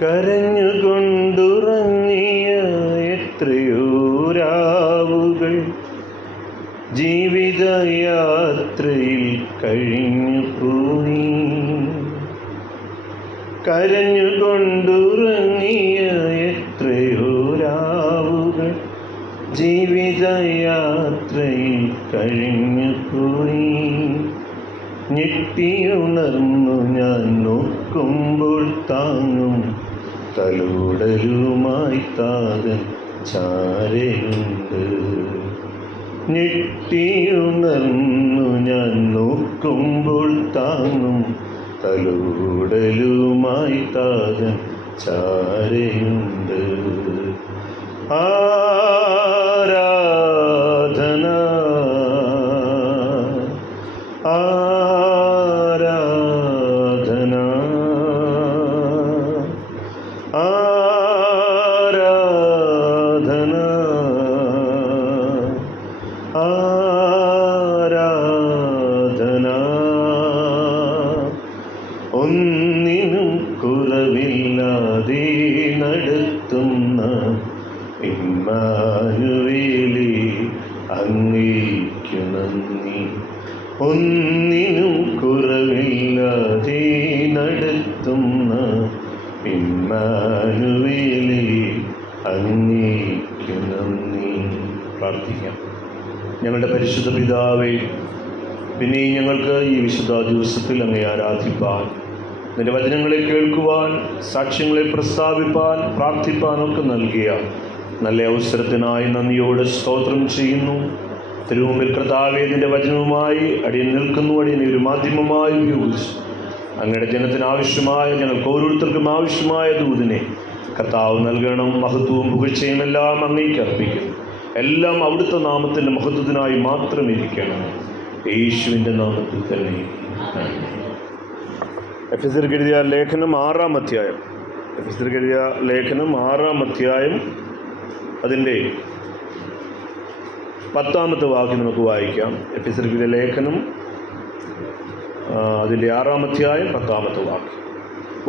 കരഞ്ഞുകൊണ്ടുറങ്ങിയ എത്രയോ രാവുകൾ ജീവിതയാത്രയിൽ കഴിഞ്ഞു പോയി. കരഞ്ഞുകൊണ്ടുറങ്ങിയ എത്രയോ രാവുകൾ ജീവിതയാത്രയിൽ കഴിഞ്ഞു പോയി. ഞെട്ടിയുണർന്നു ഞാൻ നോക്കുമ്പോൾ താങ്ങും തലോടലുമായി താതൻ ചാരയുണ്ട്. ഞെട്ടിയുണർന്നു ഞാൻ നോക്കുമ്പോൾ താങ്ങും തലോടലുമായി താതൻ ചാരയുണ്ട്. ആരാധന ആരാധന ആരാധന ആരാധന. ഒന്നിനും കുറവില്ലാതെ നടത്തുന്ന ഇമ്മാനുവേലേ അങ്ങേക്കു നന്ദി. ഒന്നിനും കുറവില്ലാതെ നടത്തുന്ന ഇമ്മാനുവേലേ അങ്ങേക്കു നന്ദി. പ്രാർത്ഥിക്കാം. ഞങ്ങളുടെ പരിശുദ്ധ പിതാവേ, പിന്നെ ഞങ്ങൾക്ക് ഈ വിശുദ്ധ ദിവസത്തിൽ അങ്ങേ ആരാധിപ്പാൻ, നിന്റെ വചനങ്ങളെ കേൾക്കുവാൻ, സാക്ഷ്യങ്ങളെ പ്രസ്താവിപ്പാൻ, പ്രാർത്ഥിപ്പാനൊക്കെ നൽകിയ നല്ല അവസരത്തിനായി നന്ദിയോടെ സ്തോത്രം ചെയ്യുന്നു. തിരുമുമ്പിൽ കർത്താവേ, നിന്റെ വചനവുമായി അടിയൻ നിൽക്കുന്നു. അടിയനെ ഒരു മാധ്യമമായി ഉപയോഗിച്ച് അങ്ങയുടെ ജനത്തിന് ആവശ്യമായ, ഞങ്ങൾക്ക് ഓരോരുത്തർക്കും ആവശ്യമായ ദൂതിനെ കർത്താവ് നൽകണം. മഹത്വവും പുകഴ്ചയും എല്ലാം അങ്ങേക്ക് അർപ്പിക്കുന്നു. എല്ലാം അവിടുത്തെ നാമത്തിൻ്റെ മഹത്വത്തിനായി മാത്രം ഇരിക്കണം. യേശുവിൻ്റെ നാമത്തിൽ തന്നെ. എഫെസ്യർക്ക് എഴുതിയ ലേഖനം 6-ാം അധ്യായം. എഫെസ്യർക്ക് എഴുതിയ ലേഖനം 6-ാം അധ്യായം അതിൻ്റെ 10-ാമത്തെ വാക്യം നമുക്ക് വായിക്കാം. എഫെസ്യർക്ക് എഴുതിയ ലേഖനം അതിൻ്റെ 6-ാം അധ്യായം 10-ാമത്തെ വാക്യം.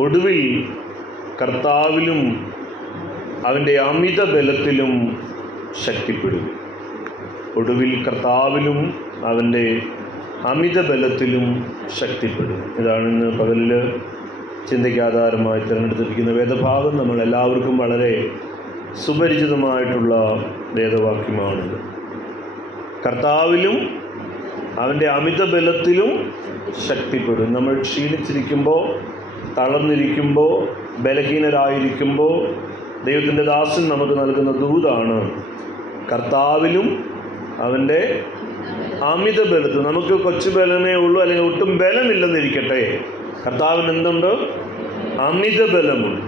ഒടുവിൽ കർത്താവിലും അവൻ്റെ അമിത ബലത്തിലും ശക്തിപ്പെടും. ഒടുവിൽ കർത്താവിലും അവൻ്റെ അമിത ബലത്തിലും ശക്തിപ്പെടും. ഇതാണ് ഇന്ന് പകലിൽ ചിന്തയ്ക്ക് ആധാരമായി തിരഞ്ഞെടുത്തിരിക്കുന്ന വേദഭാഗം. നമ്മൾ എല്ലാവർക്കും വളരെ സുപരിചിതമായിട്ടുള്ള വേദവാക്യമാണിത്. കർത്താവിലും അവൻ്റെ അമിത ബലത്തിലും ശക്തിപ്പെടും. നമ്മൾ ക്ഷീണിച്ചിരിക്കുമ്പോൾ, തളർന്നിരിക്കുമ്പോൾ, ബലഹീനരായിരിക്കുമ്പോൾ ദൈവത്തിൻ്റെ ദാസൻ നമുക്ക് നൽകുന്ന ദൂതാണ് കർത്താവിലും അവൻ്റെ അമിത ബലത്തിൽ. നമുക്ക് കൊച്ചു ബലമേ ഉള്ളൂ, അല്ലെങ്കിൽ ഒട്ടും ബലമില്ലെന്നിരിക്കട്ടെ, കർത്താവിന് എന്തുണ്ട്? അമിത ബലമുണ്ട്.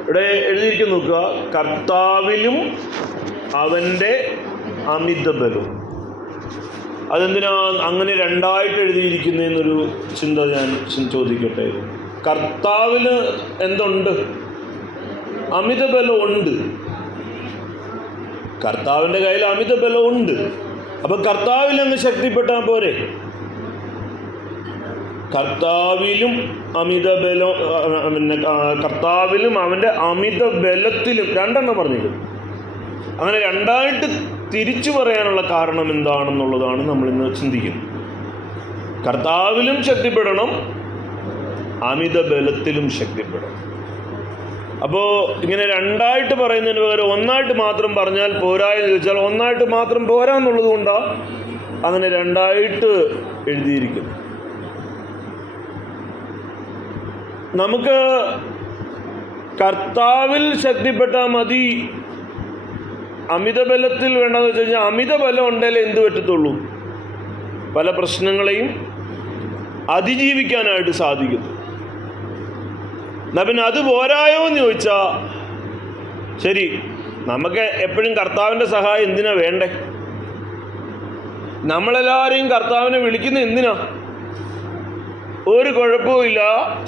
ഇവിടെ എഴുതിയിരിക്കുന്നു, നോക്കുക, കർത്താവിലും അവൻ്റെ അമിത ബലം. അതെന്തിനാ അങ്ങനെ രണ്ടായിട്ട് എഴുതിയിരിക്കുന്നതെന്നൊരു ചിന്ത ഞാൻ ചോദിക്കട്ടെ. കർത്താവിന് എന്തുണ്ട്? അമിത ബലമുണ്ട്. കർത്താവിൻ്റെ കയ്യിൽ അമിത ബലമുണ്ട്. അപ്പം കർത്താവിൽ അങ്ങ് ശക്തിപ്പെട്ടാൽ പോരെ? കർത്താവിലും അമിത ബലം, പിന്നെ കർത്താവിലും അവൻ്റെ അമിത ബലത്തിലും, രണ്ടെണ്ണം പറഞ്ഞിരുന്നു. അങ്ങനെ രണ്ടായിട്ട് തിരിച്ചു പറയാനുള്ള കാരണം എന്താണെന്നുള്ളതാണ് നമ്മളിന്ന് ചിന്തിക്കുന്നത്. കർത്താവിലും ശക്തിപ്പെടണം, അമിത ബലത്തിലും ശക്തിപ്പെടണം. അപ്പോൾ ഇങ്ങനെ രണ്ടായിട്ട് പറയുന്നതിന് പകരം ഒന്നായിട്ട് മാത്രം പറഞ്ഞാൽ പോരായെന്ന് ചോദിച്ചാൽ, ഒന്നായിട്ട് മാത്രം പോരാ എന്നുള്ളത് കൊണ്ടാണ് അങ്ങനെ രണ്ടായിട്ട് എഴുതിയിരിക്കുന്നത്. നമുക്ക് കർത്താവിൽ ശക്തിപ്പെട്ടാൽ മതി, അമിത ബലത്തിൽ വേണ്ടെന്ന് വെച്ച് കഴിഞ്ഞാൽ അമിത ബലം ഉണ്ടെങ്കിലേ എന്ത് പറ്റത്തുള്ളൂ? പല പ്രശ്നങ്ങളെയും അതിജീവിക്കാനായിട്ട് സാധിക്കും. എന്നാൽ പിന്നെ അത് പോരായോ എന്ന് ചോദിച്ചാൽ, ശരി, നമുക്ക് എപ്പോഴും കർത്താവിൻ്റെ സഹായം എന്തിനാ വേണ്ടേ? നമ്മളെല്ലാവരെയും കർത്താവിനെ വിളിക്കുന്ന എന്തിനാ? ഒരു കുഴപ്പമില്ല,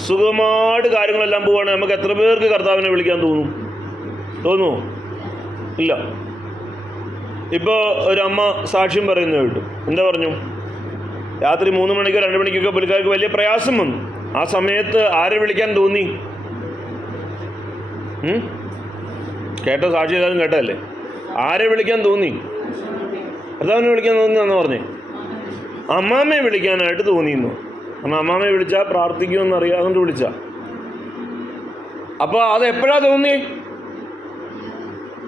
സുഖമായിട്ട് കാര്യങ്ങളെല്ലാം പോവുകയാണെങ്കിൽ നമുക്ക് എത്ര പേർക്ക് കർത്താവിനെ വിളിക്കാൻ തോന്നുമോ? ഇല്ല. ഇപ്പോൾ ഒരമ്മ സാക്ഷ്യം പറയുന്നത് കേട്ടു. എന്താ പറഞ്ഞു? രാത്രി 3 മണിക്കോ 2 മണിക്കൊക്കെ പുള്ളിക്കാർക്ക് വലിയ പ്രയാസം വന്നു. ആ സമയത്ത് ആരെ വിളിക്കാൻ തോന്നി? കേട്ടോ? സാക്ഷി എല്ലാവരും കേട്ടതല്ലേ? ആരെ വിളിക്കാൻ തോന്നി? ഭർത്താവിനെ വിളിക്കാൻ തോന്നിയെന്ന് പറഞ്ഞേ? അമ്മാമ്മയെ വിളിക്കാനായിട്ട് തോന്നിയെന്നു. കാരണം അമ്മാമ്മയെ വിളിച്ചാൽ പ്രാർത്ഥിക്കുമെന്ന് അറിയാം, അതുകൊണ്ട് വിളിച്ച. അപ്പോൾ അത് എപ്പോഴാ തോന്നി?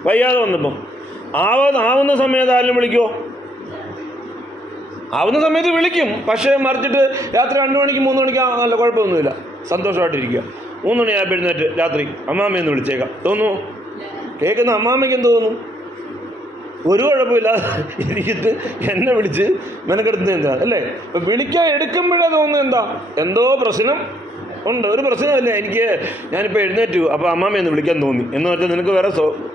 വയ്യാതെ വന്നപ്പം. ആവുന്ന സമയത്ത് ആരും വിളിക്കുമോ? ആവുന്ന സമയത്ത് വിളിക്കും. പക്ഷേ മറിച്ചിട്ട് രാത്രി 2 മണിക്ക് 3 മണിക്ക് നല്ല കുഴപ്പമൊന്നുമില്ല, സന്തോഷമായിട്ടിരിക്കുക. 3 മണിയായപ്പോൾ എഴുന്നേറ്റ് രാത്രി അമ്മാമ്മയെന്ന് വിളിച്ചേക്കാം തോന്നുമോ? കേൾക്കുന്ന അമ്മാമ്മയ്ക്ക് എന്ത് തോന്നും? ഒരു കുഴപ്പമില്ല, ഇരിക്കത്ത് എന്നെ വിളിച്ച് മെനക്കെടുത്തുന്നത് എന്താ അല്ലേ? ഇപ്പം വിളിക്കാൻ എടുക്കുമ്പോഴേ തോന്നുന്നത് എന്താ? എന്തോ പ്രശ്നം ഉണ്ട്. ഒരു പ്രശ്നമില്ല, ഞാനിപ്പോൾ എഴുന്നേറ്റു, അപ്പോൾ അമ്മാമ്മയെന്ന് വിളിക്കാൻ തോന്നി എന്ന് വെച്ചാൽ നിനക്ക് വേറെ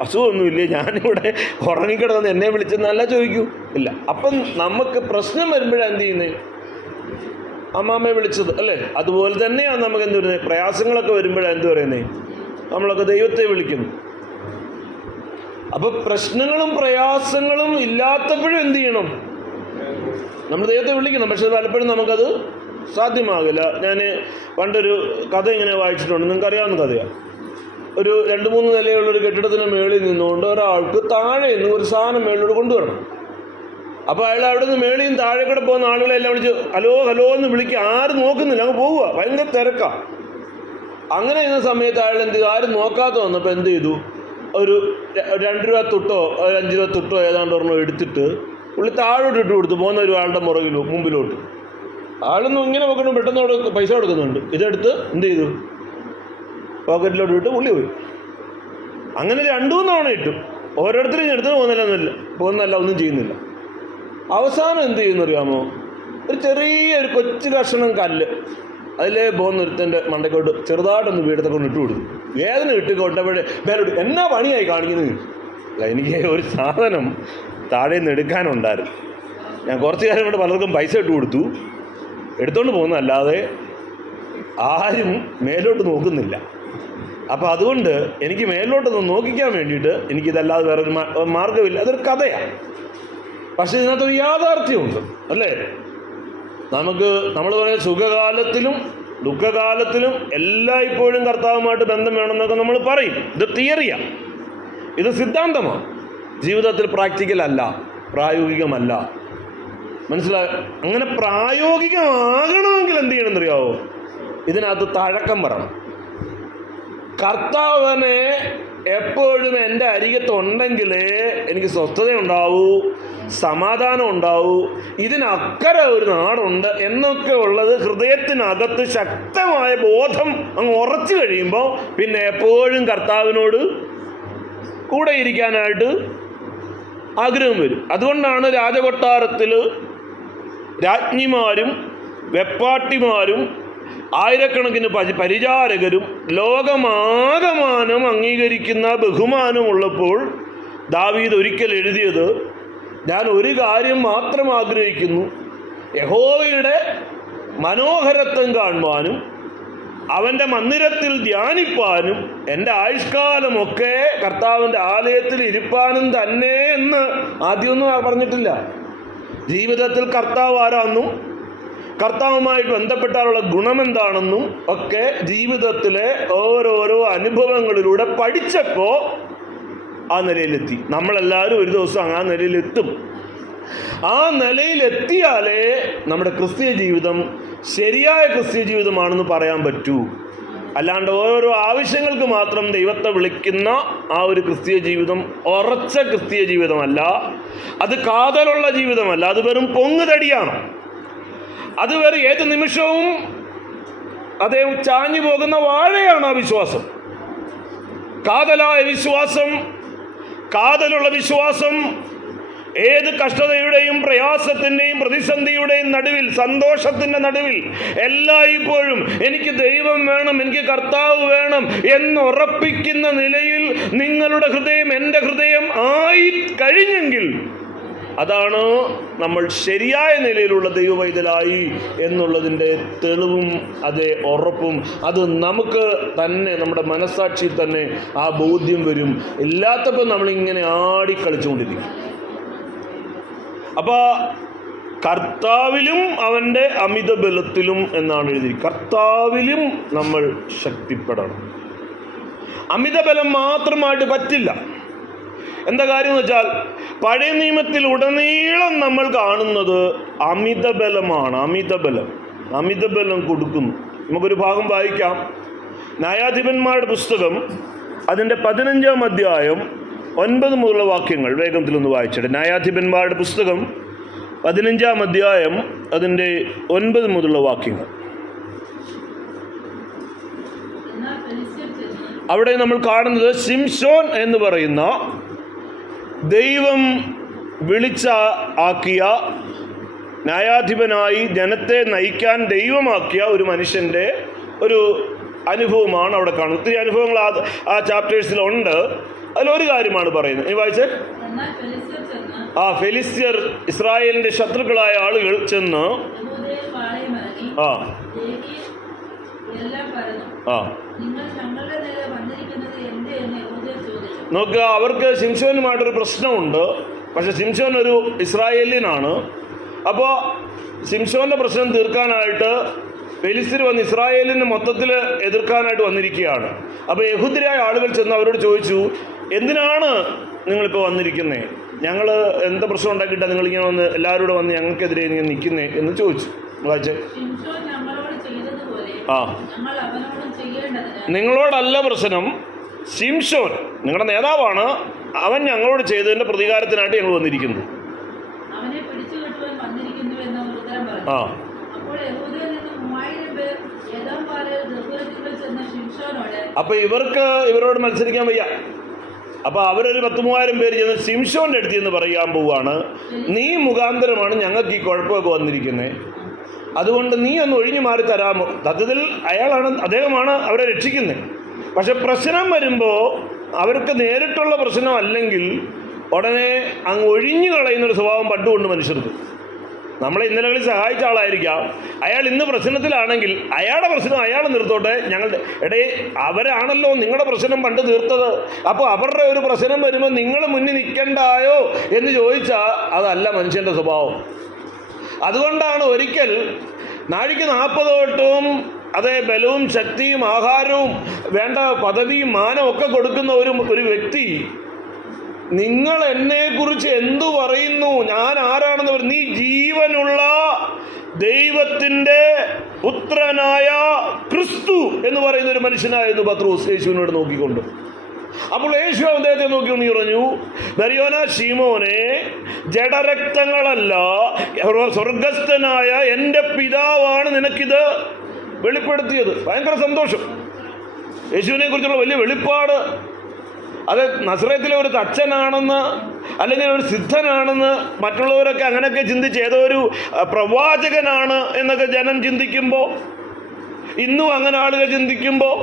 അസുഖമൊന്നുമില്ലേ? ഞാനിവിടെ ഉറങ്ങിക്കിടന്ന് എന്നെ വിളിച്ചെന്നല്ല ചോദിക്കൂ. ഇല്ല. അപ്പം നമുക്ക് പ്രശ്നം വരുമ്പോഴാണ് എന്ത് ചെയ്യുന്നത്? അമ്മാമ്മയെ വിളിച്ചത് അല്ലേ? അതുപോലെ തന്നെയാണ് നമുക്ക് എന്ത് പറയുന്നത്? പ്രയാസങ്ങളൊക്കെ വരുമ്പോഴാണ് എന്ത് പറയുന്നത്? നമ്മളൊക്കെ ദൈവത്തെ വിളിക്കുന്നു. അപ്പോൾ പ്രശ്നങ്ങളും പ്രയാസങ്ങളും ഇല്ലാത്തപ്പോഴും എന്ത് ചെയ്യണം? നമ്മൾ ദൈവത്തെ വിളിക്കണം. പക്ഷെ പലപ്പോഴും നമുക്കത് സാധ്യമാകില്ല. ഞാൻ പണ്ടൊരു കഥ ഇങ്ങനെ വായിച്ചിട്ടുണ്ട്, നിങ്ങൾക്ക് അറിയാവുന്ന കഥയാണ്. ഒരു 2-3 നിലയുള്ളൊരു കെട്ടിടത്തിന് മേളിൽ നിന്നുകൊണ്ട് ഒരാൾക്ക് താഴെ നിന്ന് ഒരു സാധനം മേളിലോട്ട് കൊണ്ടുവരണം. അപ്പോൾ അയാൾ അവിടെ നിന്ന് മേളിൽ നിന്ന് താഴെ കൂടെ പോകുന്ന ആളുകളെല്ലാം വിളിച്ച് ഹലോ ഹലോ എന്ന് വിളിക്കുക. ആരും നോക്കുന്നില്ല, അങ്ങ് പോവുക, ഭയങ്കര തിരക്കാണ്. അങ്ങനെ ചെയ്യുന്ന സമയത്ത് അയാൾ എന്ത് ചെയ്തു? ആരും നോക്കാതെ വന്നപ്പോൾ എന്ത് ചെയ്തു? ഒരു 2 രൂപ തുട്ടോ 5 രൂപ തുട്ടോ ഏതാണ്ട് ഒരെണ്ണം എടുത്തിട്ട് പുള്ളി താഴോട്ട് ഇട്ട് കൊടുത്തു, പോകുന്ന ഒരാളുടെ മുമ്പിലോട്ട്. ആളൊന്നും ഇങ്ങനെ നോക്കണം, പെട്ടെന്ന് പൈസ കൊടുക്കുന്നുണ്ട്. ഇതെടുത്ത് എന്ത് ചെയ്തു? പോക്കറ്റിലോട്ട് ഇട്ട് പുള്ളി പോയി. അങ്ങനെ 2-3 തവണ ഇട്ടു. ഓരോരുത്തരും എടുത്ത് പോകുന്നല്ല, ഒന്നും ചെയ്യുന്നില്ല. അവസാനം എന്ത് ചെയ്യുന്നറിയാമോ? ഒരു ചെറിയൊരു കൊച്ചു കഷ്ണം കല്ല് അതിലേ പോകുന്നൊരുത്തൻ്റെ മണ്ടയ്ക്കോട്ട് ചെറുതായിട്ടൊന്ന് വീടത്തെ കൊണ്ട് ഇട്ട് കൊടുത്തു. വേദന ഇട്ട് കൊണ്ടപ്പോഴേ മേലോട്ട് എന്നാ പണിയായി കാണിക്കുന്നത്? എനിക്ക് ഒരു സാധനം താഴെ നിന്ന് എടുക്കാനുണ്ടായിരുന്നു. ഞാൻ കുറച്ച് കാലം കൊണ്ട് പലർക്കും പൈസ ഇട്ട് കൊടുത്തു, എടുത്തോണ്ട് പോകുന്നതല്ലാതെ ആരും മേലോട്ട് നോക്കുന്നില്ല. അപ്പോൾ അതുകൊണ്ട് എനിക്ക് മേലോട്ടൊന്ന് നോക്കിക്കാൻ വേണ്ടിയിട്ട് എനിക്കിതല്ലാതെ വേറൊരു മാർഗ്ഗമില്ല. അതൊരു കഥയാണ്. പക്ഷെ ഇതിനകത്തൊരു യാഥാർത്ഥ്യമുണ്ട് അല്ലേ? നമ്മൾ പറയുന്ന സുഖകാലത്തിലും ദുഃഖകാലത്തിലും എല്ലായ്പ്പോഴും കർത്താവുമായിട്ട് ബന്ധം വേണമെന്നൊക്കെ നമ്മൾ പറയും. ഇത് തിയറിയാണ്, ഇത് സിദ്ധാന്തമാണ്. ജീവിതത്തിൽ പ്രാക്ടിക്കലല്ല, പ്രായോഗികമല്ല. മനസ്സിലായി? അങ്ങനെ പ്രായോഗികമാകണമെങ്കിൽ എന്ത് ചെയ്യണമെന്നറിയാവോ? ഇതിനകത്ത് തഴക്കം വരണം. കർത്താവിനെ എപ്പോഴും എൻ്റെ അരികത്തുണ്ടെങ്കിലേ എനിക്ക് സ്വസ്ഥത ഉണ്ടാവൂ, സമാധാനം ഉണ്ടാവൂ, ഇതിനക്കരെ ഒരു നാടുണ്ട് എന്നൊക്കെ ഉള്ളത് ഹൃദയത്തിനകത്ത് ശക്തമായ ബോധം അങ്ങ് ഉറച്ചു കഴിയുമ്പോൾ പിന്നെ എപ്പോഴും കർത്താവിനോട് കൂടെ ഇരിക്കാനായിട്ട് ആഗ്രഹം വരും. അതുകൊണ്ടാണ് രാജകൊട്ടാരത്തിൽ രാജ്ഞിമാരും വെപ്പാട്ടിമാരും ആയിരക്കണക്കിന് പരിചാരകരും ലോകമാകമാനം അംഗീകരിക്കുന്ന ബഹുമാനമുള്ളപ്പോൾ ദാവീദ് ഒരിക്കൽ എഴുതിയത്, ഞാൻ ഒരു കാര്യം മാത്രം ആഗ്രഹിക്കുന്നു, യഹോവയുടെ മനോഹരത്വം കാണുവാനും അവൻ്റെ മന്ദിരത്തിൽ ധ്യാനിപ്പാനും എൻ്റെ ആയുഷ്കാലമൊക്കെ കർത്താവിൻ്റെ ആലയത്തിൽ ഇരിപ്പാനും തന്നെ എന്ന് ആദ്യമൊന്നും പറഞ്ഞിട്ടില്ല. ജീവിതത്തിൽ കർത്താവ് ആരാണെന്നും കർത്താവുമായിട്ട് ബന്ധപ്പെട്ടാലുള്ള ഗുണമെന്താണെന്നും ഒക്കെ ജീവിതത്തിലെ ഓരോരോ അനുഭവങ്ങളിലൂടെ പഠിച്ചപ്പോൾ ആ നിലയിലെത്തി. നമ്മളെല്ലാവരും ഒരു ദിവസം ആ നിലയിലെത്തും. ആ നിലയിലെത്തിയാലേ നമ്മുടെ ക്രിസ്തീയ ജീവിതം ശരിയായ ക്രിസ്തീയ ജീവിതമാണെന്ന് പറയാൻ പറ്റൂ. അല്ലാണ്ട് ഓരോരോ ആവശ്യങ്ങൾക്ക് മാത്രം ദൈവത്തെ വിളിക്കുന്ന ആ ഒരു ക്രിസ്തീയ ജീവിതം ഉറച്ച ക്രിസ്തീയ ജീവിതമല്ല. അത് കാതലുള്ള ജീവിതമല്ല, അത് വെറും പൊങ്ങുതടിയാണ്. അത് വേറെ ഏത് നിമിഷവും അതേ ചാഞ്ഞു പോകുന്ന വാഴയാണ് ആ വിശ്വാസം. കാതലായ വിശ്വാസം, കാതലുള്ള വിശ്വാസം ഏത് കഷ്ടതയുടെയും പ്രയാസത്തിൻ്റെയും പ്രതിസന്ധിയുടെയും നടുവിൽ, സന്തോഷത്തിൻ്റെ നടുവിൽ എല്ലായ്പ്പോഴും എനിക്ക് ദൈവം വേണം, എനിക്ക് കർത്താവ് വേണം എന്നുറപ്പിക്കുന്ന നിലയിൽ നിങ്ങളുടെ ഹൃദയം എൻ്റെ ഹൃദയം ആയി കഴിഞ്ഞെങ്കിൽ അതാണ് നമ്മൾ ശരിയായ നിലയിലുള്ള ദൈവവൈതലായി എന്നുള്ളതിൻ്റെ തെളിവും അതേ ഉറപ്പും. അത് നമുക്ക് തന്നെ നമ്മുടെ മനസ്സാക്ഷിയിൽ തന്നെ ആ ബോധ്യം വരും. ഇല്ലാത്തപ്പോൾ നമ്മളിങ്ങനെ ആടിക്കളിച്ചുകൊണ്ടിരിക്കും. അപ്പോൾ കർത്താവിലും അവൻ്റെ അമിത ബലത്തിലും എന്നാണ് എഴുതി. കർത്താവിലും നമ്മൾ ശക്തിപ്പെടണം. അമിതബലം മാത്രമായിട്ട് പറ്റില്ല. എന്താ കാര്യം എന്ന് വെച്ചാൽ പഴയ നിയമത്തിൽ ഉടനീളം നമ്മൾ കാണുന്നത് അമിതബലമാണ്. അമിതബലം കൊടുക്കുന്നു. നമുക്കൊരു ഭാഗം വായിക്കാം. ന്യായാധിപന്മാരുടെ പുസ്തകം അതിൻ്റെ 15-ാം അധ്യായം 9 മുതലുള്ള വാക്യങ്ങൾ വേഗത്തിലൊന്ന് വായിച്ചിട്ട്. ന്യായാധിപന്മാരുടെ പുസ്തകം 15-ാം അധ്യായം അതിൻ്റെ 9 മുതലുള്ള വാക്യങ്ങൾ. അവിടെ നമ്മൾ കാണുന്നത് ശിംശോൻ എന്ന് പറയുന്ന ദൈവം ആക്കിയ ന്യായാധിപനായി ജനത്തെ നയിക്കാൻ ദൈവമാക്കിയ ഒരു മനുഷ്യൻ്റെ ഒരു അനുഭവമാണ് അവിടെ കാണുന്നത്. ഒത്തിരി അനുഭവങ്ങൾ ആ ചാപ്റ്റേഴ്സിലുണ്ട്. അതിലൊരു കാര്യമാണ് പറയുന്നത്. നീ വായിച്ചേ. ഫെലിസ്ത്യർ, ഇസ്രായേലിന്റെ ശത്രുക്കളായ ആളുകൾ ചെന്ന് നോക്കുക, അവർക്ക് ശിംശോനുമായിട്ടൊരു പ്രശ്നമുണ്ട്. പക്ഷെ ശിംശോൻ ഒരു ഇസ്രായേലിനാണ്. അപ്പോൾ ശിംശോന്റെ പ്രശ്നം തീർക്കാനായിട്ട് ഫെലിസ്ത്യർ വന്ന് ഇസ്രായേലിന് മൊത്തത്തിൽ എതിർക്കാനായിട്ട് വന്നിരിക്കുകയാണ്. അപ്പോൾ യഹൂദരായ ആളുകൾ ചെന്ന് അവരോട് ചോദിച്ചു, എന്തിനാണ് നിങ്ങളിപ്പോൾ വന്നിരിക്കുന്നത്? ഞങ്ങൾ എന്താ പ്രശ്നം ഉണ്ടാക്കിയിട്ടാണ് നിങ്ങളിങ്ങനെ വന്ന് എല്ലാവരോടും വന്ന് ഞങ്ങൾക്കെതിരെ ഇങ്ങനെ നിൽക്കുന്നേ എന്ന് ചോദിച്ചു. വായിച്ചേ. നിങ്ങളോടല്ല പ്രശ്നം, ശിംശോൻ നിങ്ങളുടെ നേതാവാണ്, അവൻ ഞങ്ങളോട് ചെയ്തതിന്റെ പ്രതികാരത്തിനായിട്ട് ഞങ്ങൾ വന്നിരിക്കുന്നു. അപ്പൊ ഇവരോട് മത്സരിക്കാൻ വയ്യ. അപ്പൊ അവരൊരു 10,000 പേര് ചെന്ന് ശിംശോന്റെ അടുത്ത് എന്ന് പറയാൻ പോവാണ്, നീ മുഖാന്തരമാണ് ഞങ്ങൾക്ക് ഈ കുഴപ്പമൊക്കെ വന്നിരിക്കുന്നത്, അതുകൊണ്ട് നീ ഒന്ന് ഒഴിഞ്ഞു മാറി തരാമോ? സത്യത്തിൽ അദ്ദേഹമാണ് അവരെ രക്ഷിക്കുന്നത്. പക്ഷെ പ്രശ്നം വരുമ്പോൾ അവർക്ക് നേരിട്ടുള്ള പ്രശ്നം അല്ലെങ്കിൽ ഉടനെ അങ്ങ് ഒഴിഞ്ഞു കളയുന്നൊരു സ്വഭാവം പണ്ടുകൊണ്ട് മനുഷ്യർക്ക്. നമ്മളെ ഇന്നലകളിൽ സഹായിച്ച ആളായിരിക്കാം, അയാൾ ഇന്ന് പ്രശ്നത്തിലാണെങ്കിൽ അയാളുടെ പ്രശ്നം അയാൾ നിർത്തോട്ടെ, ഞങ്ങളുടെ അവരാണല്ലോ നിങ്ങളുടെ പ്രശ്നം പണ്ട് തീർത്തത്, അപ്പോൾ അവരുടെ ഒരു പ്രശ്നം വരുമ്പോൾ നിങ്ങൾ മുന്നിൽ നിൽക്കണ്ടായോ എന്ന് ചോദിച്ചാൽ അതല്ല മനുഷ്യൻ്റെ സ്വഭാവം. അതുകൊണ്ടാണ് ഒരിക്കൽ നാഴിക്ക് 40 വട്ടവും അതേ ബലവും ശക്തിയും ആഹാരവും വേണ്ട പദവിയും മാനവും ഒക്കെ കൊടുക്കുന്ന ഒരു വ്യക്തി, നിങ്ങൾ എന്നെക്കുറിച്ച് എന്തു പറയുന്നു, ഞാൻ ആരാണെന്ന് പറയും, നീ ജീവനുള്ള ദൈവത്തിൻ്റെ പുത്രനായ ക്രിസ്തു എന്ന് പറയുന്ന ഒരു മനുഷ്യനായിരുന്നു പത്രോസ് യേശുവിനോട് നോക്കിക്കൊണ്ട്. അപ്പോൾ യേശു അദ്ദേഹത്തെ നോക്കി നീ പറഞ്ഞു, ബരിയോന ശീമോനെ, ജഡരക്തങ്ങളല്ല സ്വർഗസ്ഥനായ എൻ്റെ പിതാവാണ് നിനക്കിത് വെളിപ്പെടുത്തിയത്. ഭയങ്കര സന്തോഷം. യേശുവിനെ കുറിച്ചുള്ള വലിയ വെളിപ്പാട്. അത് നസ്രയത്തിലെ ഒരു തച്ചനാണെന്ന് അല്ലെങ്കിൽ ഒരു സിദ്ധനാണെന്ന് മറ്റുള്ളവരൊക്കെ അങ്ങനെയൊക്കെ ചിന്തിച്ച് ഏതോ ഒരു പ്രവാചകനാണ് എന്നൊക്കെ ജനം ചിന്തിക്കുമ്പോൾ, ഇന്നും അങ്ങനെ ആളുകൾ ചിന്തിക്കുമ്പോൾ,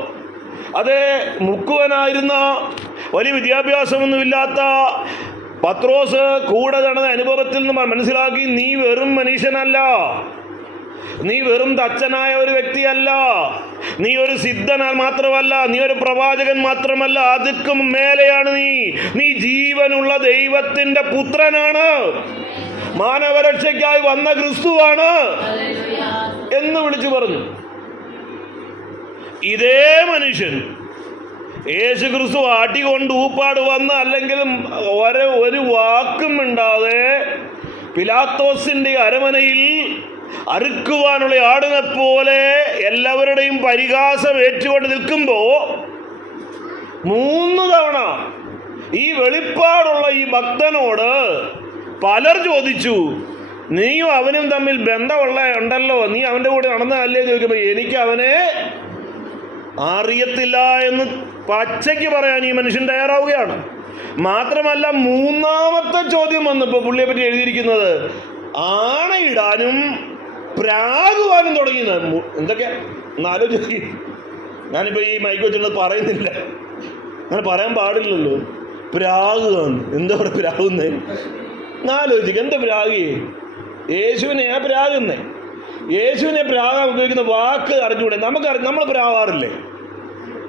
അതേ മുക്കുവനായിരുന്ന വലിയ വിദ്യാഭ്യാസമൊന്നുമില്ലാത്ത പത്രോസ് കൂടെ നടന്ന അനുഭവത്തിൽ നിന്ന് മനസ്സിലാക്കി, നീ വെറും മനുഷ്യനല്ല, നീ വെറും തച്ചനായ ഒരു വ്യക്തിയല്ല, നീ ഒരു സിദ്ധൻ മാത്രമല്ല, നീ ഒരു പ്രവാചകൻ മാത്രമല്ല, അതുക്കും മേലെയാണ് നീ ജീവനുള്ള ദൈവത്തിന്റെ പുത്രനാണ്, മാനവരക്ഷയ്ക്കായി വന്ന ക്രിസ്തുവാണ് എന്ന് വിളിച്ചു പറഞ്ഞു. ഇതേ മനുഷ്യൻ യേശു ക്രിസ്തു ആട്ടിക്കൊണ്ട് ഊപ്പാട് വന്ന അല്ലെങ്കിലും ഒരു വാക്കും മിണ്ടാതെ പിലാത്തോസിന്റെ അരമനയിൽ അറുക്കുവാനുള്ള ആടിനെ പോലെ എല്ലാവരുടെയും പരിഹാസം ഏറ്റുകൊണ്ട് നിൽക്കുമ്പോൾ 3 തവണ ഈ വെളിപ്പാടുള്ള ഈ ഭക്തനോട് പലർ ചോദിച്ചു, നീയും അവനും തമ്മിൽ ഉണ്ടല്ലോ, നീ അവൻ്റെ കൂടെ നടന്നതല്ലേ ചോദിക്കുമ്പോൾ എനിക്ക് അവനെ അറിയത്തില്ല എന്ന് പച്ചയ്ക്ക് പറയാൻ ഈ മനുഷ്യൻ തയ്യാറാവുകയാണ്. മാത്രമല്ല 3ാമത്തെ ചോദ്യം വന്നപ്പോൾ പുള്ളിയെ പറ്റി എഴുതിയിരിക്കുന്നത് ആണയിടാനും പ്രാകുവാനും തുടങ്ങിയത്. എന്തൊക്കെയാ എന്നാലോചിക്കും. ഞാനിപ്പോൾ ഈ മൈക്ക് വെച്ചിട്ട് പറയുന്നില്ല, അങ്ങനെ പറയാൻ പാടില്ലല്ലോ. പ്രാകുകയെന്ന് എന്താ പറയുക? പ്രാകുന്നേ എന്നാലോചിക്കുക. എന്താ പ്രാഗി? യേശുവിനെയാ പ്രാകുന്നേ. യേശുവിനെ പ്രാകാൻ ഉപയോഗിക്കുന്ന വാക്ക് അറിഞ്ഞുകൂടെ? നമ്മൾ പ്രാകാറില്ലേ?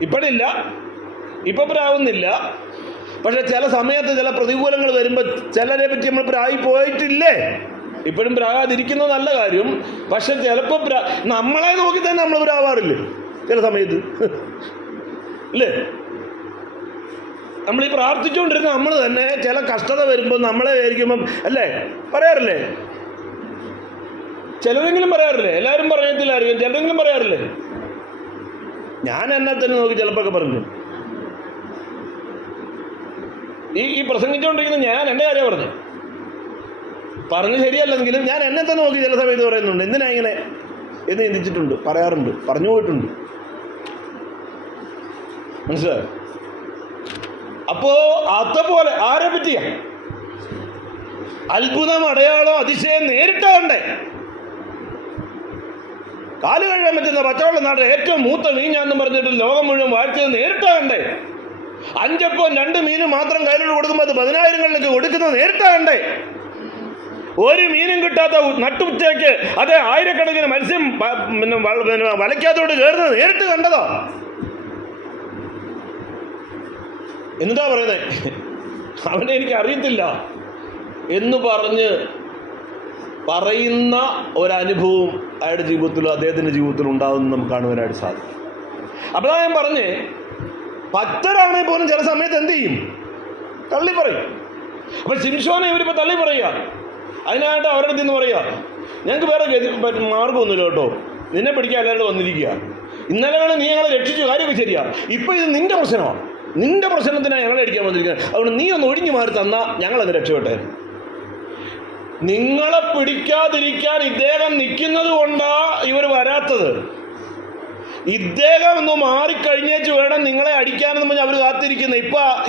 ഇപ്പോഴില്ല, ഇപ്പം പ്രാകുന്നില്ല. പക്ഷെ ചില സമയത്ത് ചില പ്രതികൂലങ്ങൾ വരുമ്പോൾ ചിലരെ പറ്റി നമ്മൾ പ്രായി പോയിട്ടില്ലേ? ഇപ്പോഴും പ്രാകാതിരിക്കുന്നത് നല്ല കാര്യം. പക്ഷെ ചിലപ്പോൾ നമ്മളെ നോക്കി തന്നെ നമ്മൾ പ്രാകാറില്ലേ ചില സമയത്ത്? ഇല്ലേ? നമ്മൾ ഈ പ്രാർത്ഥിച്ചുകൊണ്ടിരുന്ന നമ്മൾ തന്നെ ചില കഷ്ടത വരുമ്പോൾ നമ്മളെ വിചാരിക്കുമ്പം അല്ലേ പറയാറില്ലേ? ചിലരെങ്കിലും പറയാറില്ലേ? എല്ലാവരും പറയത്തില്ലായിരിക്കും, ചിലരെങ്കിലും പറയാറില്ലേ? ഞാൻ എന്നെ തന്നെ നോക്കി ചിലപ്പോൾ പറഞ്ഞു. ഈ പ്രസംഗിച്ചുകൊണ്ടിരിക്കുന്ന ഞാൻ എൻ്റെ കാര്യം പറഞ്ഞു ശരിയല്ലെങ്കിലും ഞാൻ എന്നെ തന്നെ നോക്കി ചില സമയത്ത് പറയുന്നുണ്ട്, എന്തിനാ ഇങ്ങനെ എന്ന് ചിന്തിച്ചിട്ടുണ്ട്, പറയാറുണ്ട്, പറഞ്ഞു പോയിട്ടുണ്ട്. മനസ്സിലായോ? അപ്പോ അതേപോലെ ആരെ പറ്റിയാ? അത്ഭുതം, അടയാളം, അതിശയം നേരിട്ടാണ്ടേ. കാല് കഴിയാൻ പറ്റുന്ന പച്ചവെള്ളം നാട്ടിൽ ഏറ്റവും മൂത്ത മീഞ്ഞാന്നും പറഞ്ഞിട്ട് ലോകം മുഴുവൻ വാഴ്ചത് നേരിട്ടാണ്ടേ. 5 അപ്പവും 2 മീനും മാത്രം കയ്യിലോട്ട് കൊടുക്കുമ്പോൾ അത് 10,000ങ്ങളിലേക്ക് കൊടുക്കുന്നത് നേരിട്ടാണ്ടേ. ഒരു മീനും കിട്ടാത്ത നട്ടുച്ചയ്ക്ക് അത് 1000കണക്കിന് മത്സ്യം വലയ്ക്കകത്തോട്ട് കയറുന്നത് നേരിട്ട് കണ്ടതോ? എന്താ പറയുന്നത്? അവനെ എനിക്ക് അറിയത്തില്ല എന്ന് പറയുന്ന ഒരനുഭവം അയാളുടെ ജീവിതത്തിലും അദ്ദേഹത്തിൻ്റെ ജീവിതത്തിലും ഉണ്ടാകുമെന്ന് നമുക്ക് കാണുവാനായിട്ട് സാധിക്കും. അപ്പോൾ ഞാൻ പറഞ്ഞ് ഭക്തരാണെങ്കിൽ പോലും ചില സമയത്ത് എന്ത് ചെയ്യും? തള്ളി പറയും. അപ്പോൾ ശിംശോനെ ഇവരിപ്പോൾ തള്ളി പറയുക. അതിനായിട്ട് അവരുടെ അടുത്ത് നിന്ന് പറയുക, ഞങ്ങൾക്ക് വേറെ മാർഗമൊന്നുമില്ല കേട്ടോ, നിന്നെ പിടിക്കാൻ എല്ലാവരും വന്നിരിക്കുക. ഇന്നലെ നീ ഞങ്ങളെ രക്ഷിച്ചു, കാര്യമൊക്കെ ശരിയാ. ഇപ്പോൾ ഇത് നിന്റെ പ്രശ്നമാണ്, നിന്റെ പ്രശ്നത്തിനാണ് ഞങ്ങളെ അടിക്കാൻ വന്നിരിക്കുന്നത്. അതുകൊണ്ട് നീ ഒന്ന് ഒഴിഞ്ഞു മാറി തന്നാൽ ഞങ്ങളങ്ങ് രക്ഷപ്പെട്ടെ. നിങ്ങളെ പിടിക്കാതിരിക്കാൻ ഇദ്ദേഹം നിൽക്കുന്നത് കൊണ്ടാണ് ഇവർ വരാത്തത്. ഇദ്ദേഹം ഒന്ന് മാറിക്കഴിഞ്ഞേച്ച് വേണം നിങ്ങളെ അടിക്കാനെന്ന് പറഞ്ഞാൽ അവർ കാത്തിരിക്കുന്നത്.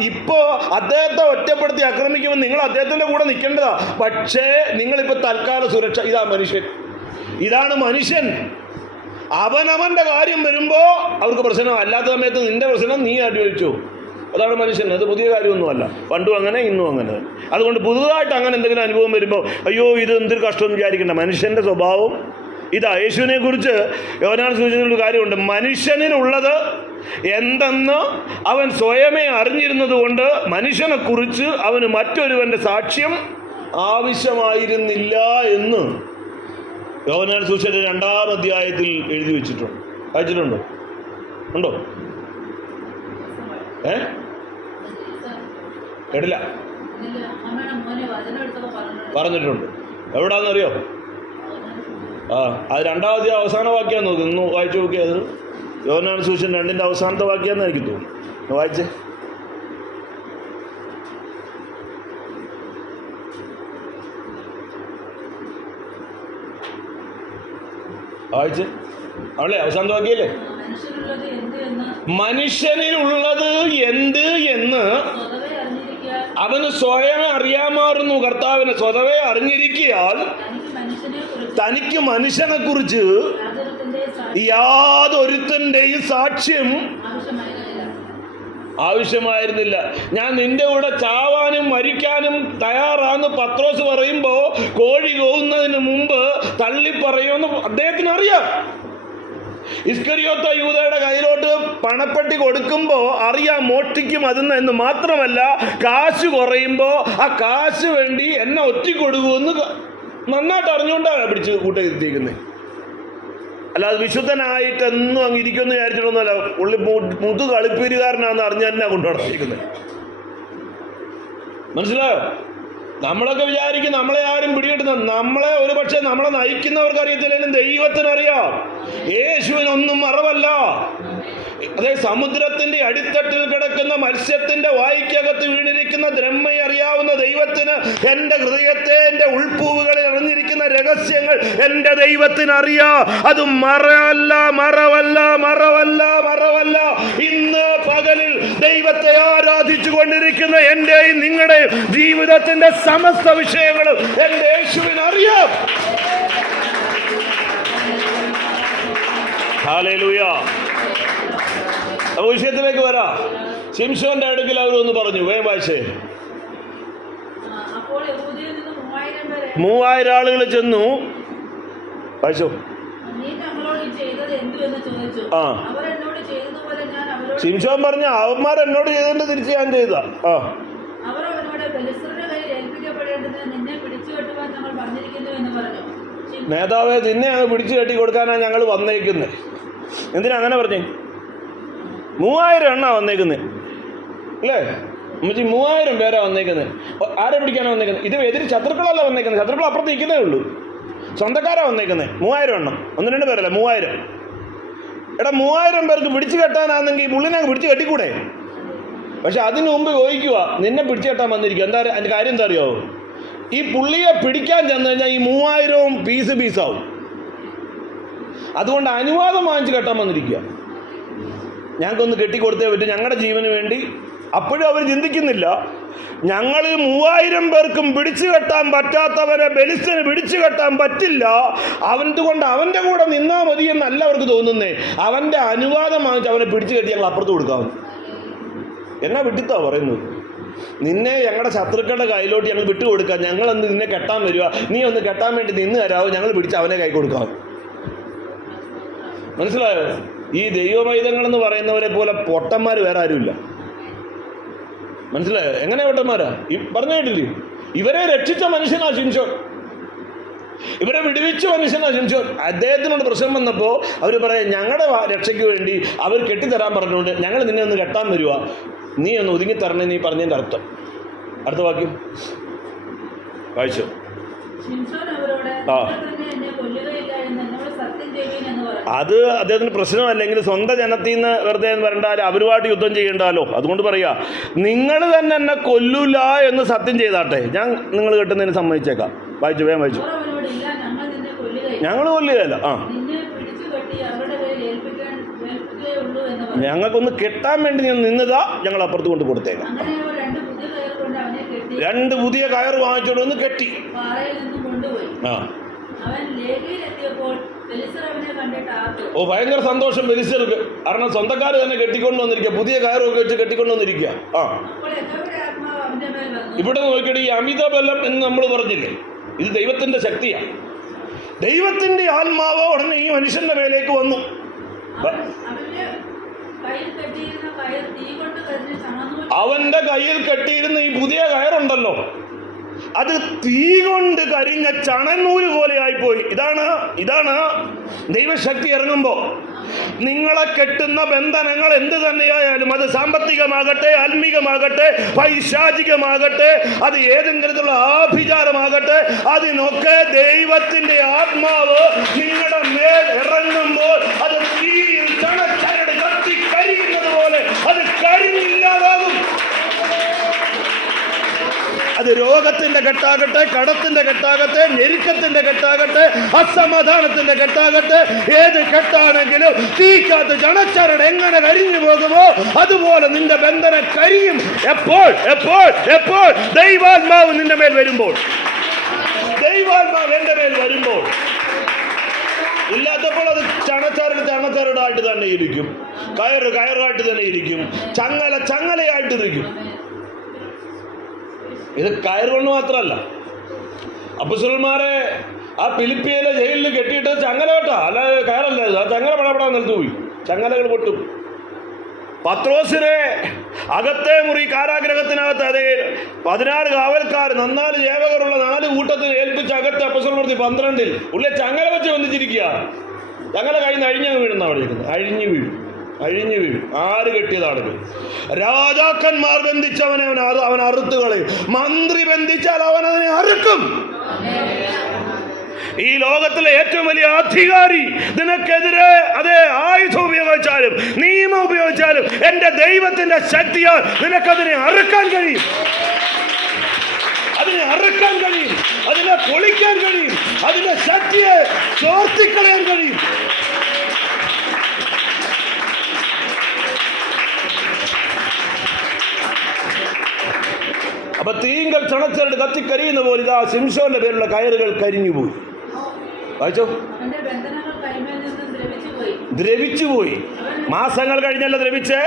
ഇപ്പോ അദ്ദേഹത്തെ ഒറ്റപ്പെടുത്തി ആക്രമിക്കുമ്പോൾ നിങ്ങൾ അദ്ദേഹത്തിൻ്റെ കൂടെ നിൽക്കേണ്ടതാ. പക്ഷേ നിങ്ങളിപ്പോൾ തൽക്കാല സുരക്ഷ. ഇതാണ് മനുഷ്യൻ. അവനവൻ്റെ കാര്യം വരുമ്പോൾ അവർക്ക് പ്രശ്നം, അല്ലാത്ത സമയത്ത് നിന്റെ പ്രശ്നം നീ അനുഭവിച്ചു. അതാണ് മനുഷ്യൻ. അത് പുതിയ കാര്യമൊന്നുമല്ല, പണ്ടും അങ്ങനെ ഇന്നും അങ്ങനെ. അതുകൊണ്ട് പുതുതായിട്ട് അങ്ങനെ എന്തെങ്കിലും അനുഭവം വരുമ്പോൾ അയ്യോ ഇത് എന്തൊരു കഷ്ടമെന്ന് വിചാരിക്കേണ്ട. മനുഷ്യൻ്റെ സ്വഭാവം ഇതാ. യേശുവിനെ കുറിച്ച് യോഹന്നാൻ സൂചിപ്പിച്ച കാര്യമുണ്ട്. മനുഷ്യനിലുള്ളത് എന്തെന്ന് അവൻ സ്വയമേ അറിഞ്ഞിരുന്നത് കൊണ്ട് മനുഷ്യനെ കുറിച്ച് അവന് മറ്റൊരുവന്റെ സാക്ഷ്യം ആവശ്യമായിരുന്നില്ല എന്ന് യോഹന്നാൻ സൂക്ഷിച്ച 2-ാം അധ്യായത്തിൽ എഴുതി വെച്ചിട്ടുണ്ട്. വായിച്ചിട്ടുണ്ടോ? ഉണ്ടോ? കേട്ടില്ല? പറഞ്ഞിട്ടുണ്ട്. എവിടാന്നറിയോ? അത് 2-ാം അധ്യായം അവസാന വാക്യം നോക്കി ഒന്ന് വായിച്ചു നോക്കിയത്. യോഹന്നാൻ സുവിശേഷം 2-ന്റെ അവസാനത്തെ വാക്യാന്ന് എനിക്ക് തോന്നുന്നു. വായിച്ചേ. വായിച്ചേ. അവളെ അവസാനത്തെ വാക്യല്ലേ? മനുഷ്യനിലുള്ളത് എന്ത് എന്ന് അവന് സ്വയം അറിയാമായിരുന്നു. കർത്താവിന് സ്വതവേ അറിഞ്ഞിരിക്കയാൽ തനിക്ക് മനുഷ്യനെ കുറിച്ച് യാതൊരുത്തന്റെയും സാക്ഷ്യം ആവശ്യമായിരുന്നില്ല. ഞാൻ നിന്റെ കൂടെ ചാവാനും മരിക്കാനും തയ്യാറാന്ന് പത്രോസ് പറയുമ്പോ കോഴി കോവുന്നതിന് മുമ്പ് തള്ളിപ്പറയുമെന്ന് അദ്ദേഹത്തിന് അറിയാം. ഇസ്കറിയോത്ത യൂദയുടെ കയ്യിലോട്ട് പണപ്പെട്ടി കൊടുക്കുമ്പോ അറിയാം മോഷ്ടിക്കും അതിന്ന് എന്ന് മാത്രമല്ല, കാശ് കുറയുമ്പോ ആ കാശ് വേണ്ടി എന്നെ ഒറ്റിക്കൊടുക്കുമെന്ന് നന്നായിട്ട് അറിഞ്ഞുകൊണ്ടാണ് പിടിച്ച് കൂട്ടിയിരുത്തിയിരിക്കുന്നത്. അല്ലാതെ വിശുദ്ധനായിട്ട് എന്നും അങ്ങ് ഇരിക്കുമെന്ന് വിചാരിച്ചിട്ടൊന്നുമല്ല. പുള്ളി മുതു കളിപ്പീരുകാരനാണെന്ന് അറിഞ്ഞ് തന്നെ കൊണ്ടുനടത്തിയിരിക്കുന്നത്. മനസ്സിലായോ? നമ്മളൊക്കെ വിചാരിക്കും നമ്മളെ ആരും പിടികിട്ടുന്ന, നമ്മളെ ഒരു പക്ഷേ നമ്മളെ നയിക്കുന്നവർക്ക് അറിയത്തില്ലെങ്കിലും ദൈവത്തിനറിയാം. യേശുവിനൊന്നും മറവല്ല. അതേ സമുദ്രത്തിന്റെ അടിത്തട്ടിൽ കിടക്കുന്ന മത്സ്യത്തിന്റെ വായ്ക്കകത്ത് വീണിരിക്കുന്ന ദ്രഹ്മയെ അറിയാവുന്ന ദൈവത്തിന് എന്റെ ഹൃദയത്തെ, എന്റെ ഉൾപ്പൂവുകളിൽ അറിഞ്ഞിരിക്കുന്ന രഹസ്യങ്ങൾ എന്റെ ദൈവത്തിന് അറിയാം. അത് മറവല്ല, മറവല്ല, മറവല്ല, മറവല്ല. ഇന്ന് പകലിൽ ദൈവത്തെ ആരാധിച്ചു കൊണ്ടിരിക്കുന്ന എന്റെയും നിങ്ങളുടെയും ജീവിതത്തിന്റെ സമസ്ത വിഷയങ്ങളും എന്റെ യേശുവിന് അറിയാം. ഹല്ലേലൂയ. വിഷയത്തിലേക്ക് വരാം. ശിംശോന്റെ അടുക്കൽ അവരൊന്ന് പറഞ്ഞു. വേഗം വായിച്ചേ. 3000 ആളുകൾ ചെന്നു. വായിച്ചോ. ശിംശോൻ പറഞ്ഞ അവന്മാർ എന്നോട് ചെയ്തതിന്റെ തിരിച്ച് ഞാൻ ചെയ്ത. നേതാവേ, നിന്നെ അങ്ങ് പിടിച്ചു കെട്ടി കൊടുക്കാനാണ് ഞങ്ങൾ വന്നേക്കുന്നത്. എന്തിനാ അങ്ങനെ പറഞ്ഞേ? 3000 എണ്ണ വന്നേക്കുന്നത് അല്ലേ? ഉമ്മച്ചി 3000 പേരാ വന്നേക്കുന്നത്. ആരെ പിടിക്കാനാണ് വന്നേക്കുന്നത്? ഇത് എതിര് ശത്രുക്കളല്ല വന്നേക്കുന്നത്. ശത്രുക്കൾ അപ്പുറത്ത് നിൽക്കുന്നേ ഉള്ളൂ. സ്വന്തക്കാരാണ് വന്നേക്കുന്നത്. 3000 എണ്ണം, 1-2 പേരല്ല, 3000. എടാ 3000 പേർക്ക് പിടിച്ചു കെട്ടാനാണെങ്കിൽ പുള്ളിനെ പിടിച്ച് കെട്ടിക്കൂടെ? പക്ഷെ അതിന് മുമ്പ് ചോദിക്കുക, നിന്നെ പിടിച്ചു കെട്ടാൻ വന്നിരിക്കുക. എന്താ അതിൻ്റെ കാര്യം? എന്താ അറിയാവോ? ഈ പുള്ളിയെ പിടിക്കാൻ ചെന്ന് കഴിഞ്ഞാൽ ഈ 3000 പീസാവും. അതുകൊണ്ട് അനുവാദം വാങ്ങിച്ച് കെട്ടാൻ വന്നിരിക്കുക. ഞങ്ങൾക്കൊന്ന് കെട്ടിക്കൊടുത്തേ പറ്റും, ഞങ്ങളുടെ ജീവന് വേണ്ടി. അപ്പോഴും അവർ ചിന്തിക്കുന്നില്ല, ഞങ്ങൾ 3000 പേർക്കും പിടിച്ചു കെട്ടാൻ പറ്റാത്തവരെ ബലിസ്തന് പിടിച്ചു കെട്ടാൻ പറ്റില്ല, അവന്തുകൊണ്ട് അവൻ്റെ കൂടെ നിന്നാൽ മതി എന്നല്ല അവർക്ക് തോന്നുന്നേ. അവൻ്റെ അനുവാദം വാങ്ങിച്ച് അവനെ പിടിച്ചു കെട്ടി ഞങ്ങൾ അപ്പുറത്ത് കൊടുക്കാമെന്ന്. എന്നാ വിട്ടിത്താ പറയുന്നത്? നിന്നെ ഞങ്ങളുടെ ശത്രുക്കളുടെ കയ്യിലോട്ട് ഞങ്ങൾ വിട്ടുകൊടുക്കാം. ഞങ്ങളൊന്ന് നിന്നെ കെട്ടാൻ വരിക, നീ ഒന്ന് കെട്ടാൻ വേണ്ടി നിന്ന് തരാമോ? ഞങ്ങൾ പിടിച്ച് അവനെ കൈ കൊടുക്കാം. മനസ്സിലായോ? ഈ ദൈവവൈദ്യങ്ങളെന്ന് പറയുന്നവരെ പോലെ പൊട്ടന്മാർ വേറെ ആരുമില്ല. മനസ്സിലായോ? എങ്ങനെ പൊട്ടന്മാരാ? ഈ പറഞ്ഞു കേട്ടില്ലേ? ഇവരെ രക്ഷിച്ച മനുഷ്യനാ ശിംശോൻ, ഇവരെ വിടുവിച്ച മനുഷ്യനാ ശിംശോൻ. അദ്ദേഹത്തിനോട് പ്രശ്നം വന്നപ്പോൾ അവർ പറയാം, ഞങ്ങളുടെ രക്ഷയ്ക്ക് വേണ്ടി അവർ കെട്ടിത്തരാൻ പറഞ്ഞുകൊണ്ട് ഞങ്ങൾ നിന്നെ ഒന്ന് കെട്ടാൻ വരുക, നീ ഒന്ന് ഒതുങ്ങിത്തരണേ. നീ പറഞ്ഞതിൻ്റെ അർത്ഥം അടുത്ത വാക്യം വായിച്ചോ. ആ, അത് അദ്ദേഹത്തിന് പ്രശ്നമല്ലെങ്കിൽ സ്വന്തം ജനത്തിൽ നിന്ന് വെറുതെ എന്ന് പറയണ്ടാൽ അവരുമായിട്ട് യുദ്ധം ചെയ്യണ്ടാലോ. അതുകൊണ്ട് പറയാ, നിങ്ങൾ തന്നെ എന്നെ കൊല്ലൂല എന്ന് സത്യം ചെയ്താട്ടെ, ഞാൻ നിങ്ങൾ കെട്ടുന്നതിന് സമ്മതിച്ചേക്കാം. വായിച്ചു, വേഗം വായിച്ചു. ഞങ്ങൾ കൊല്ലുകയല്ല. ആ, ഞങ്ങൾക്കൊന്ന് കെട്ടാൻ വേണ്ടി ഞാൻ നിന്നതാ, ഞങ്ങൾ അപ്പുറത്ത് കൊണ്ട് കൊടുത്തേക്കാം. 2 പുതിയ കയർ വാങ്ങിച്ചോണ്ട് ഒന്ന് കെട്ടി. ആ, ഓ ഭയങ്കര സന്തോഷം ഫെലിസ്ത്യർക്ക്. കാരണം സ്വന്തക്കാർ തന്നെ കെട്ടിക്കൊണ്ട് വന്നിരിക്കുക, പുതിയ കയറൊക്കെ വെച്ച് കെട്ടിക്കൊണ്ട് വന്നിരിക്കുക. ആ, ഇവിടെ നോക്കിയിട്ട് ഈ അമിത ബലം എന്ന് നമ്മൾ പറഞ്ഞില്ലേ, ഇത് ദൈവത്തിന്റെ ശക്തിയാണ്. ദൈവത്തിന്റെ ആത്മാവ് ഉടനെ ഈ മനുഷ്യന്റെ മേലേക്ക് വന്നു. അവന്റെ കയ്യിൽ കെട്ടിയിരുന്ന ഈ പുതിയ കയറുണ്ടല്ലോ, അത് തീ കൊണ്ട് കരിഞ്ഞ ചണനൂല് പോലെ ആയിപ്പോയി. ഇതാണ് ദൈവശക്തി ഇറങ്ങുമ്പോൾ. നിങ്ങളെ കെട്ടുന്ന ബന്ധനങ്ങൾ എന്ത് തന്നെയായാലും, അത് സാമ്പത്തികമാകട്ടെ, ആത്മീകമാകട്ടെ, പൈശാചികമാകട്ടെ, അത് ഏതെങ്കിലും ആഭിചാരമാകട്ടെ, അതിനൊക്കെ ദൈവത്തിന്റെ ആത്മാവ് നിങ്ങളുടെ മേൽ ഇറങ്ങുമ്പോൾ അത് തീയിൽ ചണച്ചരട് കത്തി കരിയുന്നത് പോലെ അത് കരിഞ്ഞില്ലാതാകും. അത് രോഗത്തിന്റെ കെട്ടാകട്ടെ, കടത്തിന്റെ കെട്ടാകട്ടെ, ഞെരുക്കത്തിന്റെ കെട്ടാകട്ടെ, അസമാധാനത്തിന്റെ കെട്ടാകട്ടെ, ഏത് കെട്ടാണെങ്കിലും തീക്കകത്ത് ചണച്ചരട് എങ്ങനെ കരിഞ്ഞു പോകുമോ അതുപോലെ നിന്റെ ബന്ധനം കരിയും. എപ്പോൾ എപ്പോൾ എപ്പോൾ ദൈവാത്മാവ് നിന്റെ മേൽ വരുമ്പോൾ, ദൈവാത്മാവ് എന്റെ മേൽ വരുമ്പോൾ. ഇല്ലാത്തപ്പോൾ അത് ചണച്ചരടായിട്ട് തന്നെ ഇരിക്കും, കയറായിട്ട് തന്നെ ഇരിക്കും, ചങ്ങലയായിട്ടിരിക്കും. ഇത് കയറുകൊണ്ട് മാത്രമല്ല, അപ്പോസ്തലന്മാരെ ആ ഫിലിപ്പിയിലെ ജയിലിൽ കെട്ടിയിട്ട് ചങ്ങല കേട്ടാ, അല്ലാതെ കയറല്ലേ, ആ ചങ്ങല പടപെടാൻ നിലത്ത് പോയി, ചങ്ങലകൾ പൊട്ടും. പത്രോസിനെ അകത്തെ മുറി കാരാഗ്രഹത്തിനകത്ത് അതേ 16 കാവൽക്കാർ, 4 സേവകരുള്ള 4 കൂട്ടത്തിൽ ഏൽപ്പിച്ച് അകത്ത് അപ്പോസ്തലന്മാർ 12 ഉള്ളിൽ ചങ്ങല വെച്ച് ബന്ധിച്ചിരിക്കുക. ചങ്ങല കയ്യിൽ നിന്ന് അഴിഞ്ഞു വീഴുന്ന അവിടെ ഇരിക്കുന്നത്, അഴിഞ്ഞു വീഴും. ആര് കെട്ടിയതാണെങ്കിൽ രാജാക്കന്മാർ ബന്ധിച്ചവനെ അവൻ അറുത്ത് കളയും. മന്ത്രി ബന്ധിച്ചാൽ അവൻ അതിനെ അറുക്കും. ഈ ലോകത്തിലെ ഏറ്റവും വലിയ അധികാരി നിനക്കെതിരെ അതേ ആയുധം ഉപയോഗിച്ചാലും നിയമം ഉപയോഗിച്ചാലും എന്റെ ദൈവത്തിന്റെ ശക്തിയാൽ നിനക്കതിനെ അറുക്കാൻ കഴിയും, അതിനെ പൊളിക്കാൻ കഴിയും, അതിന്റെ ശക്തിയെ ചോർത്തിക്കളയാൻ കഴിയും. അപ്പൊ തീങ്കൽ ചണച്ചരട് കത്തിക്കരിയുന്ന പോലെ ഇതാ ശിംശോന്റെ പേരുള്ള കയറുകൾ കരിഞ്ഞുപോയി. വായിച്ചോ, ദ്രവിച്ചുപോയി. മാസങ്ങൾ കഴിഞ്ഞല്ല ദ്രവിച്ച്.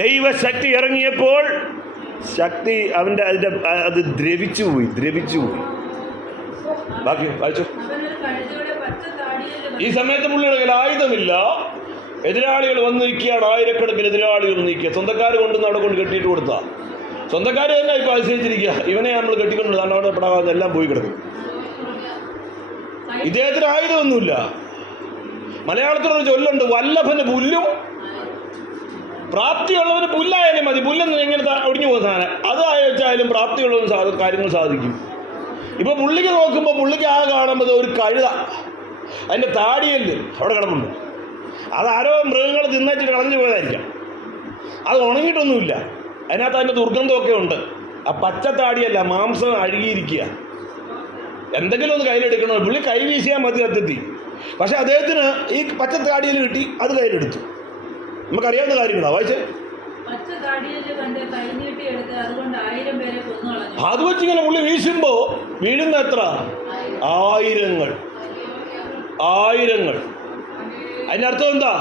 ദൈവശക്തി ഇറങ്ങിയപ്പോൾ ശക്തി അത് ദ്രവിച്ചുപോയി. ബാക്കി വായിച്ചോ. ഈ സമയത്ത് പുള്ളിയുടെ കയ്യിൽ ആയുധമില്ല, എതിരാളികൾ വന്ന് നിൽക്കുകയാണ്, ആയിരക്കണക്കിന് എതിരാളികൾ നിൽക്കുക. സ്വന്തക്കാർ കൊണ്ടുവന്ന് അവിടെ കൊണ്ട് കെട്ടിയിട്ട് കൊടുത്താ, സ്വന്തക്കാർ തന്നെ ഇപ്പൊ അനുസരിച്ചിരിക്കുക. ഇവനെ നമ്മൾ കെട്ടിക്കൊണ്ട് അവിടെ പെടാതെ എല്ലാം പോയി കിടക്കും. ഇദ്ദേഹത്തിന് ആയുധമൊന്നുമില്ല. മലയാളത്തിലൊരു ചൊല്ലുണ്ട്, വല്ലഭന് പുല്ലും പ്രാപ്തിയുള്ളവന് പുല്ലായാലും മതി. പുല്ലെന്ന് ഇങ്ങനെ ഒടിഞ്ഞു പോകുന്ന സാധനം അതായ വെച്ചാലും പ്രാപ്തിയുള്ളവന് കാര്യങ്ങൾ സാധിക്കും. ഇപ്പൊ പുള്ളിക്ക് നോക്കുമ്പോൾ പുള്ളിക്ക് ആ കാണുമ്പോൾ ഒരു കഴുത, അതിന്റെ താടിയല് അവിടെ കിടപ്പുണ്ട്. അതാരോ മൃഗങ്ങൾ തിന്നേച്ചിട്ട് കളഞ്ഞു പോയതായിരിക്കാം. അത് ഉണങ്ങിയിട്ടൊന്നുമില്ല. അതിനകത്ത് അതിൻ്റെ ദുർഗന്ധമൊക്കെ ഉണ്ട്. ആ പച്ചത്താടിയല്ല, മാംസം അഴുകിയിരിക്കുക. എന്തെങ്കിലും ഒന്ന് കയ്യിലെടുക്കണോ, പുള്ളി കൈ വീശിയാൽ മതി സത്യത്തി. പക്ഷെ അദ്ദേഹത്തിന് ഈ പച്ചത്താടിയിൽ കിട്ടി, അത് കയ്യിലെടുത്തു. നമുക്കറിയാവുന്ന കാര്യങ്ങളാണ്. വായിച്ചേ, അത് വെച്ചിങ്ങനെ പുള്ളി വീശുമ്പോ വീഴുന്ന എത്ര? ആയിരങ്ങൾ. അതിന്റെ അർത്ഥം എന്താ?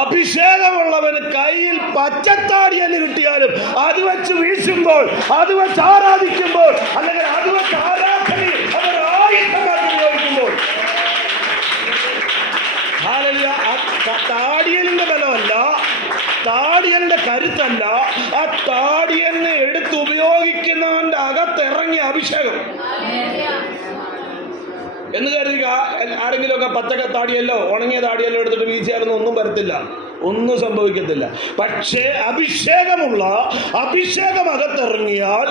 അഭിഷേകമുള്ളവന് കയ്യിൽ പച്ചത്താടിയെന്ന് കിട്ടിയാലും അത് വെച്ച് വീശുമ്പോൾ, അത് വെച്ച് ആരാധിക്കുമ്പോൾ, അല്ലെങ്കിൽ അത് വെച്ച് ആരാധനയിൽ അവർ ആയുധമാക്കി ഉപയോഗിക്കുമ്പോൾ, താടിയലിന്റെ ബലമല്ല, താടിയലിന്റെ കരുത്തല്ല, ആ താടിയലിനെ എടുത്ത് ഉപയോഗിക്കുന്നവന്റെ അകത്തിറങ്ങിയ അഭിഷേകം. എന്ന് കരുതി ആരെങ്കിലുമൊക്കെ പച്ചക്ക താടിയല്ലോ ഉണങ്ങിയ താടിയല്ലോ എടുത്തിട്ട് വീശിയാലൊന്നും ഒന്നും വരത്തില്ല, ഒന്നും സംഭവിക്കത്തില്ല. പക്ഷേ അഭിഷേകം അകത്തിറങ്ങിയാൽ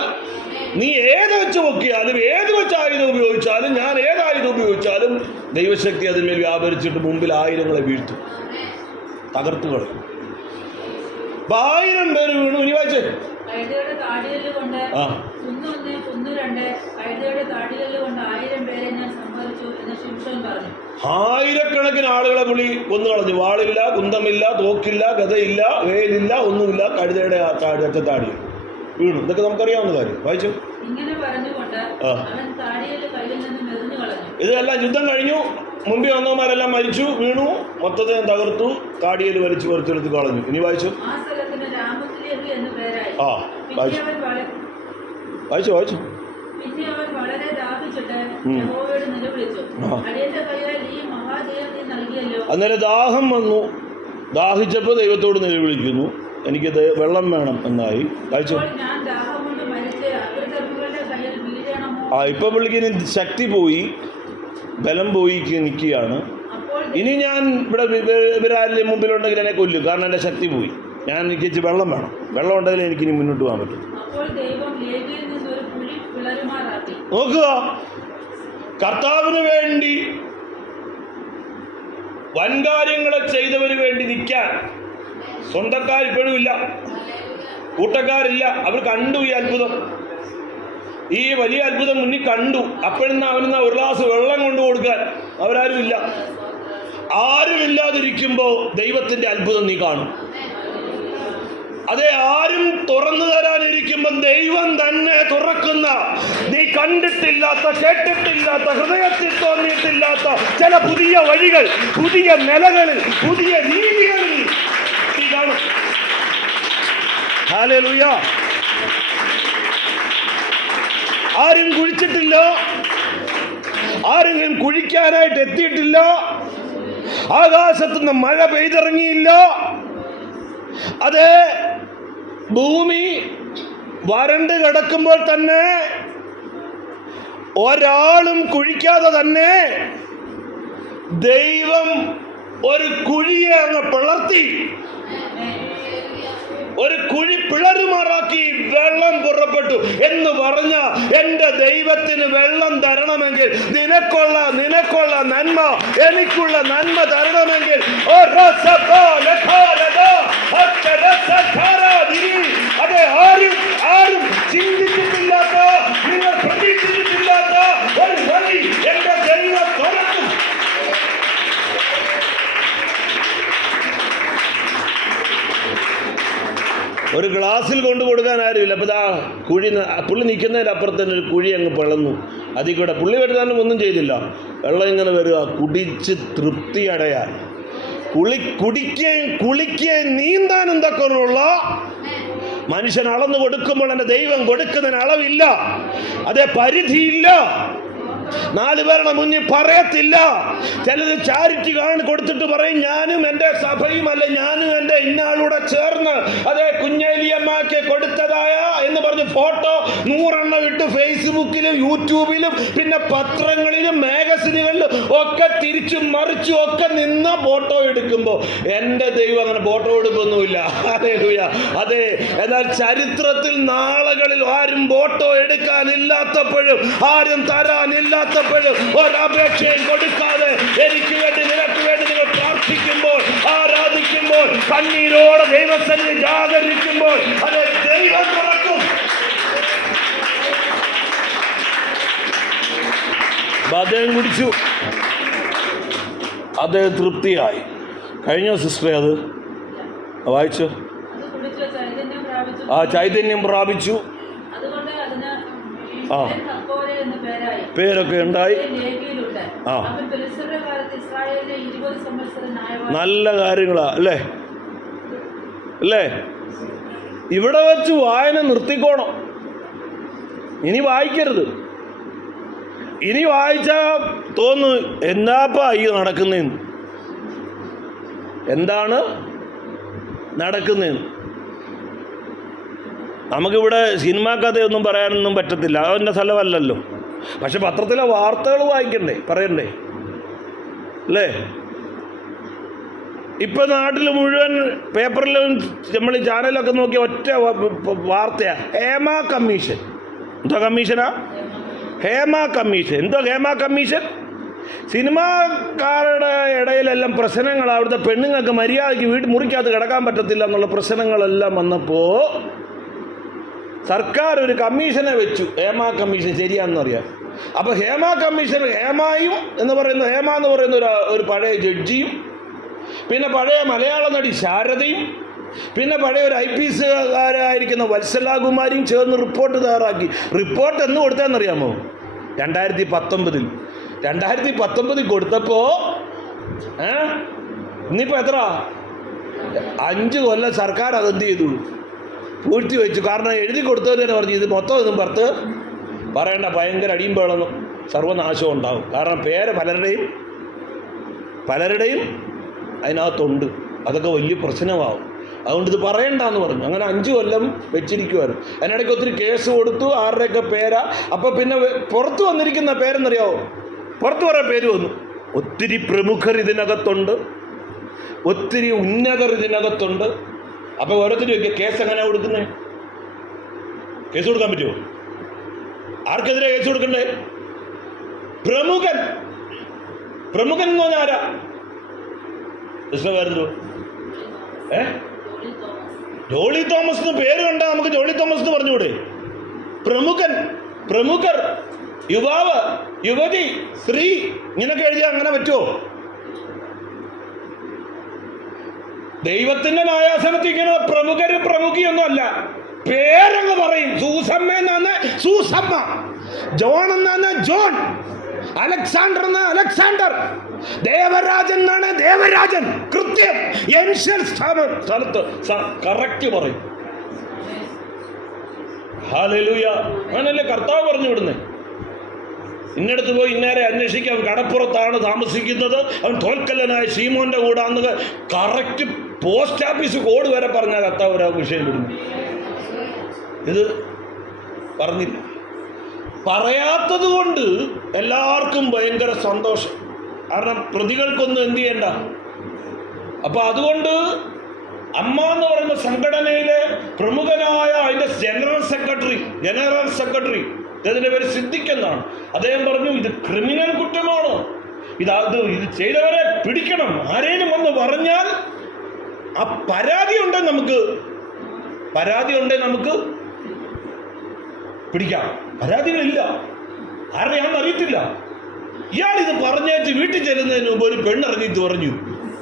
നീ ഏത് വെച്ച് പൊക്കിയാലും, ഏത് വെച്ച് ആയുധം ഉപയോഗിച്ചാലും, ഞാൻ ഏത് ആയുധം ഉപയോഗിച്ചാലും ദൈവശക്തി അതിന്മേൽ വ്യാപരിച്ചിട്ട് മുമ്പിൽ ആയിരങ്ങളെ വീഴ്ത്തും, തകർത്തു കളയും. 1000 പേര് വീണു. ഇനി വായിച്ചേ, ആയിരക്കണക്കിന് ആളുകളെ പുള്ളി കൊന്നു കളഞ്ഞു. വാളില്ല, കുന്തമില്ല, തോക്കില്ല, ഗതയില്ല, വേലില്ല, ഒന്നുമില്ല. കഴുതയുടെ അറ്റത്താടി വീണു. ഇതൊക്കെ നമുക്കറിയാവുന്ന കാര്യം. വായിച്ചു. ഇതെല്ലാം യുദ്ധം കഴിഞ്ഞു. മുമ്പിൽ വന്നവന്മാരെല്ലാം മരിച്ചു, വീണു, മൊത്തത്തെ തകർത്തു, കാടിയിൽ വലിച്ചു പറിച്ചെടുത്ത് കളഞ്ഞു. ഇനി വായിച്ചു. വായിച്ചു. അന്നേരം ദാഹം വന്നു. ദാഹിച്ചപ്പോൾ ദൈവത്തോട് നിലവിളിക്കുന്നു, എനിക്ക് വെള്ളം വേണം എന്നായി. വായിച്ചു. ഇപ്പൊ പുള്ളിക്ക് ശക്തി പോയി, ബലം പോയി നിൽക്കുകയാണ്. ഇനി ഞാൻ ഇവിടെ ഇവരാരും മുമ്പിലുണ്ടെങ്കിൽ എന്നെ കൊല്ലും, കാരണം എൻ്റെ ശക്തി പോയി. എനിക്ക് വെള്ളം വേണം, വെള്ളം ഉണ്ടെങ്കിൽ എനിക്കിനി മുന്നോട്ട് പോകാൻ പറ്റും. നോക്കുക, കർത്താവിന് വേണ്ടി വൻകാര്യങ്ങളെ ചെയ്തവന് വേണ്ടി നിൽക്കാൻ സ്വന്തക്കാർ ഇപ്പോഴും ഇല്ല, കൂട്ടക്കാരില്ല. അവർ കണ്ടു ഈ അത്ഭുതം, ഈ വലിയ അത്ഭുതം മുന്നിൽ കണ്ടു. അപ്പോഴെന്നാ അവനെന്നാ ഒരു ഗ്ലാസ് വെള്ളം കൊണ്ടു കൊടുക്കാൻ അവരാരും ഇല്ല. ആരുമില്ലാതിരിക്കുമ്പോൾ ദൈവത്തിന്റെ അത്ഭുതം നീ കാണും. അതെ, ആരും തുറന്നു തരാനിരിക്കുമ്പോൾ ദൈവം തന്നെ തുറക്കുന്ന, നീ കണ്ടിട്ടില്ലാത്ത, കേട്ടിട്ടില്ലാത്ത, ഹൃദയത്തിൽ തോന്നിയിട്ടില്ലാത്ത ചില പുതിയ വഴികൾ, പുതിയ നിലകളിൽ, പുതിയ രീതികളിൽ നീ കാണും. ഹല്ലേലൂയ. ആരും കുഴിച്ചിട്ടില്ല, ആരെങ്കിലും കുഴിക്കാനായിട്ട് എത്തിയിട്ടില്ല, ആകാശത്തുനിന്ന് മഴ പെയ്തിറങ്ങിയില്ല. അതെ, ഭൂമി വരണ്ട് കിടക്കുമ്പോൾ തന്നെ ഒരാളും കുഴിക്കാതെ തന്നെ ദൈവം ഒരു കുഴിയെ അങ്ങ് പിളർത്തി, ഒരു കുഴി പിളരുമാറാക്കി വെള്ളം പുറപ്പെട്ടു എന്ന് പറഞ്ഞ എന്റെ ദൈവത്തിന് വെള്ളം തരണമെങ്കിൽ, നിനക്കുള്ള നന്മ, എനിക്കുള്ള നന്മ തരണമെങ്കിൽ അതെ, ആരും ചിന്തിച്ചിട്ടില്ലാത്ത, നിങ്ങൾ പ്രതീക്ഷിച്ചിട്ടില്ലാത്ത ഒരു വഴി എന്റെ ദൈവം തുറക്കും. ഒരു ഗ്ലാസ്സിൽ കൊണ്ടു കൊടുക്കാൻ ആരുമില്ല. അപ്പോൾ ആ കുഴി, പുള്ളി നിൽക്കുന്നതിൻ്റെ അപ്പുറത്ത് തന്നെ ഒരു കുഴി അങ്ങ് പിളന്നു. അതിൽ കൂടെ പുള്ളി വരുത്താനും ഒന്നും ചെയ്തില്ല, വെള്ളം ഇങ്ങനെ വരിക, കുടിച്ച് തൃപ്തി അടയാൻ. കുളിക്കുകയും നീന്താനും തക്കമുള്ള മനുഷ്യൻ അളന്നു കൊടുക്കുമ്പോൾ എൻ്റെ ദൈവം കൊടുക്കുന്നതിന് അളവില്ല, അതേ പരിധിയില്ല. 4 പേരുടെ മുന്നിൽ പറയത്തില്ല. ചിലർ ചാരിറ്റി കൊടുത്തിട്ട് പറയും, ഞാനും എൻ്റെ സഭയും, അല്ല ഞാനും എൻ്റെ ഇന്നാളൂടെ ചേർന്ന് അതേ കുഞ്ഞേലിയമ്മയ്ക്ക് കൊടുത്തതായ എന്ന് പറഞ്ഞ് ഫോട്ടോ 100 എണ്ണം ഇട്ട് ഫേസ്ബുക്കിലും യൂട്യൂബിലും പിന്നെ പത്രങ്ങളിലും മാഗസിനിലും മാഗസിനുകളിൽ ഒക്കെ തിരിച്ചും മറിച്ചും ഒക്കെ നിന്ന് ഫോട്ടോ എടുക്കുമ്പോൾ എൻ്റെ ദൈവം അങ്ങനെ ഫോട്ടോ എടുക്കൊന്നുമില്ല. ഹല്ലേലൂയ. അതെ, എന്നാൽ ചരിത്രത്തിൽ നാളുകളിൽ ആരും ഫോട്ടോ എടുക്കാനില്ലാത്തപ്പോഴും ആരും തരാനില്ലാത്തപ്പോഴും ഒരപേക്ഷയും കൊടുക്കാതെ എനിക്ക് വേണ്ടി നിനക്ക് വേണ്ടി നിങ്ങൾ പ്രാർത്ഥിക്കുമ്പോൾ, ആരാധിക്കുമ്പോൾ, കണ്ണീരോടെ ദൈവസന്നിധി ജാഗരിക്കുമ്പോൾ അത് ദൈവം തുറക്കും. അദ്ദേഹം കുടിച്ചു, അദ്ദേഹം തൃപ്തിയായി. കഴിഞ്ഞോ സിസ്റ്ററെ? അത് വായിച്ചു. ആ ചൈതന്യം പ്രാപിച്ചു, ആ പേരൊക്കെ ഉണ്ടായി. ആ നല്ല കാര്യങ്ങളാ അല്ലേ? അല്ലേ? ഇവിടെ വെച്ച് വായന നിർത്തിക്കോണം. ഇനി വായിക്കരുത്. ഇനി വായിച്ചാൽ തോന്നു എന്നാപ്പാ ഈ നടക്കുന്നതെന്ന്, എന്താണ് നടക്കുന്നതെന്ന്. നമുക്കിവിടെ സിനിമാ കഥയൊന്നും പറയാനൊന്നും പറ്റത്തില്ല, അതിൻ്റെ സ്ഥലമല്ലല്ലോ. പക്ഷെ പത്രത്തിലെ വാർത്തകൾ വായിക്കണ്ടേ, പറയണ്ടേ? അല്ലേ? ഇപ്പം നാട്ടിൽ മുഴുവൻ പേപ്പറിലും നമ്മൾ ചാനലൊക്കെ നോക്കി ഒറ്റ വാർത്തയാണ്, ഹേമ കമ്മീഷൻ. എന്തോ കമ്മീഷനാ? ഹേമ കമ്മീഷൻ. എന്തോ ഹേമ കമ്മീഷൻ? സിനിമാക്കാരുടെ ഇടയിലെല്ലാം പ്രശ്നങ്ങൾ, അവിടുത്തെ പെണ്ണുങ്ങൾക്ക് മര്യാദയ്ക്ക് മുറിക്കകത്ത് കിടക്കാൻ പറ്റത്തില്ല എന്നുള്ള പ്രശ്നങ്ങളെല്ലാം വന്നപ്പോൾ സർക്കാർ ഒരു കമ്മീഷനെ വെച്ചു, ഹേമ കമ്മീഷൻ. ശരിയാണെന്ന് അറിയാം. അപ്പോൾ ഹേമ കമ്മീഷൻ, ഹേമയും എന്ന് പറയുന്ന, ഹേമ എന്ന് പറയുന്ന ഒരു പഴയ ജഡ്ജിയും, പിന്നെ പഴയ മലയാള നടി ശാരദയും, പിന്നെ പഴയ ഒരു IPSകാരായിരിക്കുന്ന വത്സലാകുമാരിയും ചേർന്ന് റിപ്പോർട്ട് തയ്യാറാക്കി. റിപ്പോർട്ട് എന്ന് കൊടുത്തതെന്നറിയാമോ? 2019 കൊടുത്തപ്പോൾ ഇന്നിപ്പോൾ എത്ര? 5 കൊല്ലം സർക്കാർ അതെന്ത് ചെയ്തു? പൂഴ്ത്തി വെച്ചു. കാരണം എഴുതി കൊടുത്തവർ തന്നെ പറഞ്ഞു ഇത് മൊത്തം ഇതും പുറത്ത് പറയേണ്ട, ഭയങ്കര അടിയും വേണമെന്നും സർവനാശം ഉണ്ടാവും. കാരണം പേര് പലരുടെയും അതിനകത്തുണ്ട്, അതൊക്കെ വലിയ പ്രശ്നമാവും. അതുകൊണ്ട് ഇത് പറയണ്ടെന്ന് പറഞ്ഞു. അങ്ങനെ 5 കൊല്ലം വെച്ചിരിക്കുമായിരുന്നു. അതിനിടയ്ക്ക് ഒത്തിരി കേസ് കൊടുത്തു, ആരുടെയൊക്കെ പേരാ. അപ്പോൾ പിന്നെ പുറത്ത് വന്നിരിക്കുന്ന പേരെന്നറിയാമോ? പുറത്ത് കുറേ പേര് വന്നു. ഒത്തിരി പ്രമുഖർ ഇതിനകത്തുണ്ട്, ഒത്തിരി ഉന്നതർ ഇതിനകത്തുണ്ട്. അപ്പോൾ ഓരോരുത്തരും കേസ് എങ്ങനെയാണ് കൊടുക്കുന്നത്? കേസ് കൊടുക്കാൻ പറ്റുമോ? ആർക്കെതിരെ കേസ് കൊടുക്കണ്ടേ? പ്രമുഖൻ എന്ന് പറഞ്ഞാൽ ആരാ? കൃഷ്ണകാരന്തോ? ജോളി തോമസ് എന്ന് പേര് കണ്ടാൽ നമുക്ക് ജോളി തോമസ് എന്ന് പറഞ്ഞുകൂടെ? പ്രമുഖർ, യുവാവ്, യുവതി, സ്ത്രീ, ഇങ്ങനൊക്കെ എഴുതിയാൽ അങ്ങനെ പറ്റുമോ? ദൈവത്തിന്റെ ന്യായാസനത്തിൽ ഇങ്ങനെ പ്രമുഖിയൊന്നും അല്ല, പേരങ്ങ് പറയും. സൂസമ്മ എന്നാണ് സൂസമ്മ, ജോൺ എന്നാണ് ജോൺ, അലക്സാണ്ടർ എന്നാണ് അലക്സാണ്ടർ, ദേവരാജൻ എന്നാണ് ദേവരാജൻ. കൃത്യം സ്ഥലത്ത് കറക്റ്റ് പറയും. ഹല്ലേലൂയ. അങ്ങനല്ലേ കർത്താവ് പറഞ്ഞു വിടുന്നേ. ഇന്നടത്ത് പോയി ഇന്നേരെ അന്വേഷിക്കാൻ, കടപ്പുറത്താണ് താമസിക്കുന്നത്, അവൻ തോൽക്കല്ലനായ ശീമോന്റെ കൂടെ അന്ന് കറക്റ്റ് പോസ്റ്റ് ഓഫീസ് കോഡ് വരെ പറഞ്ഞാൽ കർത്താവ് ഒരു വിഷയം വിടുന്നു. ഇത് പറഞ്ഞില്ല. പറയാത്തത് കൊണ്ട് എല്ലാവർക്കും ഭയങ്കര സന്തോഷം. കാരണം പ്രതികൾക്കൊന്നും എന്ത് ചെയ്യണ്ട. അപ്പം അതുകൊണ്ട് അമ്മ എന്ന് പറയുന്ന സംഘടനയിലെ പ്രമുഖനായ അതിൻ്റെ ജനറൽ സെക്രട്ടറി ഇതിൻ്റെ പേര് സിദ്ദിഖെന്നാണ്. അദ്ദേഹം പറഞ്ഞു ഇത് ക്രിമിനൽ കുറ്റമാണ്, ഇത് ചെയ്തവരെ പിടിക്കണം. ആരേലും വന്ന് പറഞ്ഞാൽ ആ പരാതി ഉണ്ടെങ്കിൽ നമുക്ക് പിടിക്കാം. പരാതികളില്ല, ആരുടെയാണെന്ന് അറിയത്തില്ല. ഇയാൾ ഇത് പറഞ്ഞേച്ച് വീട്ടിൽ ചെല്ലുന്നതിന് മുമ്പ് ഒരു പെണ്ണിറങ്ങിയിട്ട് പറഞ്ഞു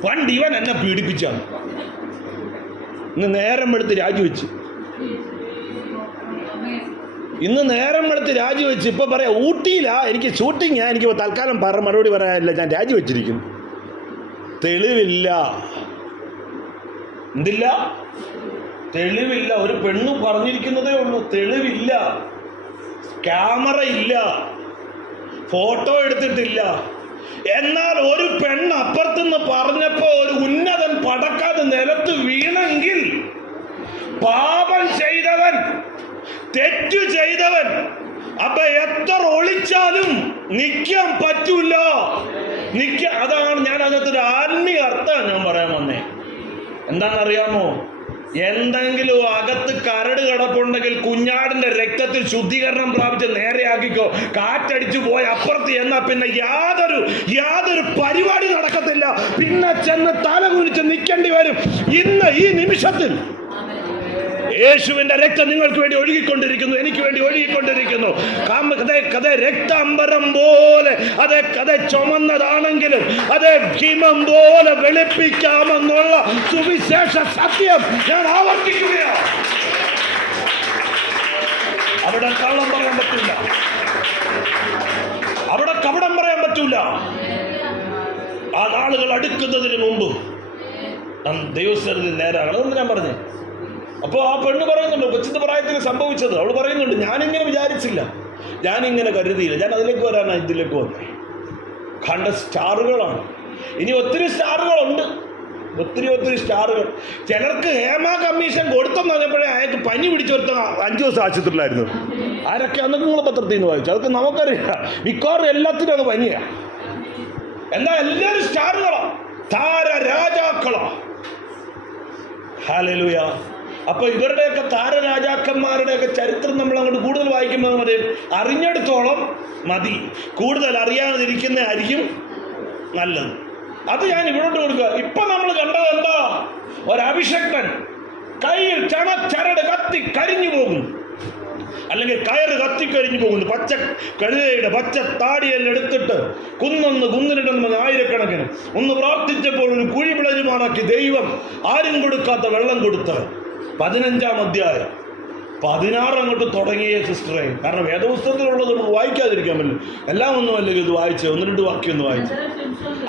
പണ്ട് ഇവൻ എന്നെ പീഡിപ്പിച്ചാണ്. ഇന്ന് നേരം എടുത്ത് രാജിവെച്ച് ഇപ്പൊ പറയാം ഊട്ടിയിലാ എനിക്ക് ഷൂട്ടിങ്, എനിക്ക് തൽക്കാലം മറുപടി പറയാനില്ല, ഞാൻ രാജിവെച്ചിരിക്കുന്നു. തെളിവില്ല. എന്തില്ല? തെളിവില്ല. ഒരു പെണ്ണ് പറഞ്ഞിരിക്കുന്നതേ ഉള്ളൂ, തെളിവില്ല. ക്യാമറ ഇല്ല, ഫോട്ടോ എടുത്തിട്ടില്ല. എന്നാൽ ഒരു പെണ്ണ് അപ്പുറത്തുനിന്ന് പറഞ്ഞപ്പോ ഒരു ഉന്നതൻ പടക്കാതെ നിലത്ത് വീണെങ്കിൽ പാപം ചെയ്തവൻ, തെറ്റു ചെയ്തവൻ അപ്പൊ എത്ര ഒളിച്ചാലും നിൽക്കാൻ പറ്റൂല. അതാണ് ഞാൻ അതിനകത്തൊരു ആത്മീയ അർത്ഥം ഞാൻ പറയാൻ വന്നേ. എന്താണെന്നറിയാമോ? എന്തെങ്കിലും അകത്ത് കരട് കിടപ്പുണ്ടെങ്കിൽ കുഞ്ഞാടിന്റെ രക്തത്തിൽ ശുദ്ധീകരണം പ്രാപിച്ച് നേരെയാക്കിക്കോ. കാറ്റടിച്ചു പോയി അപ്പുറത്ത് എന്നാ പിന്നെ യാതൊരു പരിപാടി നടക്കത്തില്ല. പിന്നെ ചെന്ന് തല കുനിച്ച് നിൽക്കേണ്ടി വരും. ഇന്ന് ഈ നിമിഷത്തിൽ യേശുവിന്റെ രക്തം നിങ്ങൾക്ക് വേണ്ടി ഒഴുകിക്കൊണ്ടിരിക്കുന്നു, എനിക്ക് വേണ്ടി ഒഴുകിക്കൊണ്ടിരിക്കുന്നു. കഥ രക്താംബരം പോലെ കഥ ചുമന്നതാണെങ്കിലും ഹിമം പോലെ വെളുപ്പിക്കാമെന്നുള്ള സുവിശേഷ സത്യം ഞാൻ ആവർത്തിക്കുകയാണ്. അവിടെ കള്ളം പറയാൻ പറ്റില്ല, അവിടെ കപടം പറയാൻ പറ്റൂല. ആ നാളുകൾ അടുക്കുന്നതിന് മുമ്പ് ദൈവസ്ഥലത്തിൽ നേരാകണം. അതുകൊണ്ട് ഞാൻ പറഞ്ഞേ. അപ്പോൾ ആ പെണ്ണ് പറയുന്നുണ്ട്, കൊച്ചിന്റെ പ്രായത്തിൽ സംഭവിച്ചത്. അവൾ പറയുന്നുണ്ട്, ഞാനിങ്ങനെ വിചാരിച്ചില്ല, ഞാനിങ്ങനെ കരുതിയില്ല, ഞാൻ അതിലേക്ക് വരാനാണ് ഇതിലേക്ക് വന്നേ. കണ്ട സ്റ്റാറുകളാണ്. ഇനി ഒത്തിരി സ്റ്റാറുകളുണ്ട്, ഒത്തിരി സ്റ്റാറുകൾ. ചിലർക്ക് ഹേമ കമ്മീഷൻ കൊടുത്തെന്ന് പറഞ്ഞപ്പോഴേ അയാൾക്ക് പനി പിടിച്ചെടുത്ത 5 ദിവസം ആശുപത്രിയിലായിരുന്നു. ആരൊക്കെ അന്നൊക്കെ നിങ്ങൾ പത്രത്തിൽ നിന്ന് വായിച്ചു? അതൊക്കെ നമുക്കറിയാം. മിക്കവാറും എല്ലാത്തിനും അത് പനിയാണ്. എന്നാൽ എല്ലാവരും സ്റ്റാറുകളാണ്, താര രാജാക്കളാണ്. ഹല്ലേലൂയ. അപ്പൊ ഇവരുടെയൊക്കെ താരരാജാക്കന്മാരുടെയൊക്കെ ചരിത്രം നമ്മൾ അങ്ങോട്ട് കൂടുതൽ വായിക്കുമ്പോൾ മതി, അറിഞ്ഞെടുത്തോളം മതി. കൂടുതൽ അറിയാതിരിക്കുന്ന ആയിരിക്കും നല്ലത്. അത് ഞാൻ ഇവിടോട്ട് കൊടുക്കുക. ഇപ്പൊ നമ്മൾ കണ്ടത് എന്താ? ഒരഭിഷക്തൻ കയ്യിൽ ചരട് കത്തി കരിഞ്ഞു പോകുന്നു, അല്ലെങ്കിൽ കയറ് കത്തിക്കരിഞ്ഞു പോകുന്നു. പച്ച കഴുതയുടെ പച്ച താടിയെല്ലാം എടുത്തിട്ട് കുന്നിലിടുന്ന ആയിരക്കണക്കിന് ഒന്ന് പ്രാർത്ഥിച്ചപ്പോൾ ഒരു കുഴി പിളരുമാറാക്കി ദൈവം ആരും കൊടുക്കാത്ത വെള്ളം കൊടുത്ത് 15-ാം അധ്യായം 16 അങ്ങോട്ട് തുടങ്ങിയ സിസ്റ്ററെ. കാരണം വേദപുസ്തകത്തിലുള്ളത് നമുക്ക് വായിക്കാതിരിക്കാൻ പറ്റില്ല. എല്ലാം ഒന്നും അല്ലെങ്കിൽ ഇത് വായിച്ച് 1-2 വാക്യം ഒന്ന് വായിച്ചു.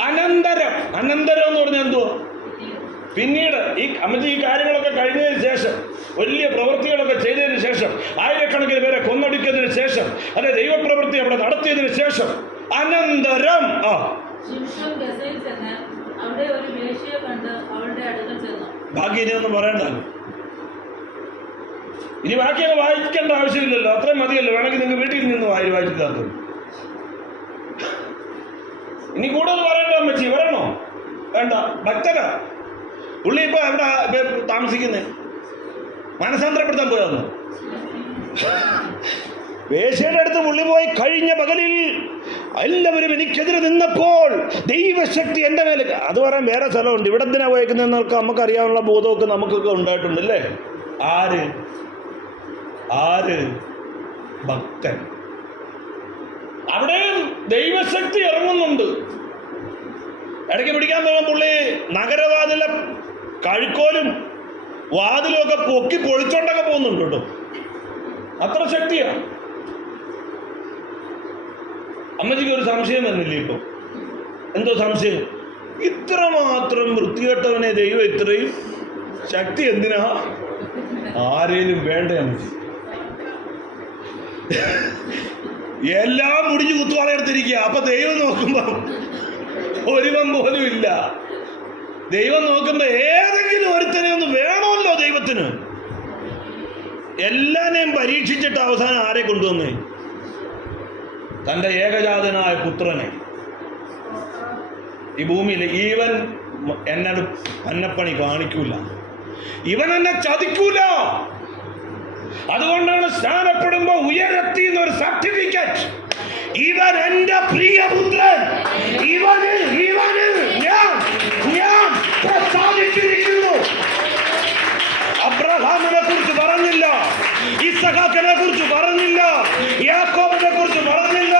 അനന്തരം എന്ന് പറഞ്ഞാൽ എന്തുവാ? പിന്നീട് ഈ കാര്യങ്ങളൊക്കെ കഴിഞ്ഞതിന് ശേഷം, വലിയ പ്രവൃത്തികളൊക്കെ ചെയ്തതിന് ശേഷം, ആയിരക്കണക്കിന് പേരെ കൊന്നൊടുക്കിയതിന് ശേഷം, അല്ലെ ദൈവപ്രവൃത്തി അവിടെ നടത്തിയതിന് ശേഷം, അനന്തരം ബാക്കി ഇനിയൊന്നും പറയണ്ടല്ലോ. ഇനി ബാക്കിയൊക്കെ വായിക്കേണ്ട ആവശ്യമില്ലല്ലോ, അത്രയും മതിയല്ലോ. വേണമെങ്കിൽ നിങ്ങൾ വീട്ടിൽ നിന്ന് വായിച്ചില്ലാത്ത. ഇനി കൂടുതൽ പറയണ്ട അമ്മച്ചി, വരണോ? വേണ്ട. ഭക്തനാ പുള്ളി. ഇപ്പൊ എവിടെ താമസിക്കുന്നേ? മനസാന്തരപ്പെടുത്താൻ പോയാന്ന്. വേശ്യയുടെ അടുത്ത് പുള്ളി പോയി. കഴിഞ്ഞ പകലിൽ എല്ലാവരും എനിക്കെതിരെ നിന്നപ്പോൾ ദൈവശക്തി എൻ്റെ മേലെ. അത് പറയാൻ വേറെ സ്ഥലമുണ്ട്. ഇവിടെ എന്തിനാ പോയേക്കുന്നതെന്നൊക്കെ നമുക്കറിയാനുള്ള ബോധമൊക്കെ നമുക്കൊക്കെ ഉണ്ടായിട്ടുണ്ട് അല്ലേ? ആര്? ഭക്തൻ. അവിടെ ദൈവശക്തി ഇറങ്ങുന്നുണ്ട്. ഇടയ്ക്ക് പിടിക്കാൻ പോകും പുള്ളി നഗരവാതിലെ കഴുക്കോലും വാതിലും ഒക്കെ പൊക്കി പൊളിച്ചോണ്ടൊക്കെ പോകുന്നുണ്ട് കേട്ടോ. അത്ര ശക്തിയാ. അമ്മച്ചിക്ക് ഒരു സംശയം വന്നില്ലേ ഇപ്പൊ? എന്തോ സംശയം? ഇത്രമാത്രം വൃത്തികെട്ടവനെ ദൈവം ഇത്രയും ശക്തി എന്തിനാ? ആരേലും വേണ്ട അമ്മച്ചി. എല്ലാം മുടിഞ്ഞ് കുത്തുവാളെടുത്തിരിക്കുക. അപ്പൊ ദൈവം നോക്കുമ്പോ ഒരുവൻ പോലും ഇല്ല. ദൈവം നോക്കുമ്പോ ഏതെങ്കിലും ഒരുത്തനെ ഒന്ന് വേണമല്ലോ ദൈവത്തിന്. എല്ലാനെയും പരീക്ഷിച്ചിട്ട് അവസാനം ആരെ കൊണ്ടുവന്നേ? തൻ്റെ ഏകജാതനായ പുത്രനെ. ഈ ഭൂമിയിൽ ഇവൻ എന്നോട് പന്നപ്പണി കാണിക്കൂല, ഇവൻ എന്നെ ചതിക്കൂല. അതുകൊണ്ടാണ് സ്നാനപ്പെടുമ്പോ ഉയരത്തി എന്നൊരു സർട്ടിഫിക്കറ്റ്. ഇവൻ എന്റെ പ്രിയപുത്രൻ, ഇവന് ഞാൻ പ്രസാദിച്ചിരിക്കുന്നു. അബ്രഹാമിനെ കുറിച്ച് പറഞ്ഞില്ല, ഇസഹാക്കിനെ കുറിച്ച് പറഞ്ഞില്ല, യാക്കോബിനെ കുറിച്ച് പറഞ്ഞില്ല,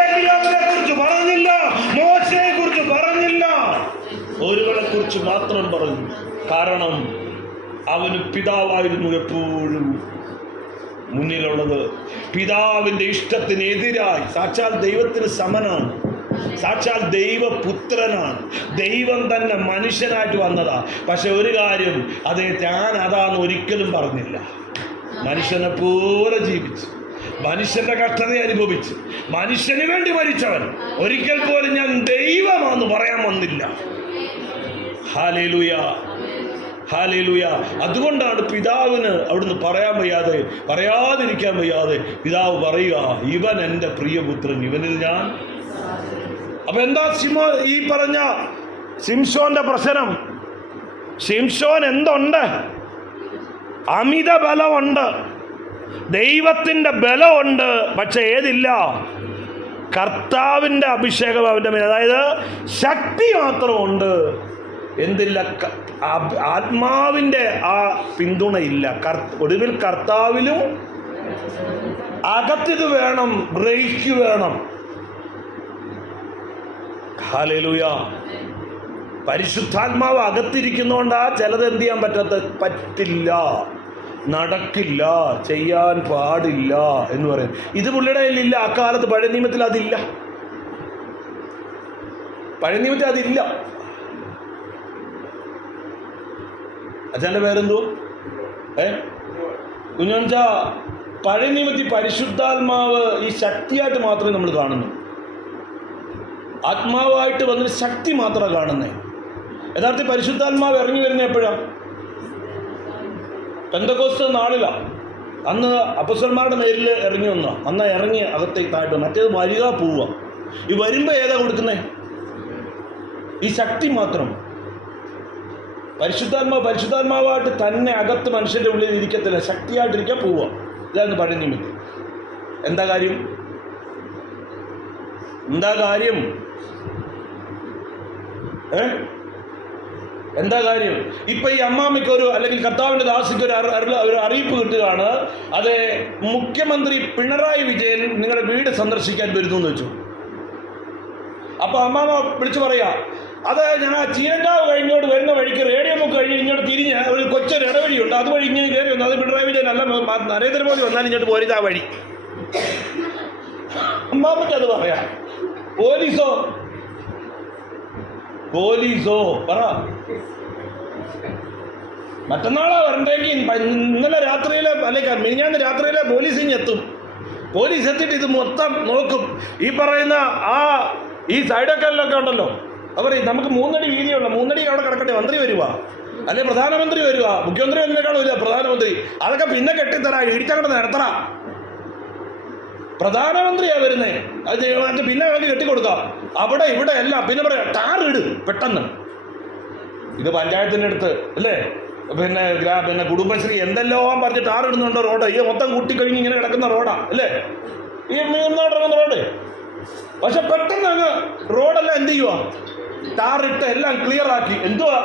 ഏലിയാവിനെ കുറിച്ച് പറഞ്ഞില്ല, മോശയെ കുറിച്ച് പറഞ്ഞില്ല. ഒരുവനെ കുറിച്ച് മാത്രം പറഞ്ഞു. കാരണം അവന് പിതാവായിരുന്നു എപ്പോഴും മുന്നിലുള്ളത്. പിതാവിന്റെ ഇഷ്ടത്തിനെതിരായി സാക്ഷാൽ ദൈവത്തിന് സമനാണ്, സാക്ഷാൽ ദൈവപുത്രനാണ്. ദൈവം തന്നെ മനുഷ്യനായിട്ട് വന്നതാ. പക്ഷെ ഒരു കാര്യം, ഞാൻ അതാന്ന് ഒരിക്കലും പറഞ്ഞില്ല. മനുഷ്യനെ പോലെ ജീവിച്ച്, മനുഷ്യന്റെ കഷ്ടത അനുഭവിച്ച്, മനുഷ്യന് വേണ്ടി മരിച്ചവൻ. ഒരിക്കൽ പോലും ഞാൻ ദൈവമാണെന്ന് പറയാൻ വന്നില്ല. Hallelujah, hallelujah. അതുകൊണ്ടാണ് പിതാവിന് അവിടുന്ന് പറയാതിരിക്കാൻ വയ്യാതെ പിതാവ് പറയുക, ഇവൻ എൻ്റെ പ്രിയപുത്രൻ, ഇവനിൽ ഞാൻ. അപ്പൊ എന്താ ഈ പറഞ്ഞ ശിംശോന്റെ പ്രശ്നം? ശിംശോൻ എന്തുണ്ട്? അമിത ബലമുണ്ട്, ദൈവത്തിൻ്റെ ബലമുണ്ട്, പക്ഷെ ഏതില്ല? കർത്താവിൻ്റെ അഭിഷേകം അവൻ്റെ മേൽ, അതായത് ശക്തി മാത്രമുണ്ട്. എന്തില്ല? ആത്മാവിൻ്റെ ആ പിന്തുണയില്ല. ഒടുവിൽ കർത്താവിലും അകത്തിത് വേണം, ബ്രേക്ക് വേണം. ഹല്ലേലൂയ. പരിശുദ്ധാത്മാവ് അകത്തിരിക്കുന്നതുകൊണ്ടാ ചിലത് എന്ത് ചെയ്യാൻ പറ്റില്ല, നടക്കില്ല, ചെയ്യാൻ പാടില്ല എന്ന് പറയും. ഇത് പുള്ളിയുടെ കയ്യിലില്ല. അക്കാലത്ത് പഴയ നിയമത്തിൽ അതില്ല. പഴയ നിയമത്തിൽ അതില്ല. അച്ഛൻ്റെ പേരെന്തോ? കുഞ്ഞോഞ്ച, പഴയ നിയമത്തിൽ പരിശുദ്ധാത്മാവ് ഈ ശക്തിയായിട്ട് മാത്രമേ നമ്മൾ കാണുന്നു. ആത്മാവായിട്ട് വന്നൊരു ശക്തി മാത്രമാണ് കാണുന്നത്. യഥാർത്ഥത്തിൽ പരിശുദ്ധാത്മാവ് ഇറങ്ങി വരുന്ന എപ്പോഴാണ്? പെന്തക്കോസ്ത് നാളിലാണ്. അന്ന് അപ്പോസ്തലന്മാരുടെ മേലിൽ ഇറങ്ങി വന്ന, അന്ന് ഇറങ്ങി അകത്തേക്കായിട്ട്. മറ്റേത് വരിക പോവുക. ഈ വരുമ്പോൾ ഏതാ കൊടുക്കുന്നേ? ഈ ശക്തി മാത്രം. പരിശുദ്ധാത്മാവായിട്ട് തന്നെ അകത്ത് മനുഷ്യൻ്റെ ഉള്ളിൽ ഇരിക്കത്തില്ല, ശക്തിയായിട്ടിരിക്കാൻ പോവുക. ഇതായിരുന്നു പഴയ നിയമത്തിൽ. എന്താ കാര്യം? എന്താ കാര്യം? ഇപ്പൊ ഈ അമ്മാമ്മയ്ക്ക് അല്ലെങ്കിൽ കർത്താവിന്റെ ദാസിക്ക് ഒരു അറിയിപ്പ് കിട്ടുകയാണ്. അത് മുഖ്യമന്ത്രി പിണറായി വിജയൻ നിങ്ങളുടെ വീട് സന്ദർശിക്കാൻ വരുന്നു എന്ന് വെച്ചു. അപ്പൊ അമ്മാമ്മ വിളിച്ചു പറയാ, അത് ഞാൻ ചീനങ്കാവ് കഴിഞ്ഞോട്ട് വരുന്ന വഴിക്ക് റേഡിയോ ബുക്ക് കഴിഞ്ഞ് ഇങ്ങോട്ട് തിരിഞ്ഞ് ഒരു കൊച്ചൊരു ഇടവഴിയുണ്ട്, അതുവഴി ഇങ്ങനെ കയറി വന്നു. അത് പിണറായി വിജയൻ അല്ല, നരേന്ദ്രമോദി വന്നാലും ഇങ്ങോട്ട് പോരുതാ വഴി. അമ്മാമ്മയ്ക്ക് അത് പറയാം. പോലീസോ പറ. മറ്റന്നാളാ വരണ്ടെങ്കിൽ ഇന്നലെ രാത്രിയിലെ അല്ലെങ്കിൽ മിനിഞ്ഞാന്ന് രാത്രിയിലെ പോലീസിങ് എത്തും. പോലീസ് എത്തിയിട്ട് ഇത് മൊത്തം നോക്കും. ഈ പറയുന്ന ഈ സൈഡൊക്കെ ഉണ്ടല്ലോ, അവർ നമുക്ക് 3 അടി വീതിയുള്ള 3 അടി അവിടെ കിടക്കട്ടെ, മന്ത്രി വരുക അല്ലെ പ്രധാനമന്ത്രി വരുക, മുഖ്യമന്ത്രി വരുന്നേക്കാളും ഇല്ല പ്രധാനമന്ത്രി, അതൊക്കെ പിന്നെ കെട്ടിത്തരാ, ഇടിച്ചങ്ങോട്ട് നടത്തണം. പ്രധാനമന്ത്രിയാ വരുന്നേ, അത് മറ്റേ പിന്നെ വേണ്ടി കെട്ടിക്കൊടുക്കാം. അവിടെ ഇവിടെ എല്ലാം പിന്നെ പറയാം ടാറിട് പെട്ടെന്ന്. ഇത് പഞ്ചായത്തിൻ്റെ അടുത്ത് അല്ലേ, പിന്നെ കുടുംബശ്രീ എന്തെല്ലാം പറഞ്ഞ് ടാറിടുന്നുണ്ടോ റോഡ്. ഈ മൊത്തം കൂട്ടിക്കഴിഞ്ഞ് ഇങ്ങനെ കിടക്കുന്ന റോഡാ അല്ലേ, ഈ ഇറങ്ങുന്ന റോഡ്. പക്ഷെ പെട്ടെന്ന് അങ്ങ് റോഡെല്ലാം എന്ത് ചെയ്യുക, ടാറിട്ട് എല്ലാം ക്ലിയർ ആക്കി. എന്തുവാ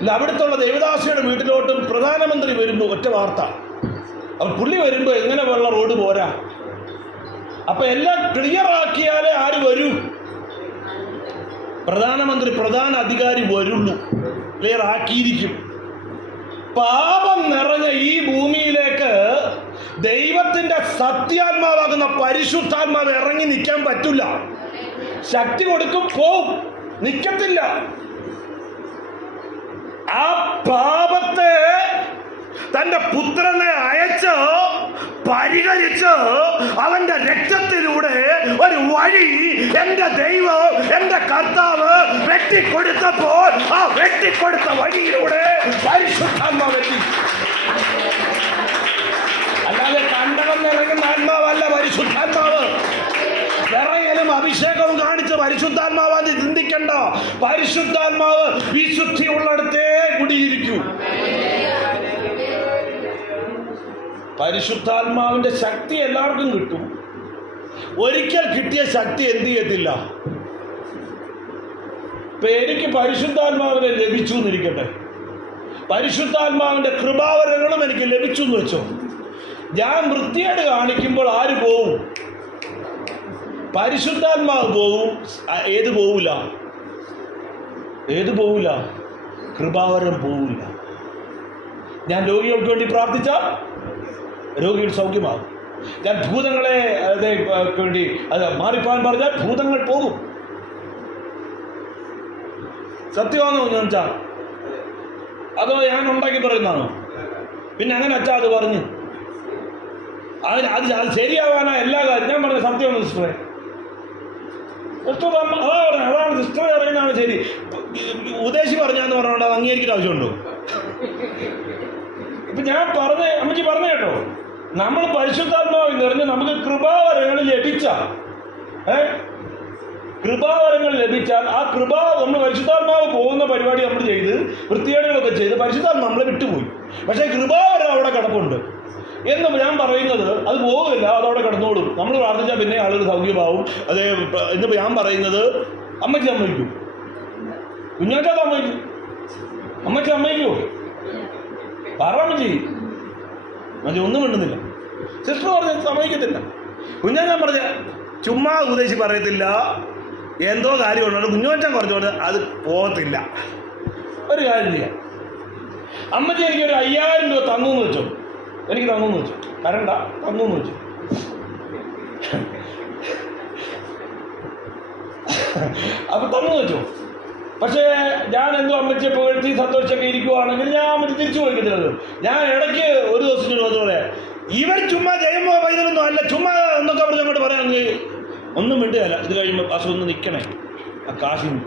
ഇല്ല, അവിടുത്തെ ദേവദാസിയുടെ വീട്ടിലോട്ടും പ്രധാനമന്ത്രി വരുമ്പോൾ ഒറ്റ വാർത്ത. അപ്പം പുള്ളി വരുമ്പോൾ എങ്ങനെ വെള്ള റോഡ് പോരാ. അപ്പൊ എല്ലാം ക്ലിയർ ആക്കിയാലേ ആര് വരൂ? പ്രധാനമന്ത്രി, പ്രധാന അധികാരി വരുള്ളൂ. ക്ലിയർ ആക്കിയിരിക്കും. പാപം നിറഞ്ഞ ഈ ഭൂമിയിലേക്ക് ദൈവത്തിന്റെ സത്യാത്മാവാകുന്ന പരിശുദ്ധാത്മാവ് ഇറങ്ങി നിൽക്കാൻ പറ്റില്ല. ശക്തി കൊടുക്കും, പോവും, നിൽക്കത്തില്ല. ആ പാപത്തെ തന്റെ പുത്രനെ അയച്ച് പരിഹരിച്ച് അവന്റെ രക്തത്തിലൂടെ ഒരു വഴി എന്റെ ദൈവം, എന്റെ കർത്താവ് വെട്ടിക്കൊടുത്തപ്പോൾ ആ വെട്ടിക്കൊടുത്ത വഴിയിലൂടെ പരിശുദ്ധാത്മാവ് എത്തി. അല്ലാതെ കണ്ടകം നിറങ്ങുന്ന ആത്മാവല്ല പരിശുദ്ധാത്മാവ്. വിറയലും അഭിഷേകവും കാണിച്ച് പരിശുദ്ധാത്മാവാന്ന് ചിന്തിക്കണ്ട. പരിശുദ്ധാത്മാവ് വിശുദ്ധി ഉള്ളിടത്തേ കുടിയിരിക്കൂ. പരിശുദ്ധാത്മാവിന്റെ ശക്തി എല്ലാവർക്കും കിട്ടും. ഒരിക്കൽ കിട്ടിയ ശക്തി എന്ത് ചെയ്യത്തില്ല. ഇപ്പൊ എനിക്ക് പരിശുദ്ധാത്മാവിനെ ലഭിച്ചു എന്നിരിക്കട്ടെ, പരിശുദ്ധാത്മാവിന്റെ കൃപാവരങ്ങളും എനിക്ക് ലഭിച്ചു എന്ന് വെച്ചോ, ഞാൻ വൃത്തിയേട് കാണിക്കുമ്പോൾ ആര് പോവും? പരിശുദ്ധാത്മാവ് പോവും. ഏത് പോവില്ല? കൃപാവരം പോവില്ല. ഞാൻ രോഗികൾക്ക് വേണ്ടി പ്രാർത്ഥിച്ച രോഗികൾ സൗഖ്യമാകും. ഞാൻ ഭൂതങ്ങളെ വേണ്ടി മാറിപ്പോകാൻ പറഞ്ഞാൽ ഭൂതങ്ങൾ പോകും. സത്യമാണോ ഞാൻ വെച്ചാൽ? അതോ ഞാൻ ഉണ്ടാക്കി പറയുന്നതാണോ? പിന്നെ അങ്ങനെ അച്ഛാ അത് പറഞ്ഞു അത് ശരിയാവാനാ എല്ലാ കാര്യം ഞാൻ പറഞ്ഞ സത്യമാണ് സിസ്റ്ററെ. അതാണ് സിസ്റ്ററെ പറയുന്നതാണ് ശരി. ഉദ്ദേശി പറഞ്ഞാന്ന് പറഞ്ഞോണ്ട് അത് അംഗീകരിക്കേണ്ട ആവശ്യമുണ്ടോ? ഇപ്പൊ ഞാൻ അമ്മച്ചി പറഞ്ഞ കേട്ടോ, നമ്മൾ പരിശുദ്ധാത്മാവിൽ നിറഞ്ഞ് നമുക്ക് കൃപാവരങ്ങൾ ലഭിച്ച കൃപാവരങ്ങൾ ലഭിച്ചാൽ ആ നമ്മൾ പരിശുദ്ധാത്മാവ് പോകുന്ന പരിപാടി നമ്മൾ ചെയ്ത് വൃത്തികേടുകളൊക്കെ ചെയ്ത് പരിശുദ്ധാത്മാവ് നമ്മളെ വിട്ടുപോയി. പക്ഷേ കൃപാവരം അവിടെ കിടപ്പുണ്ട് എന്ന് ഞാൻ പറയുന്നത് അത് പോകില്ല, അതവിടെ കിടന്നോളും. നമ്മൾ പ്രാർത്ഥിച്ചാൽ പിന്നെ ആളുകൾ സൗഖ്യമാവും. അതേ എന്നിപ്പോൾ ഞാൻ പറയുന്നത് അമ്മയ്ക്ക് സമ്മതിക്കും, കുഞ്ഞാച്ചാ സമ്മതിക്കും, അമ്മയ്ക്ക് സമ്മതിക്കുമോ? പറ അമ്മച്ചി. അമ്മച്ചി ഒന്നും മിണ്ടുന്നില്ല. സിസ്റ്റർ പറഞ്ഞ സമ്മതിക്കത്തില്ല. കുഞ്ഞാച്ചാൻ പറഞ്ഞ ചുമ്മാ ഉപദേശിച്ച് പറയത്തില്ല, എന്തോ കാര്യമുണ്ടോ കുഞ്ഞുവച്ചാൻ കുറച്ചുകൊണ്ട് അത് പോകത്തില്ല. ഒരു കാര്യം ചെയ്യാം, അമ്മച്ചി എനിക്കൊരു 5000 രൂപ തന്നു എന്ന് വെച്ചോ, എനിക്ക് തന്നു എന്ന് വെച്ചു, കരണ്ട തന്നു എന്ന് വെച്ചു. അപ്പൊ തന്നു വെച്ചു. പക്ഷേ ഞാൻ എന്തോ അമ്മച്ചിയെ പുകഴ്ത്തി സന്തോഷമൊക്കെ ഇരിക്കുവാണെങ്കിൽ ഞാൻ അമ്മച്ചി തിരിച്ചു പോയിക്കത്തില്ലല്ലോ. ഞാൻ ഇടയ്ക്ക് ഒരു ദിവസം ചോദിച്ചു പറയാം, ഇവർ ചുമ്മാ ജയമോ വൈദ്യൊന്നും അല്ല, ചുമ്മാ എന്നൊക്കെ പറഞ്ഞ് അങ്ങോട്ട് പറയാമെങ്കിൽ ഒന്നും മിണ്ടുകയല്ല. ഇത് കഴിയുമ്പോൾ കാശ് ഒന്ന് നിൽക്കണേ, ആ കാശിന്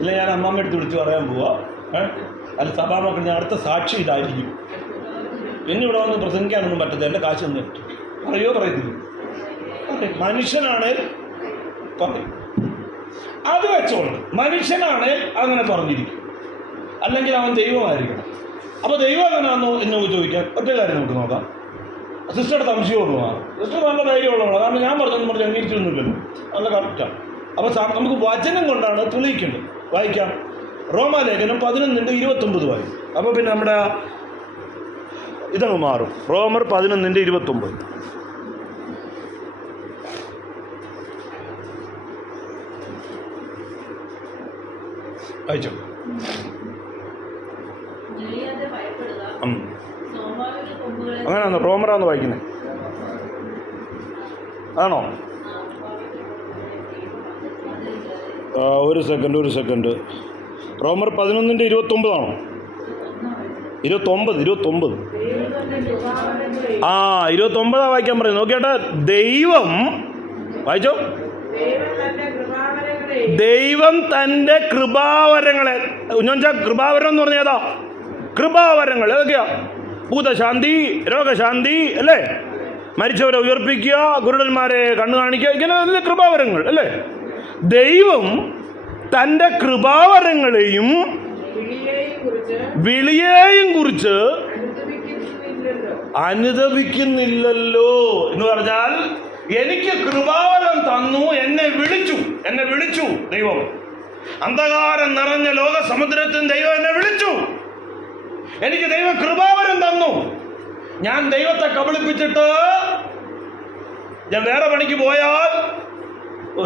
ഇല്ല. ഞാൻ അമ്മമ്മ എടുത്ത് വിളിച്ച് പറയാൻ പോവാ, അല്ല സഭാമക്കൾ ഞാൻ അടുത്ത സാക്ഷി ഇതായിരിക്കും, പിന്നെ ഇവിടെ വന്ന് പ്രസംഗിക്കാനൊന്നും പറ്റത്തില്ല, എൻ്റെ കാശ് ഒന്ന് പറയോ പറയത്തില്ല. മനുഷ്യനാണ് പറയും, അത് വെച്ചോണ്ട് മനുഷ്യനാണ് അങ്ങനെ പറഞ്ഞിരിക്കും, അല്ലെങ്കിൽ അവൻ ദൈവമായിരിക്കണം. അപ്പോൾ ദൈവം എങ്ങനെയാണെന്നോ എന്നോട് ചോദിക്കാൻ ഒറ്റ കാര്യം നമുക്ക് നോക്കാം. സിസ്റ്ററുടെ സംശയമുള്ളതാണ്. സിസ്റ്റർ നല്ല ധൈര്യമുള്ളതാണ്, കാരണം ഞാൻ പറഞ്ഞൊന്നും പറഞ്ഞ് അംഗീകരിച്ചൊന്നുമില്ലല്ലോ, നല്ല കറക്റ്റാണ്. അപ്പോൾ നമുക്ക് വചനം കൊണ്ടാണ് തെളിയിക്കേണ്ടത്. വായിക്കാം, റോമാലേഖനം 11:29 വായിക്കും. അപ്പോൾ പിന്നെ നമ്മുടെ ഇതങ്ങ് മാറും. റോമർ 11:29 വായിച്ചോ. അങ്ങനെയാണോ റോമറാന്ന് വായിക്കുന്നത്? ആണോ? ഒരു സെക്കൻഡ്. റോമർ 11:29 ആണോ? 29 29 വായിക്കാൻ പറയും. നോക്കിയാട്ടെ, ദൈവം വായിച്ചോ. ദൈവം തൻ്റെ കൃപാവരങ്ങളെ, കൃപാവരം എന്ന് പറഞ്ഞാൽ ഏതാ? കൃപാവരങ്ങൾ ഏതൊക്കെയാ? ഭൂതശാന്തി, രോഗശാന്തി അല്ലേ, മരിച്ചവരെ ഉയർപ്പിക്കുക, ഗുരുടന്മാരെ കണ്ണു കാണിക്കുക, ഇങ്ങനെ കൃപാവരങ്ങൾ അല്ലേ. ദൈവം തൻ്റെ കൃപാവരങ്ങളെയും വിളിയെയും കുറിച്ച് അനുദപിക്കുന്നില്ലല്ലോ എന്ന് പറഞ്ഞാൽ, എനിക്ക് കൃപാവരം തന്നു, എന്നെ വിളിച്ചു ദൈവം. അന്ധകാരം നിറഞ്ഞ ലോക സമുദ്രത്തിൽ ദൈവം എന്നെ വിളിച്ചു. എനിക്ക് ദൈവം കൃപാവരം തന്നു. ഞാൻ ദൈവത്തെ കബളിപ്പിച്ചിട്ട് ഞാൻ വേറെ പണിക്ക് പോയാൽ,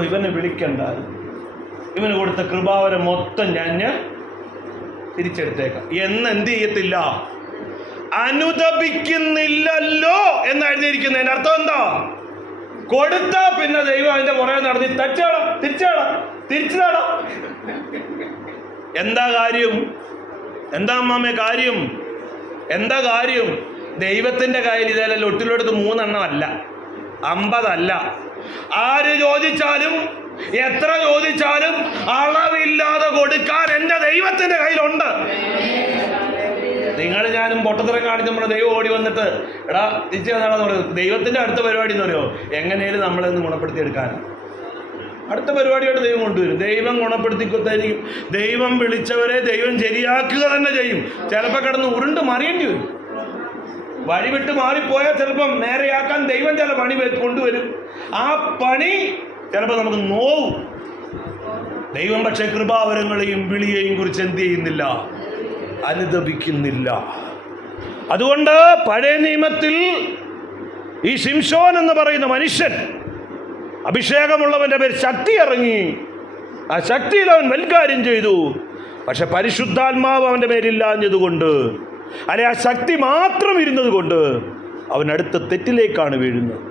ഇവനെ വിളിക്കണ്ട, ഇവന് കൊടുത്ത കൃപാവരം മൊത്തം ഞാൻ തിരിച്ചെടുത്തേക്കാം എന്ന് എന്ത് ചെയ്യത്തില്ല? അനുദപിക്കുന്നില്ലല്ലോ എന്ന് എഴുതിയിരിക്കുന്നതിന്റെ അർത്ഥം എന്താ? കൊടുത്താ പിന്നെ ദൈവം അതിന്റെ പുറകെ നടത്തി തിരിച്ചാടാ. എന്താ കാര്യം? എന്താ അമ്മാമ്മേ കാര്യം? എന്താ കാര്യം? ദൈവത്തിന്റെ കയ്യിൽ ഇതല്ല, ഒട്ടിലെടുത്ത് 3 എണ്ണം അല്ല, 50 അല്ല. ആര് ചോദിച്ചാലും എത്ര ചോദിച്ചാലും അളവില്ലാതെ കൊടുക്കാൻ എൻ്റെ ദൈവത്തിന്റെ കയ്യിലുണ്ട്. നിങ്ങൾ ഞാനും പൊട്ടത്തരം കാണിച്ചപ്പോൾ ദൈവം ഓടി വന്നിട്ട് എടാ തിരിച്ചു വന്നാണെന്ന് പറയുന്നത്. ദൈവത്തിന്റെ അടുത്ത പരിപാടി എന്ന് പറയുമോ, എങ്ങനെയും നമ്മളെന്ന് ഗുണപ്പെടുത്തിയെടുക്കാൻ അടുത്ത പരിപാടിയായിട്ട് ദൈവം കൊണ്ടുവരും. ദൈവം ഗുണപ്പെടുത്തിക്കൊത്തായിരിക്കും. ദൈവം വിളിച്ചവരെ ദൈവം ശരിയാക്കുക തന്നെ ചെയ്യും. ചിലപ്പോൾ കിടന്ന് ഉരുണ്ട് മറിയേണ്ടി വരും. വഴിവിട്ട് മാറിപ്പോയാൽ ചിലപ്പം നേരെയാക്കാൻ ദൈവം ചില പണി കൊണ്ടുവരും. ആ പണി ചിലപ്പോൾ നമുക്ക് നോവും. ദൈവം പക്ഷേ കൃപാവരങ്ങളെയും വിളിയെയും കുറിച്ച് എന്ത് ചെയ്യുന്നില്ല? അനുദപിക്കുന്നില്ല. അതുകൊണ്ട് പഴയ നിയമത്തിൽ ഈ ശിംശോൻ എന്ന് പറയുന്ന മനുഷ്യൻ, അഭിഷേകമുള്ളവൻ്റെ പേര് ശക്തി ഇറങ്ങി, ആ ശക്തിയിൽ അവൻ വൻകാര്യം ചെയ്തു. പക്ഷെ പരിശുദ്ധാത്മാവ് അവൻ്റെ പേരില്ലാഞ്ഞതുകൊണ്ട്, അല്ലെ ആ ശക്തി മാത്രം ഇരുന്നത് കൊണ്ട് അവൻ അടുത്ത തെറ്റിലേക്കാണ് വീഴുന്നത്.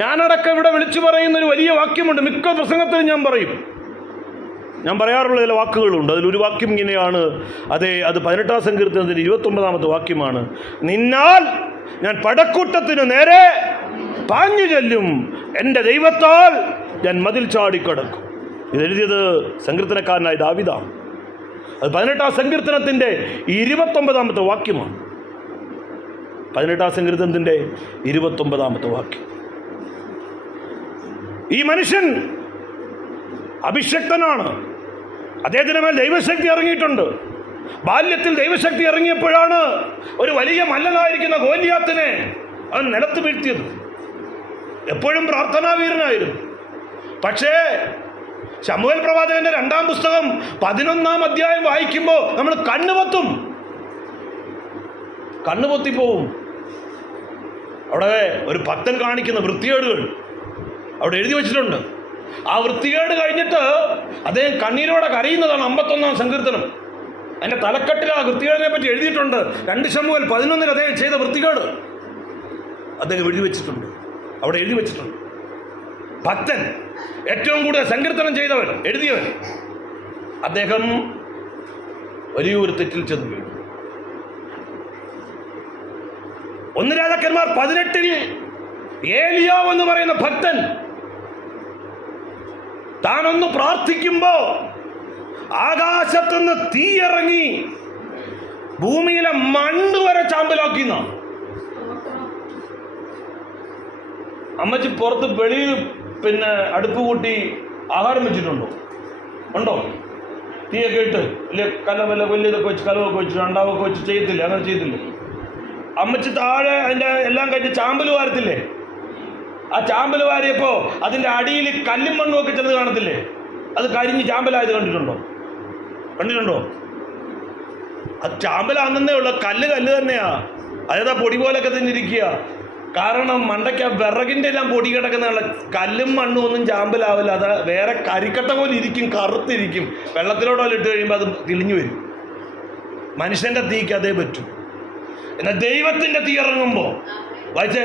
ഞാനടക്കം ഇവിടെ വിളിച്ചു പറയുന്നൊരു വലിയ വാക്യമുണ്ട്. മിക്ക പ്രസംഗത്തിലും ഞാൻ പറയാറുള്ള ചില വാക്കുകളുണ്ട്. അതിലൊരു വാക്യം ഇങ്ങനെയാണ്. അത് 18-ാം സങ്കീർത്തനത്തിൻ്റെ 29-ാമത്തെ വാക്യമാണ്. നിന്നാൽ ഞാൻ പടക്കൂട്ടത്തിന് നേരെ പാഞ്ഞു ചെല്ലും, എൻ്റെ ദൈവത്താൽ ഞാൻ മതിൽ ചാടിക്കടക്കും. ഇതെഴുതിയത് സങ്കീർത്തനക്കാരനായ ദാവീദാണ്. അത് 18-ാം സങ്കീർത്തനത്തിൻ്റെ 29-ാമത്തെ വാക്യമാണ്. 18-ാം സങ്കീർത്തനത്തിൻ്റെ 29-ാമത്തെ വാക്യം. ഈ മനുഷ്യൻ അഭിഷക്തനാണ്, അദ്ദേഹത്തിന് മേൽ ദൈവശക്തി ഇറങ്ങിയിട്ടുണ്ട്. ബാല്യത്തിൽ ദൈവശക്തി ഇറങ്ങിയപ്പോഴാണ് ഒരു വലിയ മല്ലനായിരിക്കുന്ന ഗോലിയാത്തിനെ അവൻ നിലത്ത് വീഴ്ത്തിയത്. എപ്പോഴും പ്രാർത്ഥനാവീരനായിരുന്നു. പക്ഷേ ശമൂവേൽ പ്രവാചകന്റെ 2-ാം പുസ്തകം 11-ാം അധ്യായം വായിക്കുമ്പോൾ നമ്മൾ കണ്ണുപൊത്തിപ്പോവും. അവിടെ ഒരു ഭക്തൻ കാണിക്കുന്ന വൃത്തികേടുകൾ അവിടെ എഴുതി വച്ചിട്ടുണ്ട്. ആ വൃത്തികേട് കഴിഞ്ഞിട്ട് അദ്ദേഹം കണ്ണീരോടെ കരയുന്നതാണ് 51-ാം സങ്കീർത്തനം. അതിൻ്റെ തലക്കെട്ടിൽ ആ വൃത്തികേടിനെ പറ്റി എഴുതിയിട്ടുണ്ട്. 2 ശമൂവേൽ 11 അദ്ദേഹം ചെയ്ത വൃത്തികേട് അദ്ദേഹം എഴുതി വെച്ചിട്ടുണ്ട്. അവിടെ എഴുതി വെച്ചിട്ടുണ്ട്. ഭക്തൻ, ഏറ്റവും കൂടുതൽ സങ്കീർത്തനം ചെയ്തവൻ, എഴുതിയവൻ, അദ്ദേഹം വലിയൊരു തെറ്റിൽ ചെന്ന് വീണു. 1 രാജാക്കന്മാർ 18-ൽ ഏലിയാവ് എന്ന് പറയുന്ന ഭക്തൻ താനൊന്ന് പ്രാർത്ഥിക്കുമ്പോ ആകാശത്തുനിന്ന് തീയിറങ്ങി ഭൂമിയിലെ മണ്ണ് വരെ ചാമ്പലാക്കിന്ന. അമ്മച്ചി പുറത്ത് വെളിയിൽ അടുപ്പ് കൂട്ടി ആഹാരം വെച്ചിട്ടുണ്ടോ? ഉണ്ടോ? തീയൊക്കെ ഇട്ട് വലിയതൊക്കെ വെച്ച് കലവൊക്കെ വെച്ച് രണ്ടാവൊക്കെ വെച്ച് ചെയ്യത്തില്ലേ? അങ്ങനെ ചെയ്തില്ലേ? അമ്മച്ചി താഴെ അതിൻ്റെ എല്ലാം കഴിഞ്ഞ് ചാമ്പൽ വാരത്തില്ലേ? ആ ചാമ്പൽ വാരിയപ്പോൾ അതിൻ്റെ അടിയിൽ കല്ലും മണ്ണും ഒക്കെ ചിലത് കാണത്തില്ലേ? അത് കരിഞ്ഞ് ചാമ്പലായത് കണ്ടിട്ടുണ്ടോ? അത് ചാമ്പലാന്നേ ഉള്ളു. കല്ല് തന്നെയാ. അതേതാ പൊടി പോലൊക്കെ തന്നെ ഇരിക്കുക. കാരണം മണ്ടയ്ക്ക് വിറകിൻ്റെ എല്ലാം പൊടി കിടക്കുന്ന കല്ലും മണ്ണും ഒന്നും ചാമ്പലാവില്ല. അത് വേറെ കരിക്കട്ട പോലെ ഇരിക്കും, കറുത്തിരിക്കും. വെള്ളത്തിലോട്ട് ഇട്ട് കഴിയുമ്പോൾ അത് തെളിഞ്ഞു വരും. മനുഷ്യൻ്റെ തീക്ക് അതേ പറ്റും. എന്നാൽ ദൈവത്തിൻ്റെ തീ ഇറങ്ങുമ്പോൾ വായിച്ചേ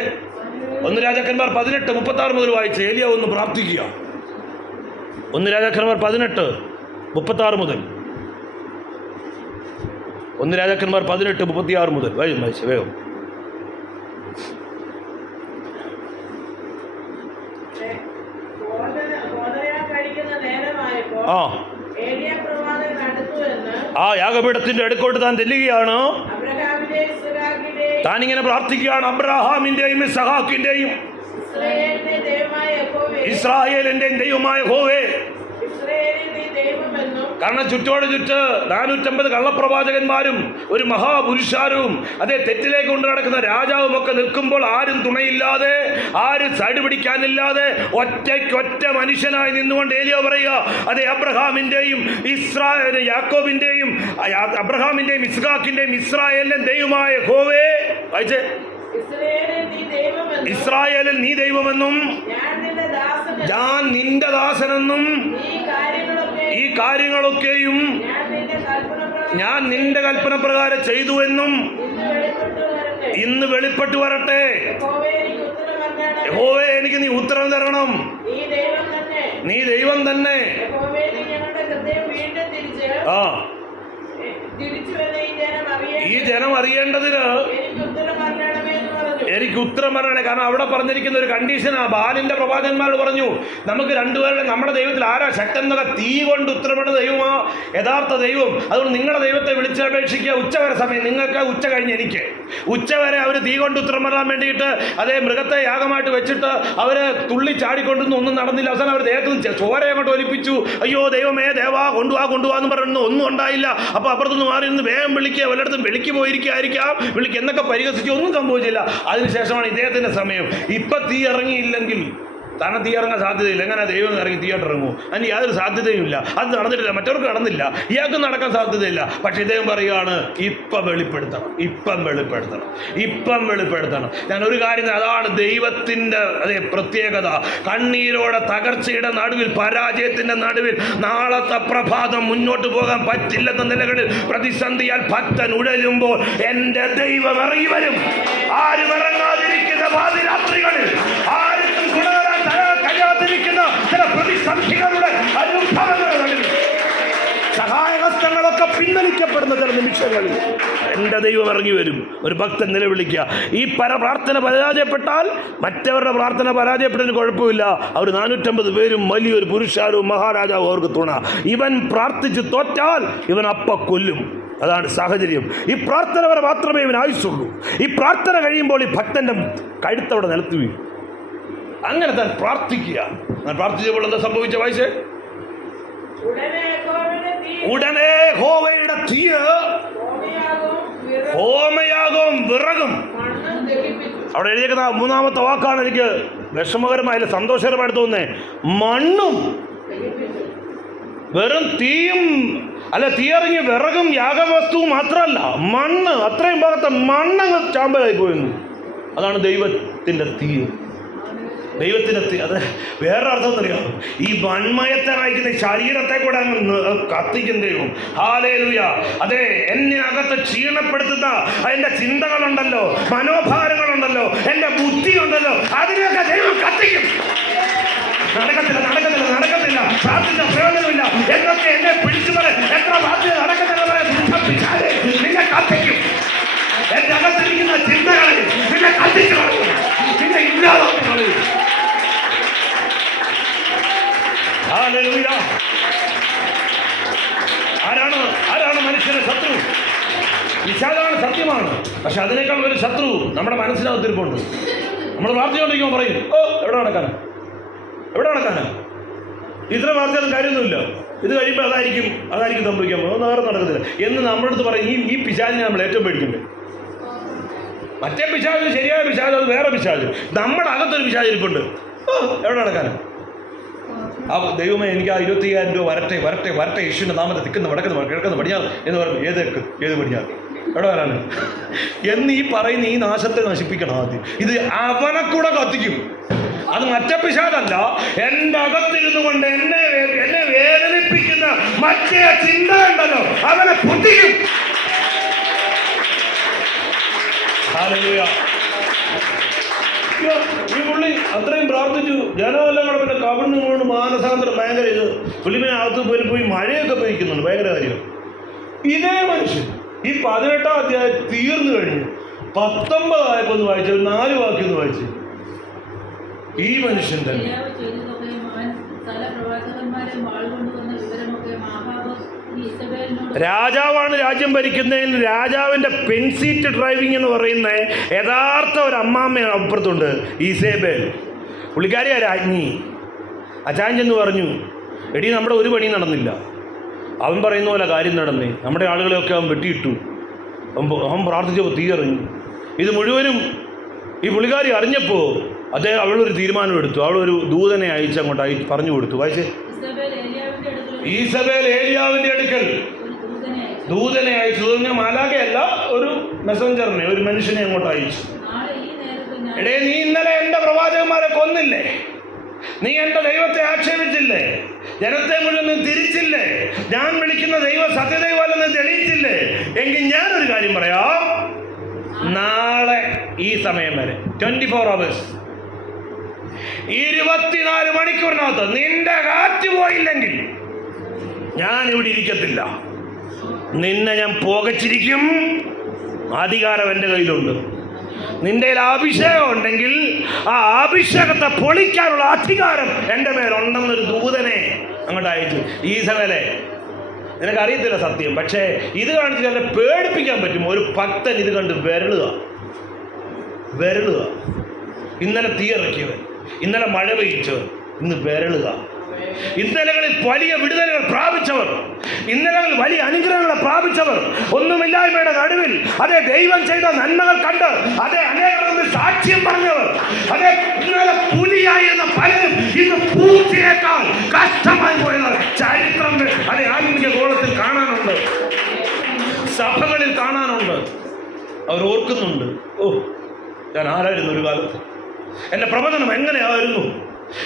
1 രാജാക്കന്മാർ 18:36 മുതൽ വായിച്ച് ഏലിയാവ് ഒന്ന് പ്രാർത്ഥിക്കുക. 1 രാജാക്കന്മാർ 18:36 മുതൽ 1 രാജാക്കന്മാർ 18:36 മുതൽ വായിച്ച് വേഗം. ആ യാഗപീഠത്തിന്റെ അടുക്കോട്ട് താൻ ചെല്ലുകയാണ്. താനിങ്ങനെ പ്രാർത്ഥിക്കുകയാണ്, അബ്രഹാമിന്റെയും ഇസ്ഹാക്കിന്റെയും ഇസ്രായേലിന്റെയും ദൈവമായ യഹോവേ. കാരണം ചുറ്റോട് ചുറ്റ് 450 കള്ളപ്രവാചകന്മാരും ഒരു മഹാപുരുഷാരവും അതേ തെറ്റിലേക്ക് കൊണ്ടു നടക്കുന്ന രാജാവും ഒക്കെ നിൽക്കുമ്പോൾ ആരും തുണയില്ലാതെ, ആരും സൈഡ് പിടിക്കാനില്ലാതെ ഒറ്റ മനുഷ്യനായി നിന്നുകൊണ്ട് ഏലിയാവ് പറയുക, അതെ അബ്രഹാമിന്റെയും യാക്കോബിന്റെയും അബ്രഹാമിന്റെയും ഇസ്ഹാക്കിന്റെയും ഇസ്രായേലിന്റെയും ദൈവമായ യഹോവേ. വായിച്ചേ, ഇസ്രായേലിൽ നീ ദൈവമെന്നും ഞാൻ നിന്റെ ദാസനെന്നും ഈ കാര്യങ്ങളൊക്കെയും ഞാൻ നിന്റെ കൽപ്പന പ്രകാരം ചെയ്തു എന്നും ഇന്ന് വെളിപ്പെട്ടു വരട്ടെ. യഹോവേ, എനിക്ക് നീ ഉത്തരം തരണം. നീ ദൈവം തന്നെ. ഈ ജനം അറിയേണ്ടതിന് എനിക്ക് ഉത്തരം പറയണേ. കാരണം അവിടെ പറഞ്ഞിരിക്കുന്ന ഒരു കണ്ടീഷനാ. ബാലിന്റെ പ്രവാചകന്മാരോട് പറഞ്ഞു, നമുക്ക് രണ്ടുപേരുടെ നമ്മുടെ ദൈവത്തിൽ ആരാ ശക്തൻ എന്നൊക്കെ തീ കൊണ്ട് ഉത്തരപ്പെടുന്ന ദൈവമാ യഥാർത്ഥ ദൈവം. അതുകൊണ്ട് നിങ്ങളുടെ ദൈവത്തെ വിളിച്ചപേക്ഷിക്കുക. ഉച്ചവരെ സമയം നിങ്ങൾക്ക്, ഉച്ച കഴിഞ്ഞ് എനിക്ക്. ഉച്ചവരെ അവർ തീ കൊണ്ട് ഉത്തരം പറയാൻ വേണ്ടിയിട്ട് അതേ മൃഗത്തെ യാഗമായിട്ട് വെച്ചിട്ട് അവര് തുള്ളി ചാടിക്കൊണ്ടൊന്നും ഒന്നും നടന്നില്ല. അവസാനം അവർ ദേഹത്ത് ചോര അങ്ങോട്ട് ഒലിപ്പിച്ചു. അയ്യോ ദൈവമേ, ദേവാ കൊണ്ടുപോകാന്ന് പറയുന്നു. ഒന്നും ഉണ്ടായില്ല. അപ്പൊ അപ്പുറത്തുനിന്ന് മാറി നിന്ന് വേഗം വിളിക്കുക, വല്ലയിടത്തും വിളിക്ക് പോയിരിക്കായിരിക്കാം, വിളിക്ക് എന്നൊക്കെ പരിഹസിച്ചു. ഒന്നും സംഭവിച്ചില്ല. അതിനുശേഷമാണ് ഇദ്ദേഹത്തിന്റെ സമയം. ഇപ്പൊ തീ ഇറങ്ങിയില്ലെങ്കിൽ തന്നെ തീ ഇറങ്ങാൻ സാധ്യതയില്ല. എങ്ങനെ ദൈവം ഇറങ്ങി തീയായിട്ട് ഇറങ്ങുമോ? അതിന് യാതൊരു സാധ്യതയും ഇല്ല. അത് നടന്നിട്ടില്ല, മറ്റവർക്ക് നടന്നില്ല, ഇയാൾക്ക് നടക്കാൻ സാധ്യതയില്ല. പക്ഷെ ഇദ്ദേഹം പറയുകയാണ്, ഇപ്പം വെളിപ്പെടുത്തണം. ഞാൻ ഒരു കാര്യം, അതാണ് ദൈവത്തിൻ്റെ അതേ പ്രത്യേകത. കണ്ണീരോടെ തകർച്ചയുടെ നടുവിൽ, പരാജയത്തിന്റെ നടുവിൽ നാളത്തെ പ്രഭാതം മുന്നോട്ട് പോകാൻ പറ്റില്ലെന്ന നിലകളിൽ പ്രതിസന്ധിയാൽ ഭക്തൻ ഉഴലുമ്പോൾ എൻ്റെ ദൈവം ഇറങ്ങി വരും. ആരും ഇറങ്ങാതിരിക്കുന്ന പാതിരാത്രികളിൽ, ആരും കഴിയാതിരിക്കുന്ന ചില പ്രതിസന്ധികളുടെ അനുഭവങ്ങളിൽ സഹായഹസ്തം തടസ്സങ്ങളൊക്കെ പിൻവലിക്കപ്പെടുന്ന ചില നിമിഷങ്ങളിൽ എൻ്റെ ദൈവം ഇറങ്ങി വരും. ഒരു ഭക്തൻ നിലവിളിക്കുക. ഈ പ്രാർത്ഥന പരാജയപ്പെട്ടാൽ മറ്റവരുടെ പ്രാർത്ഥന പരാജയപ്പെട്ടതിന് കുഴപ്പമില്ല. അവർ 450 പേരും വലിയൊരു പുരുഷാരവും മഹാരാജാവും അവർക്ക് തുണ. ഇവൻ പ്രാർത്ഥിച്ച് തോറ്റാൽ ഇവൻ അപ്പ കൊല്ലും. അതാണ് സാഹചര്യം. ഈ പ്രാർത്ഥന വരെ മാത്രമേ ഇവന് ആയുസുള്ളൂ. ഈ പ്രാർത്ഥന കഴിയുമ്പോൾ ഈ ഭക്തന്റെ കഴുത്തവിടെ നിലത്ത് വീഴും. അങ്ങനെ താൻ പ്രാർത്ഥിക്കുക. ഞാൻ പ്രാർത്ഥിച്ചപ്പോൾ എന്താ സംഭവിച്ച വായിച്ചേ? ഉടനെ യഹോവയുടെ തീയ് ഹോമയാഗവും വിറകും. അവിടെ എഴുതിയേക്കുന്ന 3-ാമത്തെ വാക്കാണ് എനിക്ക് വിഷമകരമായില്ല സന്തോഷകരമായിട്ട് തോന്നുന്നേ. മണ്ണും വെറും തീയും അല്ല, തീയിറങ്ങി വിറകും യാഗവസ്തുവും മാത്രമല്ല, മണ്ണ്, അത്രയും ഭാഗത്തെ മണ്ണങ്ങ് ചാമ്പലായി പോയിരുന്നു. അതാണ് ദൈവത്തിൻ്റെ തീ. ദൈവത്തിൻ്റെ തീ. അത് വേറൊരർത്ഥം അറിയാം. ഈ മൺമയത്തെ നയിക്കുന്ന ശരീരത്തെ കൂടെ അങ്ങ് കത്തിക്കും ദൈവം. ഹല്ലേലൂയ. അതെ, എന്നിനകത്ത് ക്ഷീണപ്പെടുത്തുന്ന അതിൻ്റെ ചിന്തകളുണ്ടല്ലോ, മനോഭാരങ്ങളുണ്ടല്ലോ, എൻ്റെ ബുദ്ധിയുണ്ടല്ലോ, അതിനെയൊക്കെ ദൈവം കത്തിക്കും. നടക്കത്തില്ല, പ്രാർത്ഥിച്ച പ്രയോജനമില്ല എന്നൊക്കെ എന്നെ പിടിച്ചു പറയും. എത്ര പ്രാർത്ഥന നടക്കത്തില്ല നിന്നെ കത്തിക്കും. എന്റെ അകത്തിരിക്കുന്ന ചിന്തകളിൽ നിന്നെ കത്തിച്ചു കളയും, നിന്നെ ഇല്ലാതാക്കി കളയും. ഹല്ലേലൂയ. ആരാണ് മനുഷ്യന്റെ ശത്രു? വിശാലാണ്, സത്യമാണ്. പക്ഷെ അതിനേക്കാൾ ഒരു ശത്രു നമ്മുടെ മനസ്സിനകത്തിരിപ്പുണ്ട്. നമ്മൾ പ്രാർത്ഥിച്ചുകൊണ്ടിരിക്കുമ്പോൾ പറയും, എവിടെ നടക്കാനാ ഇത്ര പ്രാർത്ഥിച്ചാലും കാര്യമൊന്നുമില്ല, ഇത് കഴിയുമ്പോൾ അതായിരിക്കും സംഭവിക്കാൻ പോകുന്നത്, വേറെ നടക്കത്തില്ല എന്ന് നമ്മുടെ അടുത്ത് പറയും. ഈ പിശാചിനെ നമ്മൾ ഏറ്റവും പേടിക്കണ്ടേ? മറ്റേ പിശാച് ശരിയായ പിശാച്, അത് വേറെ പിശാച്. നമ്മുടെ അകത്തൊരു പിശാചിരിപ്പുണ്ട്. എവിടെ നടക്കാനാ? ആ ദൈവമേ, എനിക്ക് ആ 25,000 രൂപ വരട്ടെ യേശുവിൻ്റെ നാമത്തെ തിക്കുന്ന വടക്കുന്ന കിഴക്കുന്ന പടിഞ്ഞാറ് എന്ന് പറയും. ഏത് പടിഞ്ഞാറ്? എവിടെ വരാണ് എന്ന് ഈ പറയുന്ന ഈ നാശത്തെ നശിപ്പിക്കണം ആദ്യം. ഇത് അവനെ കൂടെ കത്തിക്കും. അത് മറ്റേ പിശാചല്ല, എൻ്റെ അകത്തിരുന്നു കൊണ്ട് എന്നെ വേദനിപ്പിക്കുന്ന മറ്റേ ചിന്ത ഉണ്ടല്ലോ, അവനെ പൊട്ടിക്കും. ഹല്ലേലൂയ. ഈ പുള്ളി അത്രയും പ്രാർത്ഥിച്ചു, ജനമെല്ലാം കൂടെ പിന്നെ കവിണ്ണുകൊണ്ട് മാനസാന്തരം ഭയങ്കര ഇത്. പുള്ളി പിന്നെ അകത്ത് പോയി മഴയൊക്കെ പെയ്ക്കുന്നുണ്ട്, ഭയങ്കര കാര്യം. ഇതേ മനുഷ്യൻ ഈ 18-ാം അധ്യായം തീർന്നു കഴിഞ്ഞു 19 ആയപ്പോൾ ഒന്ന് വായിച്ചു, 4 വാക്യം വായിച്ചു. ഈ മനുഷ്യൻ തന്നെ രാജാവാണ് രാജ്യം ഭരിക്കുന്നതിൽ രാജാവിൻ്റെ പെൻസീറ്റ് ഡ്രൈവിംഗ് എന്ന് പറയുന്ന യഥാർത്ഥ ഒരു അമ്മാമ്മ അപ്പുറത്തുണ്ട്, ഈസേബേൽ. പുള്ളിക്കാരിയാ രാജ്ഞി. അച്ചാൻ ചെന്ന് പറഞ്ഞു, എടി നമ്മുടെ ഒരു പണിയും നടന്നില്ല. അവൻ പറയുന്ന പോലെ കാര്യം നടന്നേ, നമ്മുടെ ആളുകളെയൊക്കെ അവൻ വെട്ടിയിട്ടു, അവൻ പ്രാർത്ഥിച്ചപ്പോൾ തീ എറിഞ്ഞു. ഇത് മുഴുവനും ഈ പുള്ളിക്കാരി അറിഞ്ഞപ്പോൾ അവളൊരു തീരുമാനം എടുത്തു. അവളൊരു ദൂതനെ അങ്ങോട്ടായി പറഞ്ഞു കൊടുത്തു. വായിച്ചേ. ഈസബേൽ ഏലിയാവിന്റെ അടുക്കൽ ദൂതനെ അയച്ചു. മാലാഖയല്ല, ഒരു മെസഞ്ചറിനെ, ഒരു മനുഷ്യനെ അങ്ങോട്ട് അയച്ചു. എടേ, നീ ഇന്നലെ എൻ്റെ പ്രവാചകന്മാരെ കൊന്നില്ലേ? നീ എൻ്റെ ദൈവത്തെ ആക്ഷേപിച്ചില്ലേ? ജനത്തെ മുഴുവൻ നീ തിരിച്ചില്ലേ? ഞാൻ വിളിക്കുന്ന ദൈവം സത്യദൈവമല്ലെന്ന് തെളിയിച്ചില്ലേ? എങ്കിൽ ഞാനൊരു കാര്യം പറയാം. നാളെ ഈ സമയം വരെ 24 hours 24 മണിക്കൂറിനകത്ത് നിന്റെ കാറ്റ് പോയില്ലെങ്കിൽ ഞാൻ ഇവിടെ ഇരിക്കത്തില്ല. നിന്നെ ഞാൻ പുകച്ചിരിക്കും. അധികാരം എൻ്റെ കയ്യിലുണ്ട്. നിന്റെ അഭിഷേകം ഉണ്ടെങ്കിൽ ആ അഭിഷേകത്തെ പൊളിക്കാനുള്ള അധികാരം എൻ്റെ മേലുണ്ടെന്നൊരു ദൂതനെ അങ്ങോട്ട് അയച്ചു. ഈ സമയത്തെ നിനക്കറിയത്തില്ല സത്യം, പക്ഷേ ഇത് കാണിച്ച് എന്നെ പേടിപ്പിക്കാൻ പറ്റും. ഒരു ഭക്തൻ ഇത് കണ്ട് വിരളുക. ഇന്നലെ തീയിറക്കിയവൻ, ഇന്നലെ മഴ പെയ്ച്ചവൻ, ഇന്ന് വിരളുക. ഇന്നലകളിൽ വലിയ വിടുതലുകൾ പ്രാപിച്ചവർ, ഇന്നലകളിൽ വലിയ അനുഗ്രഹങ്ങളെ പ്രാപിച്ചവർ, ഒന്നുമില്ലായ്മയുടെ നടുവിൽ അതേ ദൈവം ചെയ്ത നന്മകൾ കണ്ട് അതേ അനേകം സാക്ഷ്യം പറഞ്ഞവർ, അതേ ഇന്നലെ പുലിയായിരുന്ന പലരും ഇന്ന് പൂച്ചയേക്കാൾ കഷ്ടമായി പോയവർ ചരിത്രം അതേ ആത്മീയ ഗോളത്തിൽ കാണാനുണ്ട്, സഭകളിൽ കാണാനുണ്ട്. അവർ ഓർക്കുന്നുണ്ട്, ഞാൻ ആരായിരുന്നു ഒരു കാലത്ത്, എൻ്റെ പ്രവചനം എങ്ങനെയായിരുന്നു,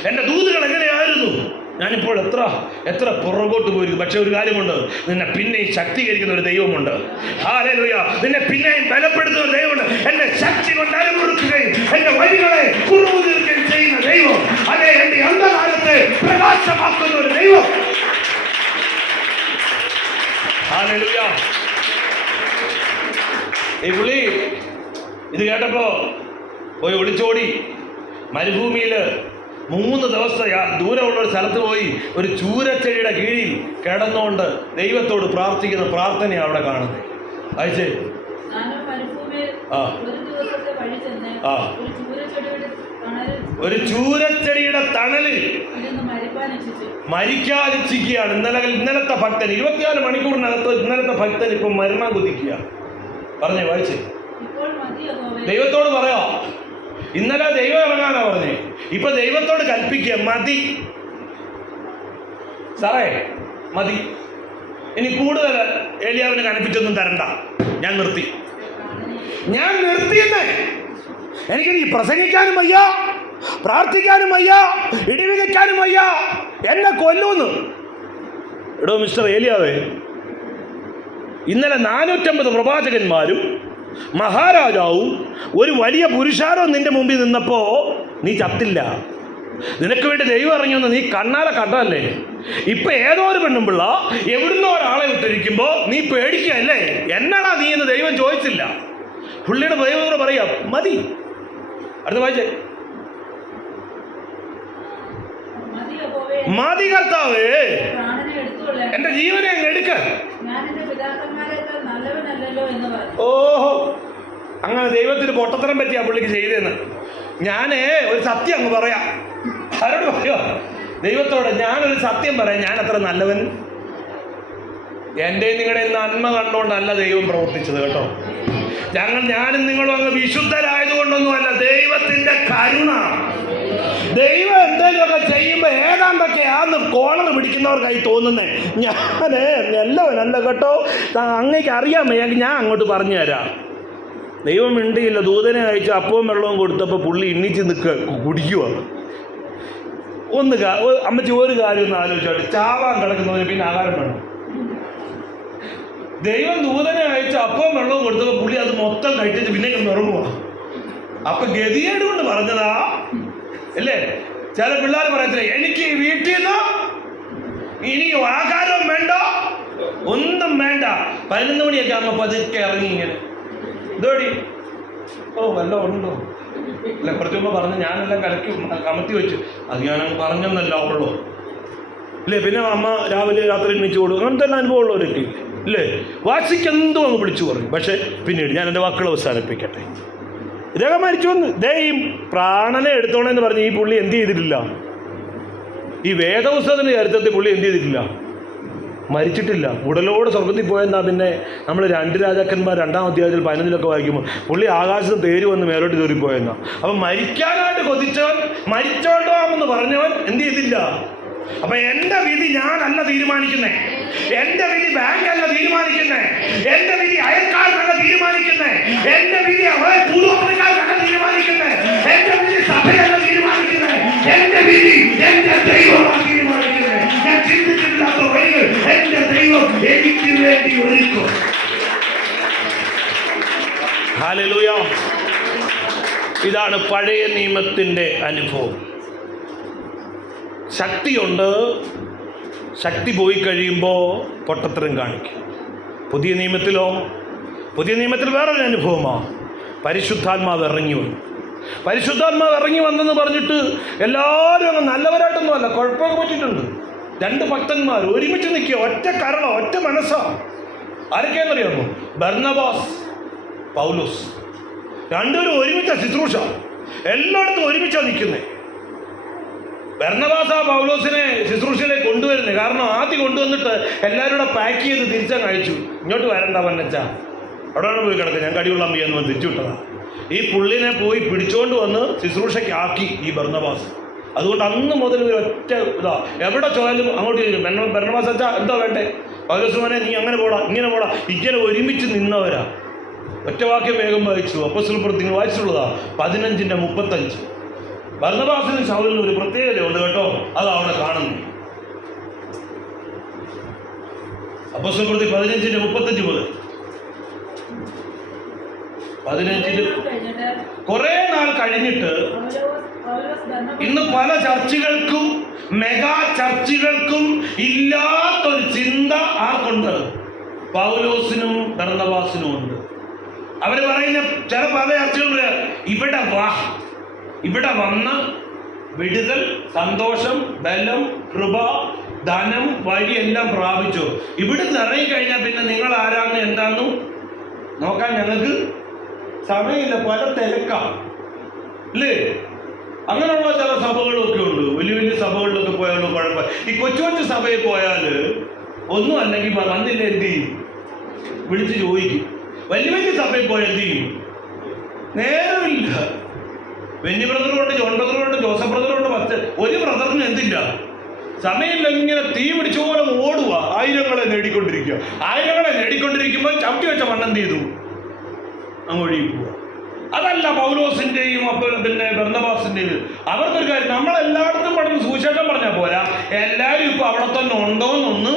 എൻ്റെ ദൂതുകൾ എങ്ങനെയായിരുന്നു, ഞാനിപ്പോൾ എത്ര പുറകോട്ട് പോയിരിക്കും. പക്ഷെ ഒരു കാര്യമുണ്ട്, നിന്നെ പിന്നെയും ശക്തീകരിക്കുന്ന ഒരു ദൈവമുണ്ട്. ഹല്ലേലൂയ. നിന്നെ പിന്നെയും ബലപ്പെടുത്തുന്ന ഒരു ദൈവമുണ്ട്. എൻ്റെ ശക്തി കൊണ്ട് അരമുറുക്കുകയും എൻ്റെ വഴികളെ കുറവ് തീർക്കുകയും ചെയ്യുന്ന ദൈവം, അതെ എൻ്റെ അന്ധകാലത്തെ പ്രകാശമാക്കുന്ന ഒരു ദൈവം. ഹല്ലേലൂയ. ഈ പുള്ളി ഇത് കേട്ടപ്പോ പോയി ഒളിച്ചോടി മരുഭൂമിയിൽ 3 ദിവസത്തെ ദൂരമുള്ള ഒരു സ്ഥലത്ത് പോയി ഒരു ചൂരച്ചെടിയുടെ കീഴിൽ കിടന്നുകൊണ്ട് ദൈവത്തോട് പ്രാർത്ഥിക്കുന്ന പ്രാർത്ഥനയാണ് അവിടെ കാണുന്നത്. അയച്ചേ ഒരു ചൂരച്ചെടിയുടെ തണലിൽ മരിക്കാതിരിക്കുകയാണ് ഇന്നലത്തെ ഭക്തൻ. 24 മണിക്കൂറിനകത്ത് ഇന്നലത്തെ ഭക്തൻ ഇപ്പം മരണം കുതിക്കുക. പറഞ്ഞേ, വായിച്ചേ. ദൈവത്തോട് പറയാ, ഇന്നലെ ദൈവം ഇറങ്ങാനാ പറഞ്ഞേ, ഇപ്പൊ ദൈവത്തോട് കൽപ്പിക്കുക, മതി സാറേ, മതി, ഇനി കൂടുതൽ ഏലിയാവിന് കനപ്പിച്ചൊന്നും തരണ്ട, ഞാൻ നിർത്തിയെന്നേ. എനിക്കിനി പ്രസംഗിക്കാനും വയ്യ, പ്രാർത്ഥിക്കാനും വയ്യ, ഇടിവിളിക്കാനും വയ്യ, എന്നെ കൊല്ലൂന്ന്. എടോ മിസ്റ്റർ ഏലിയാവേ, ഇന്നലെ 450 പ്രവാചകന്മാരും മഹാരാജാവും ഒരു വലിയ പുരുഷാരവും നിന്റെ മുമ്പിൽ നിന്നപ്പോ നീ ചത്തില്ല. നിനക്ക് വേണ്ടി ദൈവം ഇറങ്ങിയെന്ന് നീ കണ്ണാലെ കണ്ടതല്ലേ. ഇപ്പൊ ഏതോ ഒരു പെണ്ണുമ്പിള്ള എവിടുന്നോ ഒരാളെ വിട്ടിരിക്കുമ്പോ നീ പേടിക്കല്ലേ, എന്നാടാ നീ എന്ന് ദൈവം ചോദിച്ചില്ല. പുള്ളിയുടെ ദൈവത്തോട് പറയാ, മതി. അടുത്ത വായിച്ചേ. മതി കർത്താവേ, എന്റെ ജീവനെ അങ്ങ് എടുക്ക. ഓഹോ, അങ്ങനെ ദൈവത്തിന് പൊട്ടത്തരം പറ്റിയാ പുള്ളിക്ക് ചെയ്തതെന്ന്. ഞാനേ ഒരു സത്യം അങ്ങ് പറയാം. ആരോട് പറയോ? ദൈവത്തോട് ഞാനൊരു സത്യം പറയാം, ഞാൻ അത്ര നല്ലവൻ. എൻ്റെ നിങ്ങളുടെ നന്മ കണ്ടുകൊണ്ടല്ല ദൈവം പ്രവർത്തിച്ചത് കേട്ടോ. ഞാനും നിങ്ങളും അങ്ങ് വിശുദ്ധരായതുകൊണ്ടൊന്നുമല്ല, ദൈവത്തിന്റെ കരുണ. ദൈവം എന്തെങ്കിലുമൊക്കെ ചെയ്യുമ്പോൾ ഏതാണ്ടൊക്കെയാന്ന് കോളർ പിടിക്കുന്നവർക്കായി തോന്നുന്നേ. ഞാന് നല്ലവനല്ല കേട്ടോ, അങ്ങേക്ക് അറിയാൻ വയ്യെങ്കിൽ ഞാൻ അങ്ങോട്ട് പറഞ്ഞു തരാം. ദൈവം മിണ്ടിയില്ല. ദൂതനെ അയച്ച് അപ്പവും വെള്ളവും കൊടുത്തപ്പോൾ പുള്ളി എണ്ണിച്ച് കുടിക്കുക. അമ്മച്ചി ഒരു കാര്യം ഒന്ന് ആലോചിച്ചോട്ടെ, ചാവാൻ കിടക്കുന്നവന് പിന്നെ ആഹാരം വേണം. ദൈവം ദൂതനെ അയച്ച് അപ്പവും വെള്ളവും കൊടുത്തപ്പോൾ പുള്ളി അത് മൊത്തം കഴിച്ചിട്ട് പിന്നെ ഉറങ്ങുക. അപ്പൊ ഗതികേട് കൊണ്ട് പറഞ്ഞതാ അല്ലേ? ചില പിള്ളേർ പറയത്തില്ല, എനിക്ക് വീട്ടിൽ നിന്ന് ഇനി ആഹാരവും വേണ്ട, ഒന്നും വേണ്ട. 11 മണിയൊക്കെ ആകുമ്പോൾ പതുക്കെ ഇറങ്ങി ഇങ്ങനെ ഇതോടി, ഓ വല്ലതും ഉണ്ടോ അല്ല, കുറച്ചുമ്പോ പറഞ്ഞു ഞാനെല്ലാം കലക്കി കമത്തി വെച്ചു. അത് ഞാനങ്ങ് പറഞ്ഞെന്നല്ല ഉള്ളൂ ഇല്ലേ. പിന്നെ അമ്മ രാവിലെ രാത്രി എണ്ണിച്ചു കൊടുക്കും. അങ്ങനത്തെ എല്ലാം അനുഭവം ഉള്ളവരൊക്കെ ഇല്ലേ. വാശിക്കെന്തോ അങ്ങ് വിളിച്ചു പറയും. പക്ഷെ പിന്നീട് ഞാൻ എൻ്റെ വാക്കുകൾ അവസാനിപ്പിക്കട്ടെ. ഇദ്ദേഹം മരിച്ചു വന്ന് ഈ പ്രാണനെ എടുത്തോണെന്ന് പറഞ്ഞ് ഈ പുള്ളി എന്ത് ചെയ്തിട്ടില്ല. ഈ വേദപുസ്തകത്തിൻ്റെ ചരിത്രത്തിൽ പുള്ളി എന്ത് ചെയ്തിട്ടില്ല, മരിച്ചിട്ടില്ല. ഉടലോട് സ്വർഗത്തിൽ പോയെന്നാ. പിന്നെ നമ്മൾ 2 രാജാക്കന്മാർ 2-ാം അധ്യായത്തിൽ 15-ലൊക്കെ വായിക്കുമ്പോൾ പുള്ളി ആകാശത്ത് തേര് വന്ന് മേലോട്ട് കയറിപ്പോയെന്നാ. അപ്പം മരിക്കാനായിട്ട് കൊതിച്ചവൻ, മരിച്ചോണ്ടാമെന്ന് പറഞ്ഞവൻ എന്ത് ചെയ്തില്ല. അപ്പൊ എന്റെ വിധി ഞാനല്ല തീരുമാനിക്കുന്നേ, എന്റെ വിധി ബാങ്കല്ല തീരുമാനിക്കുന്നേ, എന്റെ വിധി അയൽക്കാരനല്ല തീരുമാനിക്കുന്നേ, എന്റെ വിധി അവരെ പൂർവ്വക്കാരനല്ല തീരുമാനിക്കുന്നേ, എന്റെ വിധി സഭയല്ല തീരുമാനിക്കുന്നേ, എന്റെ വിധി എന്റെ ദൈവമാണ് തീരുമാനിക്കുന്നേ. ഞാൻ ചിന്തിച്ചിട്ടില്ലാത്ത വഴികൾ എന്റെ ദൈവം എനിക്ക് വേണ്ടി ഒരുക്കും. ഹല്ലേലൂയ. ഇതാണ് പഴയ നിയമത്തിന്റെ അനുഭവം. ശക്തിയുണ്ട്, ശക്തി പോയി കഴിയുമ്പോൾ പൊട്ടത്തരം കാണിക്കും. പുതിയ നിയമത്തിൽ വേറൊരു അനുഭവമാണ്. പരിശുദ്ധാത്മാവ് ഇറങ്ങി വന്നു. പരിശുദ്ധാത്മാവ് ഇറങ്ങി വന്നെന്ന് പറഞ്ഞിട്ട് എല്ലാവരും അങ്ങ് നല്ലവരായിട്ടൊന്നുമല്ല, കുഴപ്പമൊക്കെ പറ്റിയിട്ടുണ്ട്. 2 ഭക്തന്മാർ ഒരുമിച്ച് നിൽക്കുക, ഒറ്റ കരളോ ഒറ്റ മനസ്സാ. ആരൊക്കെയാണെന്നറിയാമോ? ബർന്നബാസ്, പൗലോസ്. രണ്ടുപേരും ഒരുമിച്ച ശുശ്രൂഷ, എല്ലായിടത്തും ഒരുമിച്ചാണ് നിൽക്കുന്നത്. ബർന്നബാസ് പൗലോസിനെ ശുശ്രൂഷയിലേക്ക് കൊണ്ടുവരുന്നത്. കാരണം ആദ്യം കൊണ്ടുവന്നിട്ട് എല്ലാവരും കൂടെ പാക്ക് ചെയ്ത് തിരിച്ചങ്ങ് അയച്ചു. ഇങ്ങോട്ട് വരണ്ട വന്നച്ചാ, അവിടെയാണ് പോയി കിടക്കുക, ഞാൻ കടികൊള്ളാൻ വയ്യാന്ന് തിരിച്ചു വിട്ടതാണ്. ഈ പുള്ളിനെ പോയി പിടിച്ചോണ്ട് വന്ന് ശുശ്രൂഷയ്ക്ക് ആക്കി ഈ ബർന്നബാസ്. അതുകൊണ്ട് അന്ന് മുതൽ ഒറ്റ ഇതാ, എവിടെ ചോദിച്ചാലും അങ്ങോട്ട് ചോദിക്കും, ബർന്നബാസ് അച്ഛാ എന്താ വേണ്ടേ? പൗലോസ് മോനെ നീ അങ്ങനെ പോടാ, ഇങ്ങനെ പോടാ. ഇങ്ങനെ ഒരുമിച്ച് നിന്നവരാ. ഒറ്റ വാക്യം വേഗം വായിച്ചു. അപ്പോസ്തലപ്രവൃത്തി നിങ്ങൾ വായിച്ചിട്ടുള്ളതാ 15:35. ബർന്നബാസിനും ശൗലിനും ഒരു പ്രത്യേകതയുണ്ട് കേട്ടോ, അത് അവിടെ കാണുന്നു. അപ്പോസ്തലപ്രവൃത്തി 15:35 മുതൽ 15 കുറെ നാൾ കഴിഞ്ഞിട്ട് ഇന്ന് പല ചർച്ചുകൾക്കും മെഗാ ചർച്ചുകൾക്കും ഇല്ലാത്തൊരു ചിന്ത ആർക്കുണ്ട്? പൗലോസിനും ബർന്നബാസിനും ഉണ്ട്. അവർ പറയുന്ന ചില പല ചർച്ചകളുണ്ട്. ഇവിടെ വന്ന് വിടുതൽ, സന്തോഷം, ബലം, കൃപ, ധനം, വഴി എല്ലാം പ്രാപിച്ചു. ഇവിടുന്ന് ഇറങ്ങിക്കഴിഞ്ഞാൽ പിന്നെ നിങ്ങൾ ആരാന്ന് എന്താന്നും നോക്കാൻ ഞങ്ങൾക്ക് സമയമില്ല, പല തിരക്കാം അല്ലേ? അങ്ങനെയുള്ള ചില സഭകളൊക്കെ ഉണ്ട്. വലിയ വലിയ സഭകളിലൊക്കെ പോയാലും കുഴപ്പം. ഈ കൊച്ചു കൊച്ചു സഭയിൽ പോയാൽ ഒന്നും അല്ലെങ്കിൽ വന്നില്ല എന്ത് ചെയ്യും? വിളിച്ച് ചോദിക്കും. വലിയ വലിയ സഭയിൽ പോയാൽ എന്ത് ചെയ്യും? നേരമില്ല. വെന്നി ബ്രദറുണ്ട്, ജോൺ ബ്രദറുണ്ട്, ജോസഫ് ബ്രദറുണ്ട്, ഒരു ബ്രദറിന് എന്തില്ല? സമയമില്ല. ഇങ്ങനെ തീ പിടിച്ച പോലെ ഓടുക, ആയിരങ്ങളെ നേടിക്കൊണ്ടിരിക്കുക. ആയിരങ്ങളെ നേടിക്കൊണ്ടിരിക്കുമ്പോൾ ചവിട്ടി വെച്ച മണ്ണെന്ത് ചെയ്തു? അങ്ങൊഴുകി പോവുക. അതല്ല പൗലോസിന്റെയും പിന്നെ ബർന്നബാസിന്റെയും. അവർക്കൊരു കാര്യം, നമ്മളെല്ലായിടത്തും പഠിക്കുന്ന സുവിശേഷം പറഞ്ഞാൽ പോരാ, എല്ലാവരും ഇപ്പൊ അവിടെ തന്നെ ഉണ്ടോന്നൊന്ന്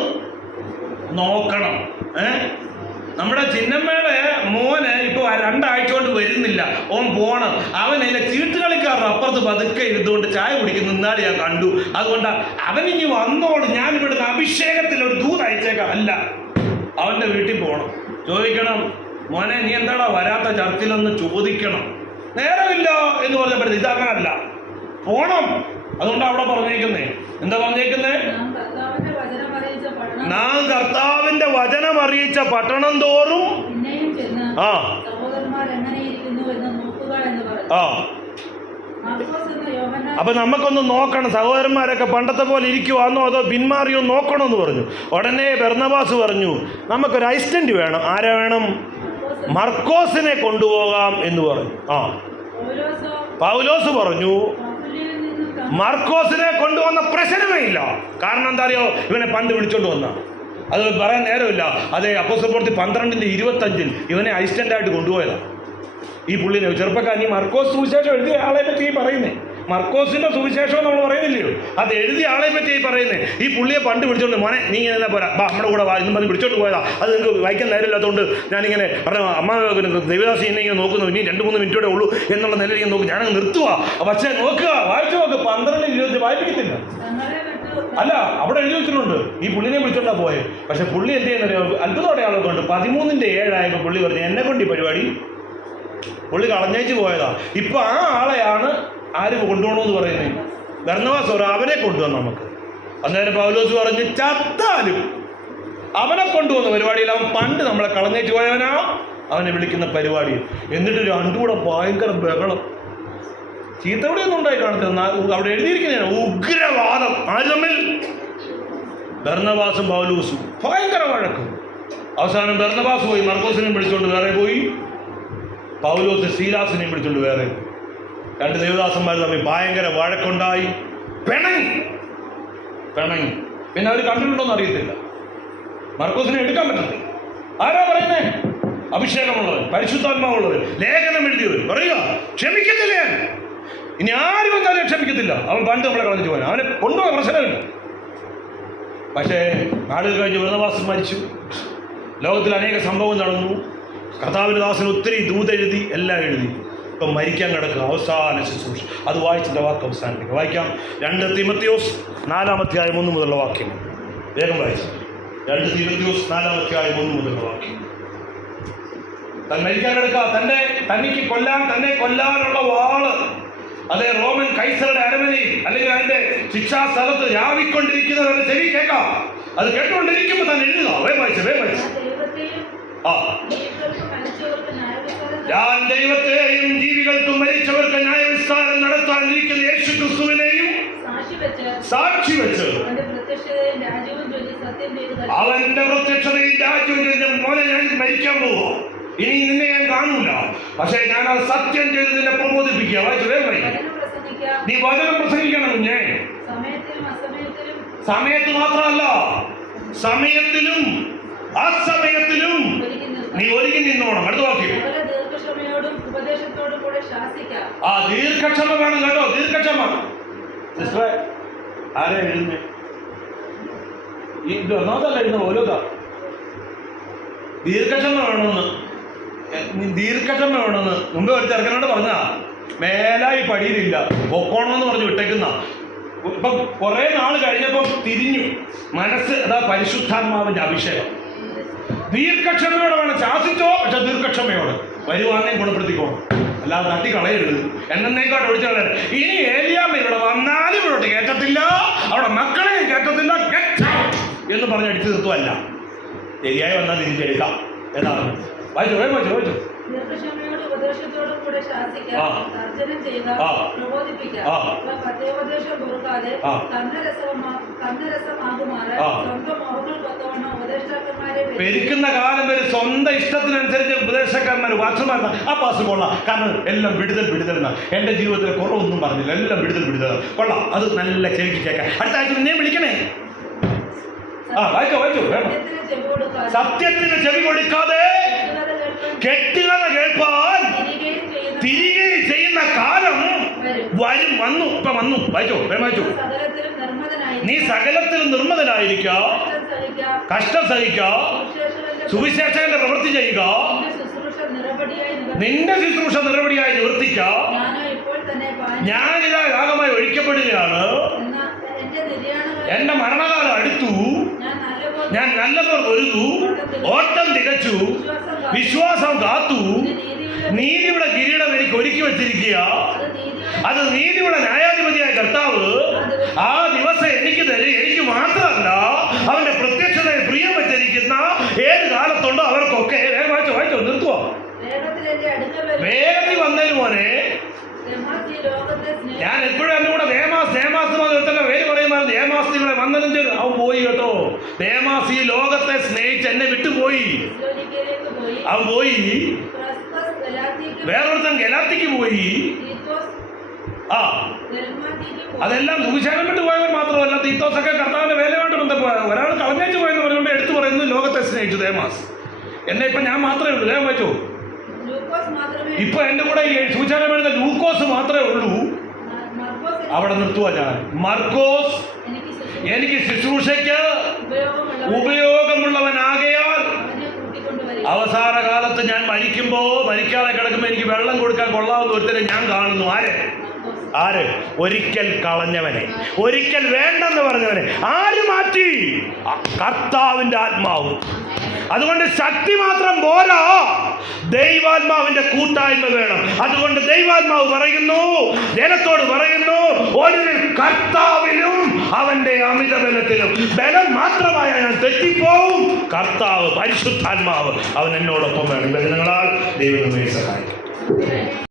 നോക്കണം. നമ്മുടെ ചിന്നമ്മയുടെ മോന് ഇപ്പൊ 2 ആഴ്ച കൊണ്ട് വരുന്നില്ല. ഓൻ പോണം. അവൻ അതിന്റെ ചീട്ടുകളിക്കാരുടെ അപ്പുറത്ത് പതുക്കെ ഇരുന്നുകൊണ്ട് ചായ കുടിക്കുന്ന നിന്നാട് ഞാൻ കണ്ടു. അതുകൊണ്ട് അവനിഞ്ഞ് വന്നോട് ഞാൻ ഇവിടുന്ന് അഭിഷേകത്തിൽ ഒരു ദൂത് അയച്ചേക്കാം. അല്ല, അവന്റെ വീട്ടിൽ പോകണം. ചോദിക്കണം, മോനെ നീ എന്താടാ വരാത്ത ചർച്ചിലൊന്ന് ചോദിക്കണം. നേരമില്ല എന്ന് പറഞ്ഞപ്പോഴത്തെ ഇതങ്ങനല്ല, പോണം. അതുകൊണ്ട് അവിടെ പറഞ്ഞേക്കുന്നേ, എന്താ പറഞ്ഞേക്കുന്നേ? നാം കർത്താവിന്റെ വചനം അറിയിച്ച പട്ടണം തോറും അപ്പൊ നമുക്കൊന്ന് നോക്കണം, സഹോദരന്മാരൊക്കെ പണ്ടത്തെ പോലെ ഇരിക്കുവാന്നോ അതോ പിന്മാറിയോ നോക്കണമെന്ന് പറഞ്ഞു. ഉടനെ ബർന്നബാസ് പറഞ്ഞു, നമുക്കൊരു അസിസ്റ്റന്റ് വേണം. ആരെ വേണം? മർക്കോസിനെ കൊണ്ടുപോകാം എന്ന് പറഞ്ഞു. പൗലോസ് പറഞ്ഞു, മർക്കോസിനെ കൊണ്ടുവന്ന പ്രശ്നമേ ഇല്ല. കാരണം എന്താ അറിയോ? ഇവനെ പണ്ട് വിളിച്ചോണ്ട് വന്ന, അത് പറയാൻ നേരമില്ല. അതെ, അപ്പോസ്തലപ്രവൃത്തി 12:25 ഇവനെ അസിസ്റ്റന്റായിട്ട് കൊണ്ടുപോയതാണ്. ഈ പുള്ളിനെ ചെറുപ്പക്കാരൻ, ഈ മർക്കോസ് സുവിശേഷം എഴുതിയ ആളെ പറ്റി ഈ പറയുന്നേ. മർക്കോസിന്റെ സുവിശേഷം നമ്മൾ പറയുന്നില്ലയോ, അത് എഴുതിയ ആളെ പറ്റി ഈ പറയുന്നേ. ഈ പുള്ളിയെ പണ്ട് വിളിച്ചോണ്ട്, മോനെ നീ ഇങ്ങനെ പോരാ, നമ്മുടെ കൂടെ വാ എന്നും പറഞ്ഞ് വിളിച്ചോണ്ട് പോയതാ. അത് നിങ്ങൾക്ക് വായിക്കാൻ നേരമില്ലാത്തതുകൊണ്ട് ഞാനിങ്ങനെ പറഞ്ഞു, അമ്മ ദേവദാസി എന്നെ ഇങ്ങനെ നോക്കുന്നു, ഇനി 2-3 മിനിറ്റോടെ ഉള്ളൂ എന്നുള്ള നിലയിൽ ഇങ്ങനെ നോക്കും. ഞാനങ്ങ് നിർത്തുക. പക്ഷേ നോക്കുക, വായിച്ചു നോക്ക്, 12-20 വായിപ്പിക്കത്തില്ല. അല്ല, അവിടെ എഴുതി വെച്ചിട്ടുണ്ട് ഈ പുള്ളിനെ വിളിച്ചോണ്ടാ പോയെ. പക്ഷെ പുള്ളി എന്ത് ചെയ്യുന്നറിയോ? അത്ഭുതോടെ ആളൊക്കെ ഉണ്ട്. 13:7 പുള്ളി പറഞ്ഞു, എന്നെ കൊണ്ട് ഈ പരിപാടി. പുള്ളി കളഞ്ഞേച്ച് പോയതാ. ഇപ്പൊ ആ ആളെയാണ് ആര് കൊണ്ടുപോകണമെന്ന് പറയുന്നത്? ബർന്നബാസ് പറ, അവനെ കൊണ്ടുവന്നു നമുക്ക്. അന്നേരം പൗലോസ് പറഞ്ഞ്, ചത്താലും അവനെ കൊണ്ടുവന്ന പരിപാടിയിൽ അവൻ പണ്ട് നമ്മളെ കളഞ്ഞേച്ച് പോയവനാ, അവനെ വിളിക്കുന്ന പരിപാടി. എന്നിട്ട് രണ്ടുകൂടെ ഭയങ്കര ബഹളം. ചീത്തവിടെയൊന്നും ഉണ്ടായി കാണത്തില്ല. അവിടെ എഴുതിയിരിക്കുന്ന ഉഗ്രവാദം. ആര് തമ്മിൽ? ബർന്നബാസും പൗലോസും ഭയങ്കര വഴക്കും. അവസാനം ബർന്നബാസ് പോയി മർക്കോസിനെയും വിളിച്ചുകൊണ്ട് വേറെ പോയി, പൗലോസ് സീലാസിനെയും വിളിച്ചുകൊണ്ട് വേറെ. 2 ദേവദാസന്മാർ തമ്മിൽ ഭയങ്കര വഴക്കുണ്ടായി, പിണങ്ങി. പിന്നെ അവർ കണ്ടിട്ടുണ്ടോന്ന് അറിയത്തില്ല. മർക്കോസിനെ എടുക്കാൻ പറ്റത്തില്ല. ആരാ പറയുന്നേ? അഭിഷേകമുള്ളവർ, പരിശുദ്ധാത്മാവുള്ളവർ, ലേഖനം എഴുതിയവർ പറയുക, ക്ഷമിക്കത്തില്ല. ഇനി ആരും വന്നാലും ക്ഷമിക്കത്തില്ല. അവൻ പണ്ട് നമ്മളെ കളഞ്ഞു പോകാൻ, അവനെ കൊണ്ടുപോകാൻ പ്രശ്നമില്ല. പക്ഷേ നാളുകൾ കഴിഞ്ഞ് ബർന്നബാസ് മരിച്ചു. ലോകത്തിൽ അനേക സംഭവം നടന്നു. കർത്താവിന്റെ ദാസന് ഒത്തിരി ദൂതെഴുതി, എല്ലാം എഴുതി. ഇപ്പം മരിക്കാൻ കിടക്കുക, അവസാന ശുശ്രൂഷ. അത് വായിച്ചിട്ട് വാക്ക് അവസാനിപ്പിക്കുക. വായിക്കാം. 2 തീമോഥെയോസ് 4-1 മുതലുള്ള വാക്യം വേഗം വായിച്ചു. 2 തീമോഥെയോസ് 4-1 മുതലുള്ള വാക്യം. താൻ മരിക്കാൻ കിടക്കുക, തന്നെ കൊല്ലാനുള്ള വാള്, അതെ, റോമൻ കൈസറുടെ അരമനയിൽ അല്ലെങ്കിൽ അതിന്റെ ശിക്ഷാസ്ഥലത്ത് രാവിക്കൊണ്ടിരിക്കുന്നവരുടെ ചെവി കേൾക്കാം. അത് കേട്ടുകൊണ്ടിരിക്കുമ്പോൾ താൻ എഴുതുക. വേഗം വായിച്ചു. ഞാൻ ദൈവത്തെയും ജീവികൾക്കും മരിച്ചവർക്ക് ന്യായവിസ്താരം നടത്താനിരിക്കുന്ന യേശു ക്രിസ്തുവിനെയും സാക്ഷി വെച്ച് അവന്റെ പ്രത്യക്ഷതയും രാജ്യവും ചെയ്ത്, മോനെ ഞാൻ മരിക്കാൻ പോവുക, ഇനി നിന്നെ ഞാൻ കാണൂല, പക്ഷെ ഞാൻ അത് സത്യം ചെയ്ത് നിന്നെ പ്രബോധിപ്പിക്കുക. നീ വചനം പ്രസംഗിക്കണം കുഞ്ഞേ. സമയത്ത് മാത്രമല്ല, സമയത്തിലും അസമയത്തിലും നീ ഒരുങ്ങി നിന്നോണം. അടുത്ത വാക്യം. ആ ദീർഘക്ഷമ വേണം കേട്ടോ, ദീർഘക്ഷമ. സിസ്റ്ററെ ആരെ എഴുതുന്നേ? ഇത് ഒന്നാമതല്ല എഴുതുന്ന ഓരോതാ. ദീർഘക്ഷമ വേണമെന്ന് മുമ്പേ ഒരു ചെറുക്കനോട് പറഞ്ഞാ, മേലായി പടിയിലില്ല, പൊക്കോണമെന്ന് പറഞ്ഞ് വിട്ടേക്കുന്ന. ഇപ്പൊ കുറെ നാൾ കഴിഞ്ഞപ്പോ തിരിഞ്ഞു മനസ്സ്. അതാ പരിശുദ്ധാത്മാവിന്റെ അഭിഷേകം. ദീർഘക്ഷമയോടെ വേണം. ശാസിച്ചോ, പക്ഷെ ദീർഘക്ഷമയോടെ വരുവാന്നേ ഗുണപ്പെടുത്തിക്കോണം. അല്ലാതെ തട്ടിക്കളയരുത്. എന്നേക്കാട്ട് ഒഴിച്ചു കളയരുത്. ഇനി ഏലിയാമ്മ ഇവിടെ വന്നാലും ഇവിടോട്ട് കയറ്റത്തില്ല, അവിടെ മക്കളെ കയറ്റത്തില്ല, get out എന്ന് പറഞ്ഞ് അടിച്ചു നിർത്തുമല്ല. ശരിയായി വന്നാൽ തിരിച്ചെടുക്കാം. ഏതാണ് വായിച്ചോ, വായിച്ചോ. ദീർഘക്ഷമയോടും ഉപദേശത്തോടും കൂടെ ശാസിക്കുക, തർജ്ജനം ചെയ്യുക, പ്രബോധിപ്പിക്കുക. പഥ്യോപദേശം പൊറുക്കാതെ കർണരസമാകുമാറ് സ്വന്തം മോഹങ്ങൾക്കൊത്തവണ്ണം ഉപദേഷ്ടാക്കന്മാരെ പെരുക്കുന്ന കാലം വരെ സ്വന്തം ഇഷ്ടത്തിനനുസരിച്ച് ഉപദേശക്കാരന്മാർ വാച്ചമാർ ആ പാസ് കൊള്ളാം. കാരണം എല്ലാം വിടുതൽ എന്നാ. എൻ്റെ ജീവിതത്തിൽ കുറവൊന്നും പറഞ്ഞില്ല, എല്ലാം വിടുതൽ കൊള്ളാം. അത് നല്ല ചെവിക്ക് കേൾക്കാം. അടുത്ത ആഴ്ച നിന്നെ വിളിക്കണേ. വായിച്ചോ. സത്യത്തിന് ചെവി കൊടുക്കാതെ കെട്ടുകഥ കേൾപ്പാൻ തിരികെ ചെയ്യുന്ന കാലം വന്നു. ഇപ്പൊ വന്നു. വായിച്ചോ. നീ സകലത്തിലും നിർമ്മതനായിരിക്ക, കഷ്ടം സഹിക്ക, സുവിശേഷകന്റെ പ്രവൃത്തി ചെയ്യുക, നിന്റെ ശുശ്രൂഷ നിറപടിയായി നിവർത്തിക്ക. ഞാനിതാ യാഗമായി ഒഴിക്കപ്പെടുകയാണ്. എന്റെ മരണകാലം അടുത്തു. ഞാൻ നല്ലപോലെ പൊരുതു, ഓട്ടം തികച്ചു, വിശ്വാസം കാത്തു. നീതിയുടെ കിരീടം എനിക്ക് ഒരുക്കി വെച്ചിരിക്കുക. അത് നീതിയുടെ ന്യായാധിപതിയായ കർത്താവ് ആ ദിവസം എനിക്ക് തരും. എനിക്ക് മാത്രമല്ല, അവന്റെ പ്രത്യക്ഷതയെ പ്രിയം വെച്ചിരിക്കുന്ന ഏത് കാലത്തുണ്ടോ അവർക്കൊക്കെ. വായിച്ചോ നിർത്തുവോ. വേഗത്തിൽ വന്നതിന് മോനെ ഞാൻ എപ്പോഴും എൻ്റെ കൂടെ ദേമാസ് തന്നെ പേര് പറയുമായിരുന്നു. ദേമാസ് ഇവിടെ വന്നതിന്റെ അവൻ പോയി കേട്ടോ. ദേമാസ് ഈ ലോകത്തെ സ്നേഹിച്ച് എന്നെ വിട്ടുപോയി. അവൻ പോയി. വേറൊരുത്തൻ ഗലാത്തിക്ക് പോയി. അതെല്ലാം സുവിശേഷം വിട്ട് പോയവർ മാത്രമല്ല, തീത്തോസൊക്കെ കർത്താവിന്റെ വേലയുമായിട്ട് ബന്ധപ്പെട്ട ഒരാൾ കളഞ്ഞേച്ച് പോയെന്ന് പറഞ്ഞുകൊണ്ട് എടുത്തു പറയുന്നു ലോകത്തെ സ്നേഹിച്ചു ദേമാസ്. എന്നെ ഇപ്പൊ ഞാൻ മാത്രമേ ഉള്ളൂ. ഞാൻ വെച്ചോ. ഇപ്പൊ എന്റെ കൂടെ സുവിശേഷം എഴുതുന്ന ലൂക്കോസ് മാത്രമേ ഉള്ളൂ. അവിടെ നിർത്തുക. ഞാൻ മർക്കോസ് എനിക്ക് ശുശ്രൂഷയ്ക്ക് ഉപയോഗമുള്ളവനാകയാൽ അവസാന കാലത്ത് ഞാൻ മരിക്കാതെ കിടക്കുമ്പോൾ എനിക്ക് വെള്ളം കൊടുക്കാൻ കൊള്ളാവുന്ന ഒരുത്തരെ ഞാൻ കാണുന്നു. ആര്? ഒരിക്കൽ കളഞ്ഞവനെ, ഒരിക്കൽ വേണ്ടെന്ന് പറഞ്ഞവനെ ആര് മാറ്റി? കർത്താവിന്റെ ആത്മാവ്. അതുകൊണ്ട് ശക്തി മാത്രം പോരാ, ദൈവാത്മാവിന്റെ കൂട്ടായ്മ വേണം. അതുകൊണ്ട് ദൈവാത്മാവ് പറയുന്നു, ജനത്തോട് പറയുന്നു, ഒരു കർത്താവിലും അവന്റെ അമിത ബലത്തിലും. ബലം മാത്രമായ ഞാൻ തെറ്റിപ്പോവും. കർത്താവ് പരിശുദ്ധാത്മാവ് അവൻ എന്നോടൊപ്പം വേണം. ബലങ്ങളാൽ ദൈവം നമ്മെ സഹായിക്കും.